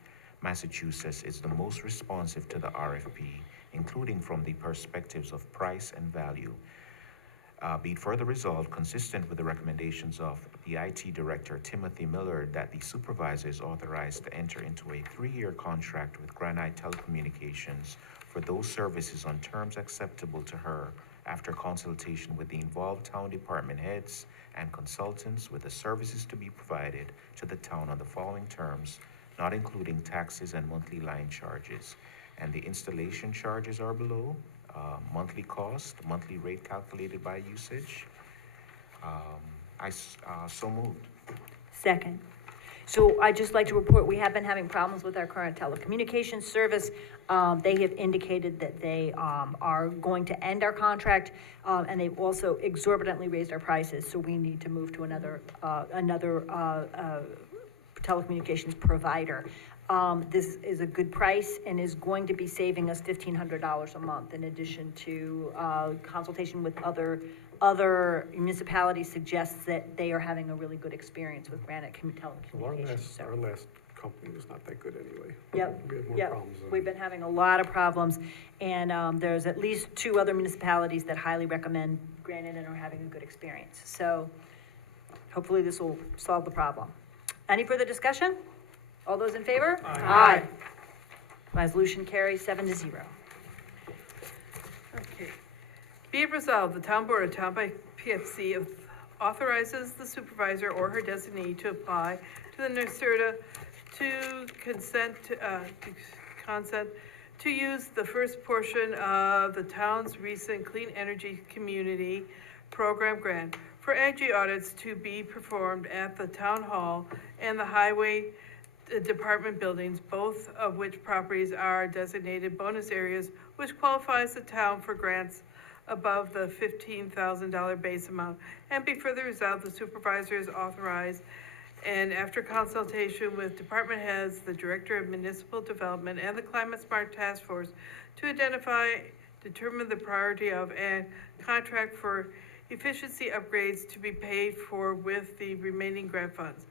Massachusetts, is the most responsive to the RFP, including from the perspectives of price and value. Be it further resolved, consistent with the recommendations of the IT Director, Timothy Miller, that the supervisor is authorized to enter into a 3-year contract with Granite Telecommunications for those services on terms acceptable to her after consultation with the involved town department heads and consultants, with the services to be provided to the town on the following terms, not including taxes and monthly line charges. And the installation charges are below. Monthly cost, monthly rate calculated by usage. So moved. Second. So I'd just like to report, we have been having problems with our current telecommunications service. They have indicated that they are going to end our contract, and they've also exorbitantly raised our prices, so we need to move to another telecommunications provider. This is a good price and is going to be saving us $1,500 a month, in addition to consultation with other municipalities suggests that they are having a really good experience with Granite Telecommunications. Our last company was not that good anyway. Yep, We had more yep. problems than- We've been having a lot of problems, and there's at least 2 other municipalities that highly recommend Granite and are having a good experience. So hopefully this will solve the problem. Any further discussion? All those in favor? Aye. Resolution carries 7-0. Okay. Be it resolved, the Town Board of Town by Poughkeepsie authorizes the supervisor or her designee to apply to the NYSERDA to consent to use the first portion of the town's recent Clean Energy Community Program grant for energy audits to be performed at the Town Hall and the Highway Department buildings, both of which properties are designated bonus areas, which qualifies the town for grants above the $15,000 base amount. And be further resolved, the supervisor is authorized, and after consultation with department heads, the Director of Municipal Development, and the Climate Smart Task Force, to determine the priority of, and contract for efficiency upgrades to be paid for with the remaining grant funds.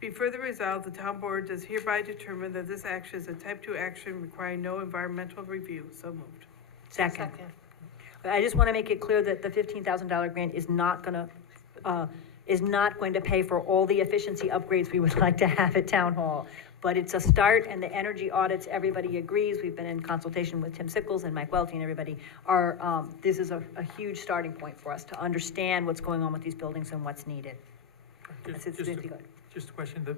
Be further resolved, the town board does hereby determine that this action is a type 2 action requiring no environmental review. So moved. Second. I just want to make it clear that the $15,000 grant is not going to pay for all the efficiency upgrades we would like to have at Town Hall. But it's a start, and the energy audits, everybody agrees. We've been in consultation with Tim Sickles and Mike Welty and everybody. This is a huge starting point for us to understand what's going on with these buildings and what's needed. It's really good. Just a question, the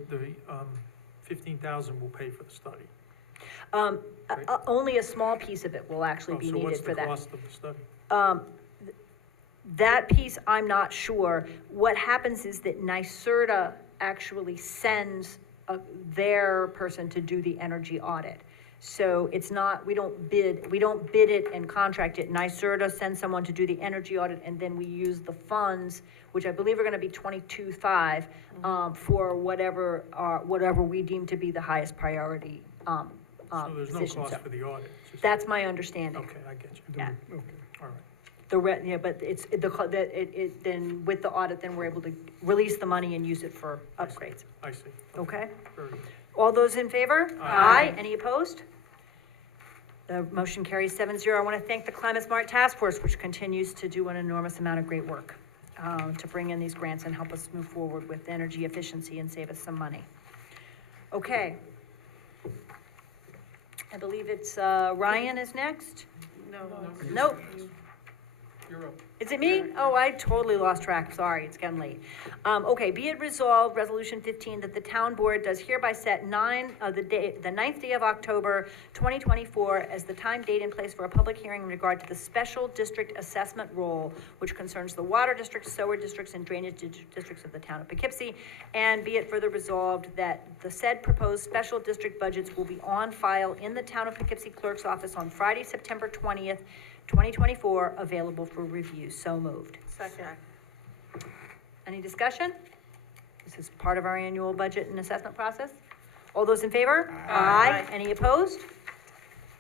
15,000 will pay for the study? Only a small piece of it will actually be needed for that. So what's the cost of the study? That piece, I'm not sure. What happens is that NYSERDA actually sends their person to do the energy audit. So it's not, we don't bid it and contract it. NYSERDA sends someone to do the energy audit, and then we use the funds, which I believe are gonna be 22.5, for whatever we deem to be the highest priority, So there's no position. cost So for the audit? It's just- that's my understanding. Okay, I get you. Yeah. Okay. All right. but it's, then with the audit, then we're able to release the money and use it for upgrades, I see. okay? Very good. All those in favor? Aye. Any opposed? The motion carries 7-0. I want to thank the Climate Smart Task Force, which continues to do an enormous amount of great work to bring in these grants and help us move forward with energy efficiency and save us some money. Okay. I believe it's, Ryan is next? No. Nope. You're up. Is it me? Oh, I totally lost track, sorry, it's getting late. Okay, be it resolved, Resolution 15, that the town board does hereby set the 9th day of October, 2024, as the time, date, and place for a public hearing in regard to the special district assessment role, which concerns the water districts, sewer districts, and drainage districts of the town of Poughkeepsie. And be it further resolved that the said proposed special district budgets will be on file in the town of Poughkeepsie clerk's office on Friday, September 20th, 2024, available for review. So moved. Second. Any discussion? This is part of our annual budget and assessment process. All those in favor? Aye. Any opposed?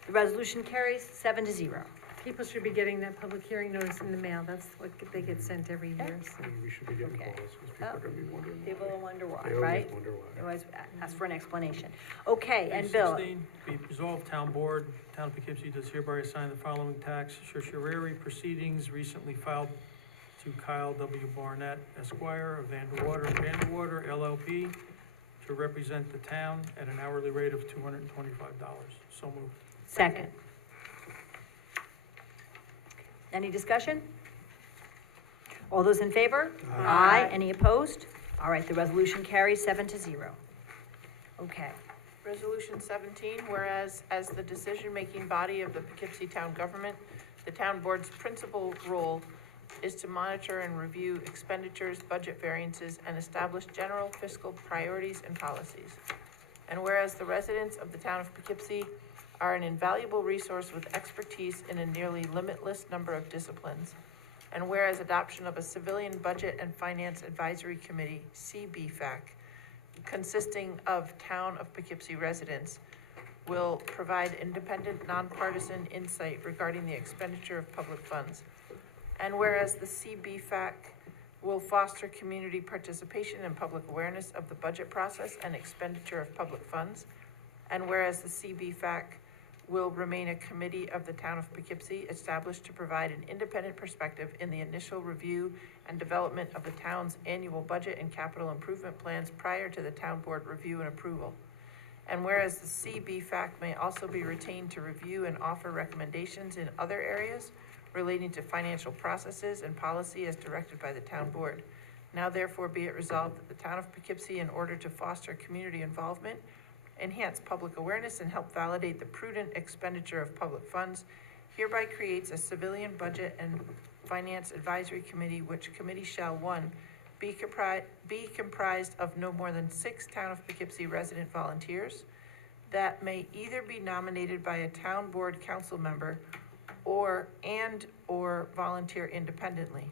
The resolution carries 7-0. People should be getting that public hearing notice in the mail. That's what they get sent every year, so. And we should be getting Okay. calls, because people are gonna be wondering why. People will wonder why, They always right? wonder why. They always ask for an explanation. Okay, and Page Bill, 16, be resolved, Town Board, Town of Poughkeepsie does hereby assign the following tax certiorari proceedings recently filed to Kyle W. Barnett Esquire of Vanderwater and Vanderwater LLP to represent the town at an hourly rate of $225. So moved. second. Any discussion? All those in favor? Aye. Any opposed? All right, the resolution carries 7-0. Okay. Resolution 17, whereas as the decision-making body of the Poughkeepsie Town Government, the town board's principal role is to monitor and review expenditures, budget variances, and establish general fiscal priorities and policies. And whereas the residents of the town of Poughkeepsie are an invaluable resource with expertise in a nearly limitless number of disciplines. And whereas adoption of a Civilian Budget and Finance Advisory Committee, CBFAC, consisting of Town of Poughkeepsie residents, will provide independent, nonpartisan insight regarding the expenditure of public funds. And whereas the CBFAC will foster community participation and public awareness of the budget process and expenditure of public funds. And whereas the CBFAC will remain a committee of the town of Poughkeepsie established to provide an independent perspective in the initial review and development of the town's annual budget and capital improvement plans prior to the town board review and approval. And whereas the CBFAC may also be retained to review and offer recommendations in other areas relating to financial processes and policy as directed by the town board. Now therefore be it resolved that the town of Poughkeepsie, in order to foster community involvement, enhance public awareness, and help validate the prudent expenditure of public funds, hereby creates a Civilian Budget and Finance Advisory Committee, which committee shall, 1, be comprised of no more than 6 town of Poughkeepsie resident volunteers that may either be nominated by a town board council member or volunteer independently,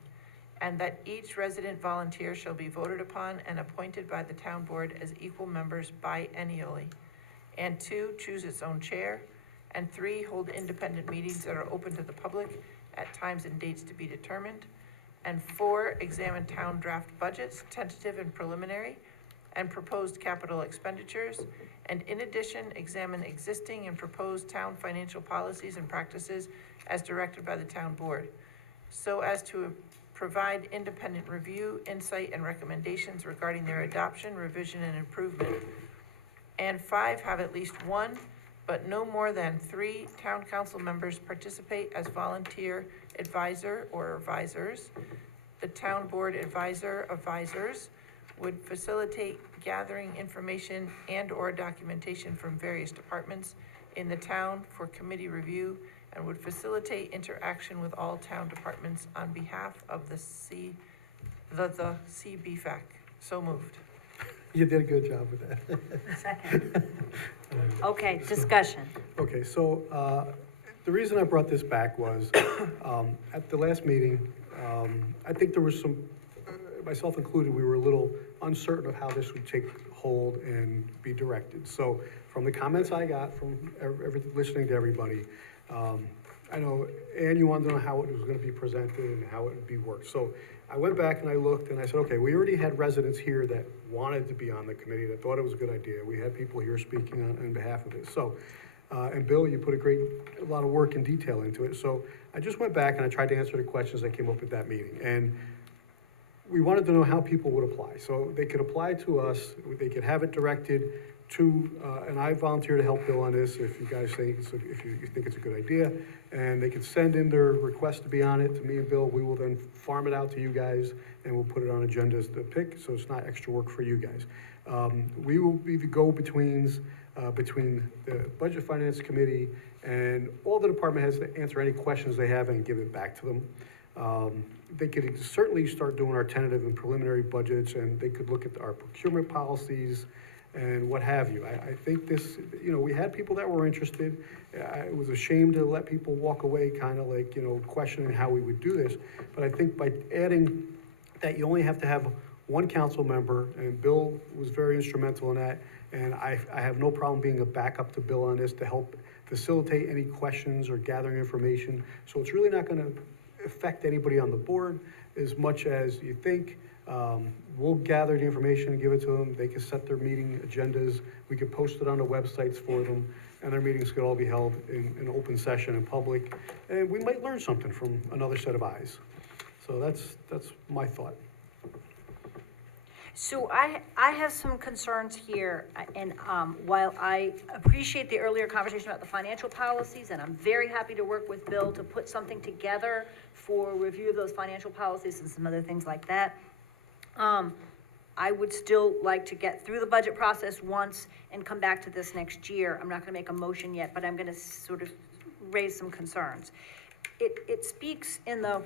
and that each resident volunteer shall be voted upon and appointed by the town board as equal members biennially. And 2, choose its own chair. And 3, hold independent meetings that are open to the public at times and dates to be determined. And 4, examine town draft budgets, tentative and preliminary, and proposed capital expenditures. And in addition, examine existing and proposed town financial policies and practices as directed by the town board, so as to provide independent review, insight, and recommendations regarding their adoption, revision, and improvement. And 5, have at least 1, but no more than 3 town council members participate as volunteer advisor or advisors. The town board advisors would facilitate gathering information and/or documentation from various departments in the town for committee review, and would facilitate interaction with all town departments on behalf of the CBFAC. So moved. You did a good job with that. Second. Okay, discussion. Okay, so, the reason I brought this back was, at the last meeting, I think there was some, myself included, we were a little uncertain of how this would take hold and be directed. So, from the comments I got from listening to everybody, I know, and you wanted to know how it was gonna be presented and how it would be worked. So I went back and I looked and I said, okay, we already had residents here that wanted to be on the committee, that thought it was a good idea. We had people here speaking on behalf of it. So, and Bill, you put a lot of work and detail into it. So I just went back and I tried to answer the questions that came up at that meeting. And we wanted to know how people would apply. So they could apply to us, they could have it directed to, and I volunteer to help Bill on this if you guys think, if you think it's a good idea. And they could send in their request to be on it to me and Bill. We will then farm it out to you guys and we'll put it on agendas to pick, so it's not extra work for you guys. We will be the go-betweens between the Budget Finance Committee and all the department heads to answer any questions they have and give it back to them. They could certainly start doing our tentative and preliminary budgets, and they could look at our procurement policies and what have you. I think this, we had people that were interested. It was a shame to let people walk away kind of like, questioning how we would do this. But I think by adding that you only have to have one council member, and Bill was very instrumental in that, and I have no problem being a backup to Bill on this to help facilitate any questions or gathering information. So it's really not gonna affect anybody on the board as much as you think. We'll gather the information and give it to them. They can set their meeting agendas. We could post it on the websites for them, and their meetings could all be held in open session in public. And we might learn something from another set of eyes. So that's my thought. So I have some concerns here, and while I appreciate the earlier conversation about the financial policies, and I'm very happy to work with Bill to put something together for review of those financial policies and some other things like that, I would still like to get through the budget process once and come back to this next year. I'm not gonna make a motion yet, but I'm gonna sort of raise some concerns. It speaks in the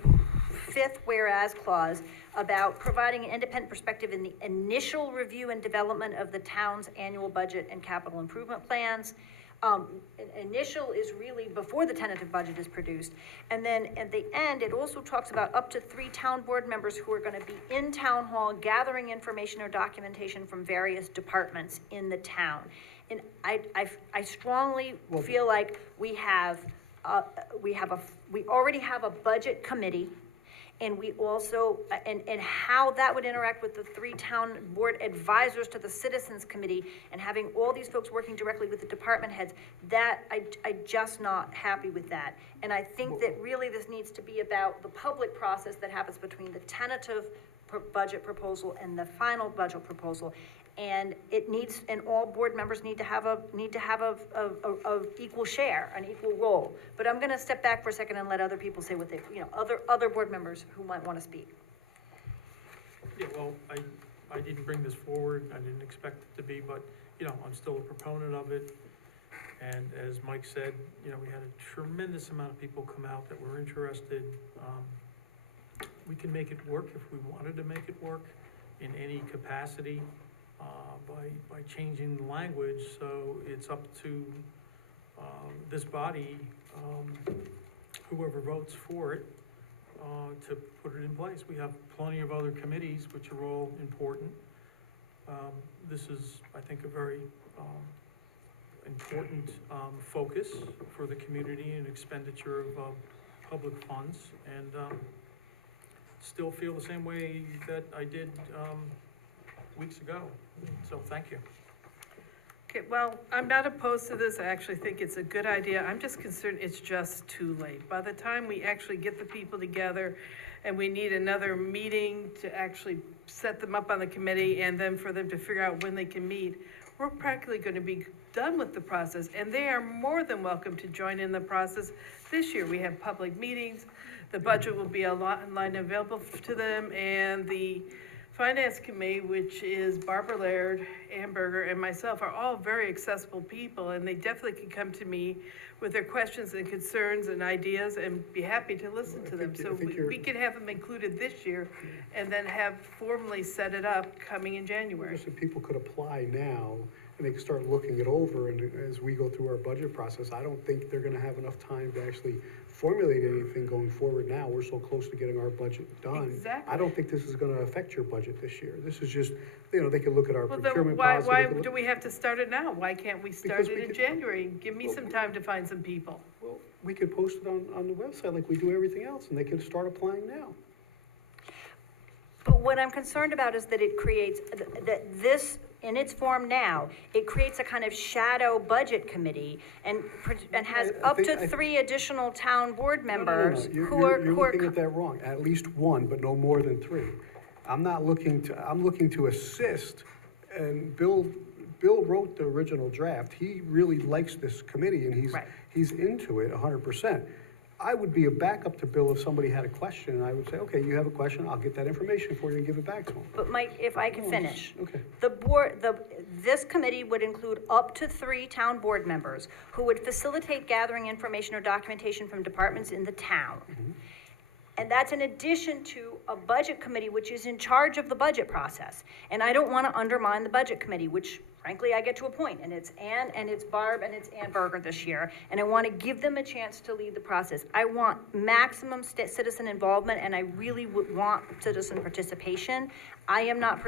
fifth whereas clause about providing an independent perspective in the initial review and development of the town's annual budget and capital improvement plans. Initial is really before the tentative budget is produced. And then at the end, it also talks about up to 3 town board members who are gonna be in town hall gathering information or documentation from various departments in the town. And I strongly feel like we already have a budget committee. And we also, and how that would interact with the 3 town board advisors to the citizens committee and having all these folks working directly with the department heads, that, I just not happy with that. And I think that really this needs to be about the public process that happens between the tentative budget proposal and the final budget proposal. And it needs, and all board members need to have a equal share, an equal role. But I'm gonna step back for a second and let other people say what they, other board members who might wanna speak. Yeah, well, I didn't bring this forward, I didn't expect it to be, but, I'm still a proponent of it. And as Mike said, we had a tremendous amount of people come out that were interested. We can make it work if we wanted to make it work in any capacity, by changing the language, so it's up to, this body, whoever votes for it, to put it in place. We have plenty of other committees which are all important. This is, I think, a very, important, focus for the community and expenditure of, public funds, and, still feel the same way that I did, weeks ago, so thank you. Okay, well, I'm not opposed to this, I actually think it's a good idea, I'm just concerned it's just too late. By the time we actually get the people together, and we need another meeting to actually set them up on the committee, and then for them to figure out when they can meet, we're practically gonna be done with the process, and they are more than welcome to join in the process. This year, we have public meetings, the budget will be online available to them, and the Finance Committee, which is Barbara Laird, Ann Berger, and myself, are all very accessible people, and they definitely can come to me with their questions and concerns and ideas, and be happy to listen to them. So we could have them included this year, and then have formally set it up coming in January. Just if people could apply now, and they can start looking it over, and as we go through our budget process, I don't think they're gonna have enough time to actually formulate anything going forward now. We're so close to getting our budget done. Exactly. I don't think this is gonna affect your budget this year. This is just, they can look at our Well, procurement then policy. why do we have to start it now? Why can't we start Because it we in could- January? Give me some time to find some people. Well, we could post it on the website like we do everything else, and they could start applying now. But what I'm concerned about is that it creates, that this, in its form now, it creates a kind of shadow budget committee and has I up think- to 3 additional town board members No, who are. you're looking at that wrong. At least one, but no more than 3. I'm looking to assist, and Bill wrote the original draft. He really likes this committee, and Right. he's into it 100%. I would be a backup to Bill if somebody had a question, and I would say, okay, you have a question, I'll get that information for you and give it back to him. But Mike, if I can finish. Okay. This committee would include up to 3 town board members who would facilitate gathering information or documentation from departments in the town. And that's in addition to a budget committee, which is in charge of the budget process. And I don't want to undermine the budget committee, which frankly, I get to a point, and it's Ann, and it's Barb, and it's Ann Berger this year, and I want to give them a chance to lead the process. I want maximum citizen involvement, and I really would want citizen participation. I am not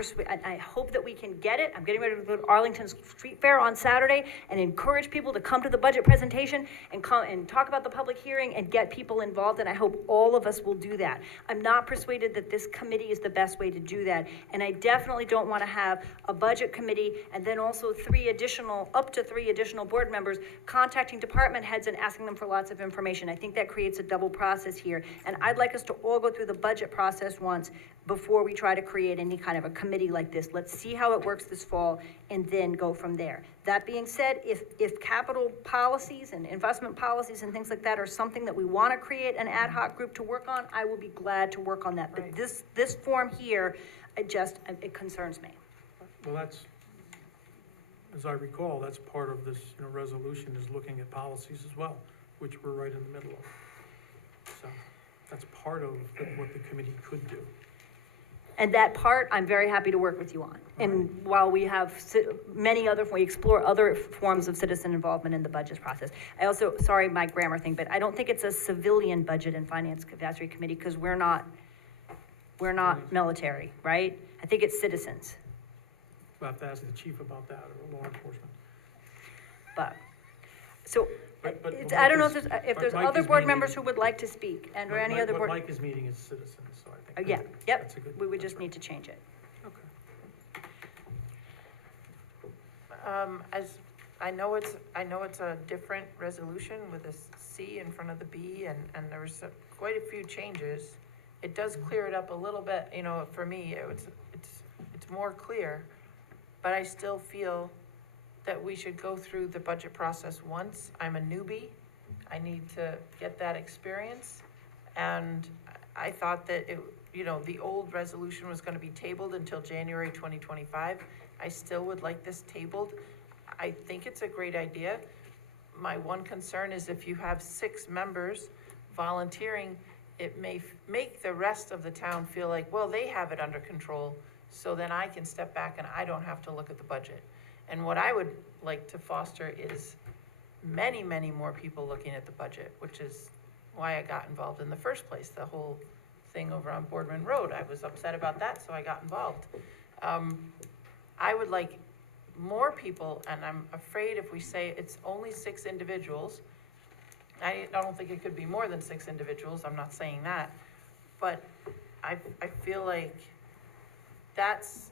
I hope that we can get it. I'm getting ready to go to Arlington Street Fair on Saturday and encourage people to come to the budget presentation and come and talk about the public hearing and get people involved, and I hope all of us will do that. I'm not persuaded that this committee is the best way to do that, and I definitely don't want to have a budget committee and then also up to three additional board members contacting department heads and asking them for lots of information. I think that creates a double process here, and I'd like us to all go through the budget process once before we try to create any kind of a committee like this. Let's see how it works this fall and then go from there. That being said, if capital policies and investment policies and things like that are something that we want to create an ad hoc group to work on, I will be glad to work on that. But this form here, it concerns me. Well, that's, as I recall, that's part of this, resolution is looking at policies as well, which we're right in the middle of. So that's part of what the committee could do. And that part, I'm very happy to work with you on. And while we have we explore other forms of citizen involvement in the budget process. I also, sorry, my grammar thing, but I don't think it's a civilian budget and finance advisory committee because we're not military, right? I think it's citizens. We'll have to ask the chief about that, or law enforcement. But, so, But I don't know Mike if there's Mike other is board meeting- members who would like to speak, and or any other board. What Mike is meeting is citizens, so I think. Yeah, that's yep, a good- we would that's just right. need to change it. Okay. As, I know it's a different resolution with a C in front of the B, and there was quite a few changes. It does clear it up a little bit, for me, it's more clear, but I still feel that we should go through the budget process once. I'm a newbie, I need to get that experience, and I thought that the old resolution was gonna be tabled until January 2025. I still would like this tabled. I think it's a great idea. My one concern is if you have 6 members volunteering, it may make the rest of the town feel like, well, they have it under control, so then I can step back and I don't have to look at the budget. And what I would like to foster is many, many more people looking at the budget, which is why I got involved in the first place. The whole thing over on Boardman Road, I was upset about that, so I got involved. I would like more people, and I'm afraid if we say it's only 6 individuals, I don't think it could be more than 6 individuals, I'm not saying that, but I feel like that's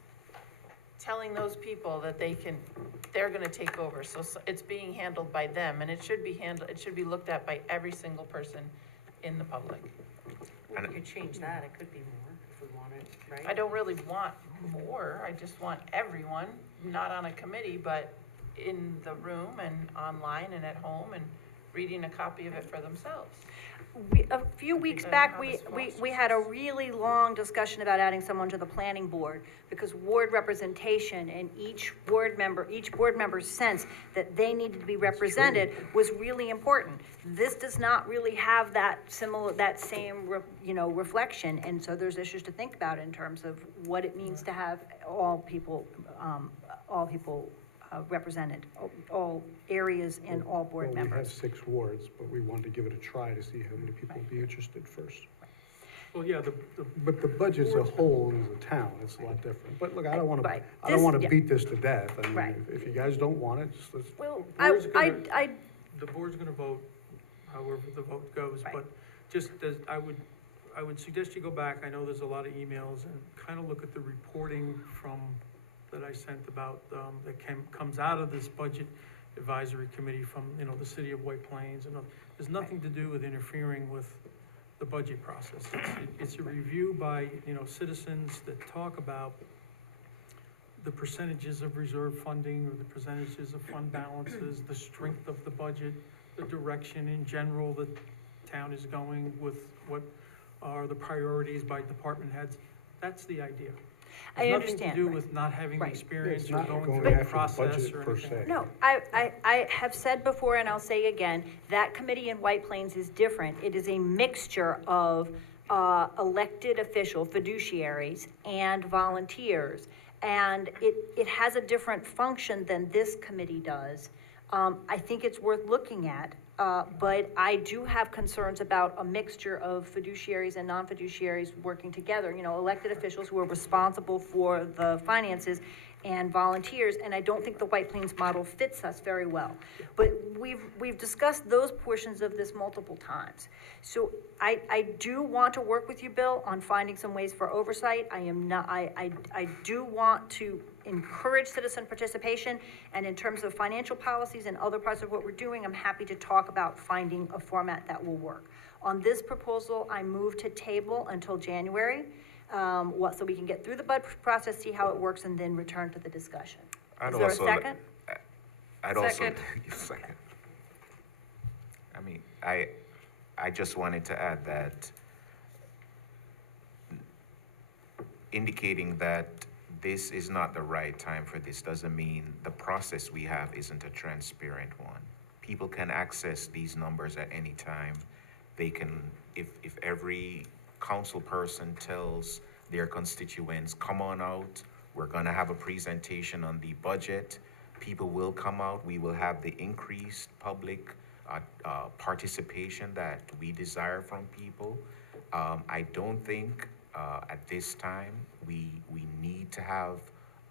telling those people that they're gonna take over, so it's being handled by them, and it should be looked at by every single person in the public. We could change that, it could be more if we wanted, right? I don't really want more, I just want everyone, not on a committee, but in the room and online and at home and reading a copy of it for themselves. A few weeks that back, how we this had a really long discussion about adding someone to the planning board, because ward representation and each board member's sense that they needed to be represented was really important. This does not really have that same reflection, and so there's issues to think about in terms of what it means to have all people represented, all areas and all board We have members. 6 wards, but we wanted to give it a try to see how many people would be interested first. Well, yeah, But the budget's a whole as a town, it's a lot different. But look, I don't Right. want to Yeah. beat this to death. I mean, Right. if you guys don't want it, just let's. Well, board's gonna- I the board's gonna vote however the vote goes. Right. But just as, I would suggest you go back, I know there's a lot of emails, and kind of look at the reporting that I sent about, comes out of this budget advisory committee from, the city of White Plains, and there's nothing to do with interfering with the budget process. It's a review by, citizens that talk about the percentages of reserve funding, or the percentages of fund balances, the strength of the budget, the direction in general that town is going with, what are the priorities by department heads. That's the idea. I It's understand, nothing to do right. with not having Right. experience It's or not going going through the after the process budget or per anything. se. No, I have said before, and I'll say again, that committee in White Plains is different. It is a mixture of elected official fiduciaries and volunteers. And it has a different function than this committee does. I think it's worth looking at, but I do have concerns about a mixture of fiduciaries and non-fiduciaries working together. Elected officials who are responsible for the finances and volunteers, and I don't think the White Plains model fits us very well. But we've discussed those portions of this multiple times. So I do want to work with you, Bill, on finding some ways for oversight. I do want to encourage citizen participation, and in terms of financial policies and other parts of what we're doing, I'm happy to talk about finding a format that will work. On this proposal, I move to table until January, so we can get through the budget process, see how it works, and then return to the discussion. I'd Is there a also- second? I'd also, Second. second. I mean, I just wanted to add that indicating that this is not the right time for this doesn't mean the process we have isn't a transparent one. People can access these numbers at any time. They can, if every council person tells their constituents, come on out, we're gonna have a presentation on the budget, people will come out, we will have the increased public participation that we desire from people. I don't think at this time we need to have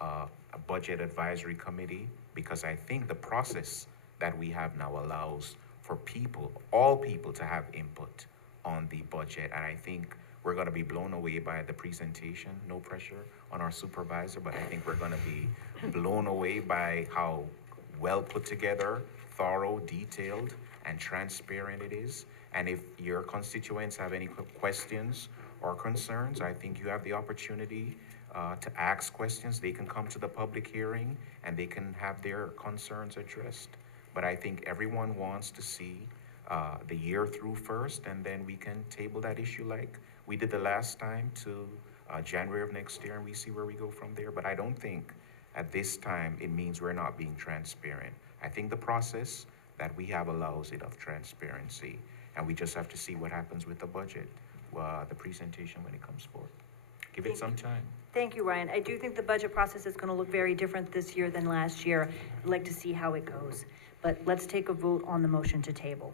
a budget advisory committee, because I think the process that we have now allows for people, all people, to have input on the budget. And I think we're gonna be blown away by the presentation. No pressure on our supervisor, but I think we're gonna be blown away by how well put together, thorough, detailed, and transparent it is. And if your constituents have any questions or concerns, I think you have the opportunity to ask questions. They can come to the public hearing and they can have their concerns addressed. But I think everyone wants to see the year through first, and then we can table that issue like we did the last time to January of next year, and we see where we go from there. But I don't think at this time it means we're not being transparent. I think the process that we have allows it of transparency, and we just have to see what happens with the budget, the presentation when it comes forth. Give it some time. Thank you, Ryan. I do think the budget process is gonna look very different this year than last year. I'd like to see how it goes. But let's take a vote on the motion to table.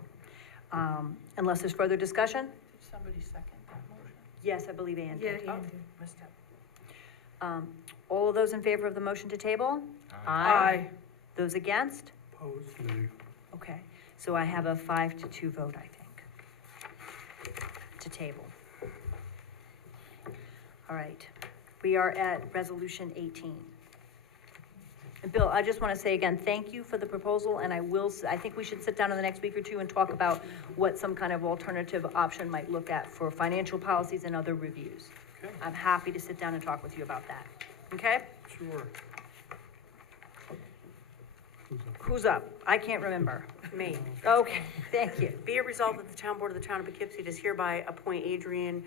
Unless there's further discussion? Did somebody second that motion? Yes, I believe Ann Yeah, did. Ian did. Missed it. All of those in favor of the motion to table? Aye. Those against? Opposed? Nay. Okay, so I have a 5-2 vote, I think, to table. All right, we are at resolution 18. And Bill, I just want to say again, thank you for the proposal, and I think we should sit down in the next week or two and talk about what some kind of alternative option might look at for financial policies and other reviews. Okay, I'm happy to sit down and talk with you about that, okay? sure. Who's up? I can't remember. Me. Okay, thank you. Be it resolved that the town board of the town of Poughkeepsie does hereby appoint Adrian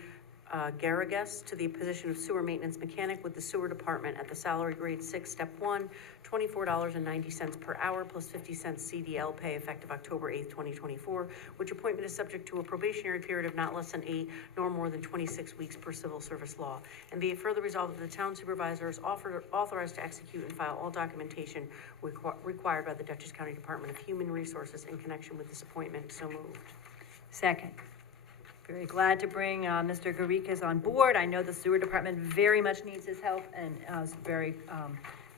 Garrigus to the position of sewer maintenance mechanic with the sewer department at the salary grade 6, step 1, $24.90 per hour plus 50 cents CDL pay effective October 8th, 2024, which appointment is subject to a probationary period of not less than 8 nor more than 26 weeks per civil service law. And be it further resolved that the town supervisor is authorized to execute and file all documentation required by the Dutchess County Department of Human Resources in connection with this appointment. So moved. Second. Very glad to bring Mr. Garrikas on board. I know the sewer department very much needs his help, and I was very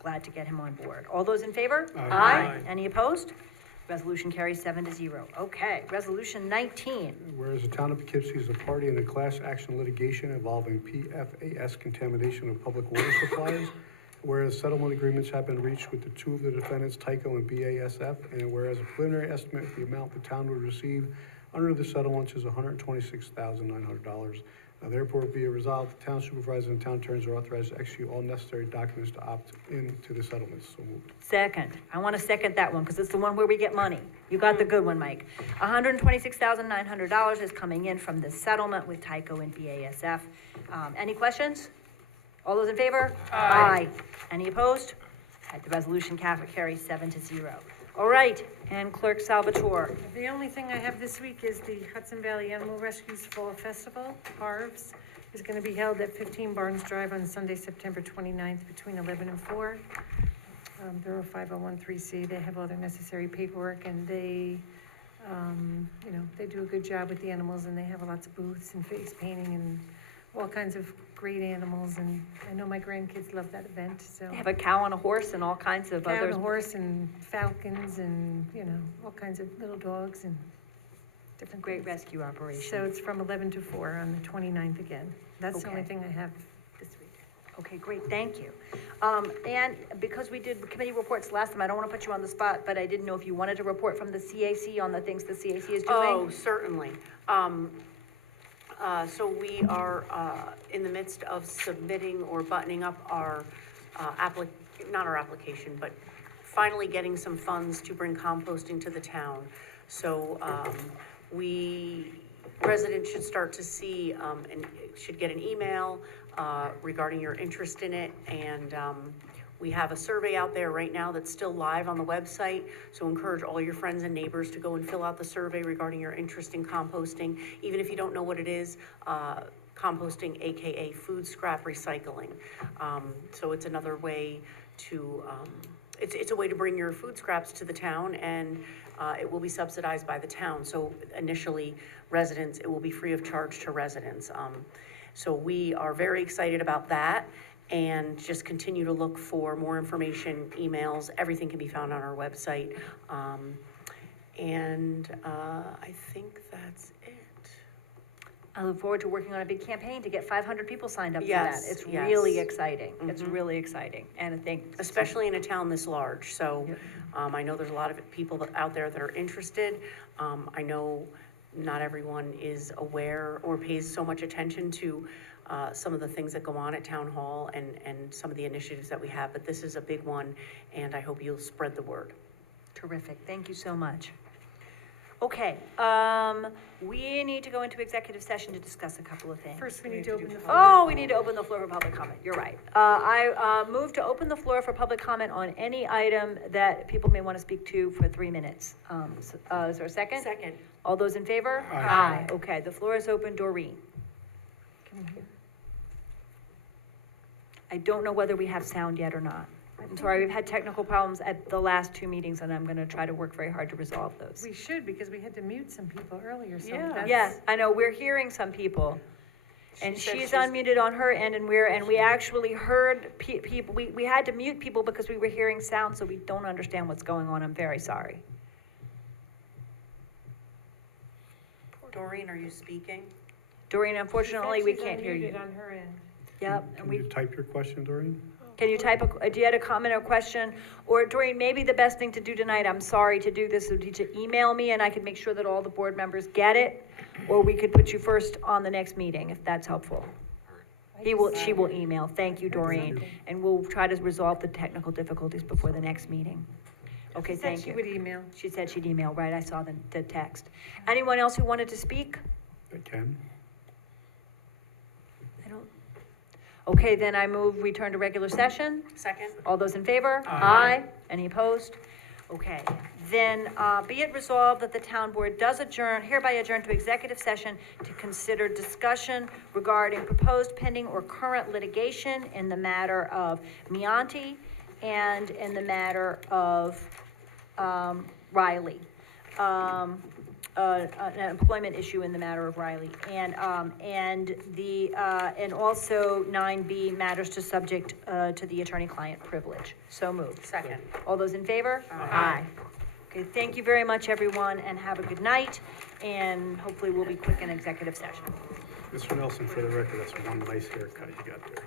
glad to get him on board. All those in favor? Aye. Any opposed? Resolution carries 7-0. Okay, resolution 19. Whereas the town of Poughkeepsie is a party in a class action litigation involving PFAS contamination of public water supplies, whereas settlement agreements have been reached with the two of the defendants, Tyco and BASF, and whereas a preliminary estimate of the amount the town would receive under the settlements is $126,900. Now therefore be it resolved, the town supervisor and town attorneys are authorized to execute all necessary documents to opt into the settlements. So moved. Second, I want to second that one, because it's the one where we get money. You got the good one, Mike. $126,900 is coming in from this settlement with Tyco and BASF. Any questions? All those in favor? Aye. Any opposed? Okay, the resolution carries 7-0. All right, and Clerk Salvatore. The only thing I have this week is the Hudson Valley Animal Rescue's Fall Festival, Harv's, is gonna be held at 15 Barnes Drive on Sunday, September 29th, between 11 and 4. They're a 501(c)(3). They have all their necessary paperwork, and they, they do a good job with the animals, and they have lots of booths and face painting and all kinds of great animals, and I know my grandkids love that event, so. They have a cow and a horse and all kinds of Cow and others. a horse and falcons and, all kinds of little dogs and different Great things. rescue operation. So it's from 11 to 4 on the 29th again. That's the only Okay. thing I have this week. Okay, great, thank you. And because we did committee reports last time, I don't want to put you on the spot, but I didn't know if you wanted to report from the CAC on the things the CAC is doing? Oh, certainly. So we are in the midst of submitting or buttoning up our not our application, but finally getting some funds to bring composting to the town. So residents should start to see and should get an email regarding your interest in it, and we have a survey out there right now that's still live on the website, so encourage all your friends and neighbors to go and fill out the survey regarding your interest in composting. Even if you don't know what it is, composting, AKA food scrap recycling. So it's another way to, it's a way to bring your food scraps to the town, and it will be subsidized by the town. So initially, residents, it will be free of charge to residents. So we are very excited about that. And just continue to look for more information, emails, everything can be found on our website. I think that's it. I look forward to working on a big campaign to get 500 people signed up for that. Yes, It's yes. really exciting. It's Mhm. really exciting. And I think. Especially in a town this large, so, Yep. I know there's a lot of people out there that are interested. I know not everyone is aware or pays so much attention to some of the things that go on at Town Hall and some of the initiatives that we have, but this is a big one, and I hope you'll spread the word. Terrific, thank you so much. Okay, we need to go into executive session to discuss a couple of things. First, we need to open the floor. Oh, we need to open the floor for public comment, you're right. I move to open the floor for public comment on any item that people may want to speak to for 3 minutes. Is there a second? Second. All those in favor? Aye. Okay, the floor is open, Doreen. Can we hear? I don't know whether we have sound yet or not. I'm sorry, we've had technical problems at the last 2 meetings, and I'm gonna try to work very hard to resolve those. We should, because we had to mute some people earlier, so Yeah. that's. Yeah, I know, we're hearing some people. And She said she's she's- unmuted on her end, and we actually heard people, we had to mute people because we were hearing sound, so we don't understand what's going on. I'm very sorry. Doreen, are you speaking? Doreen, unfortunately, we can't hear She's you. unmuted on her end. Yep, and Can we, you type your question, Doreen? can you type do you have a comment or question? Or Doreen, maybe the best thing to do tonight, I'm sorry to do this, would be to email me, and I could make sure that all the board members get it, or we could put you first on the next meeting, if that's helpful. She will email, thank you, Doreen, and we'll try to resolve the technical difficulties before the next meeting. Okay, She said thank she you. would email. She said she'd email, right, I saw the text. Anyone else who wanted to speak? I can. I don't. Okay, then I move, return to regular session. Second? All those in favor? Aye. Any opposed? Okay, then, be it resolved that the town board does hereby adjourn to executive session to consider discussion regarding proposed pending or current litigation in the matter of Mianti and in the matter of, Riley. An employment issue in the matter of Riley. And also 9B matters to subject, to the attorney-client privilege. So moved. Second. All those in favor? Aye. Okay. Okay, thank you very much, everyone, and have a good night, and hopefully we'll be quick in executive session. Mr. Nelson, for the record, that's one nice haircut you got there.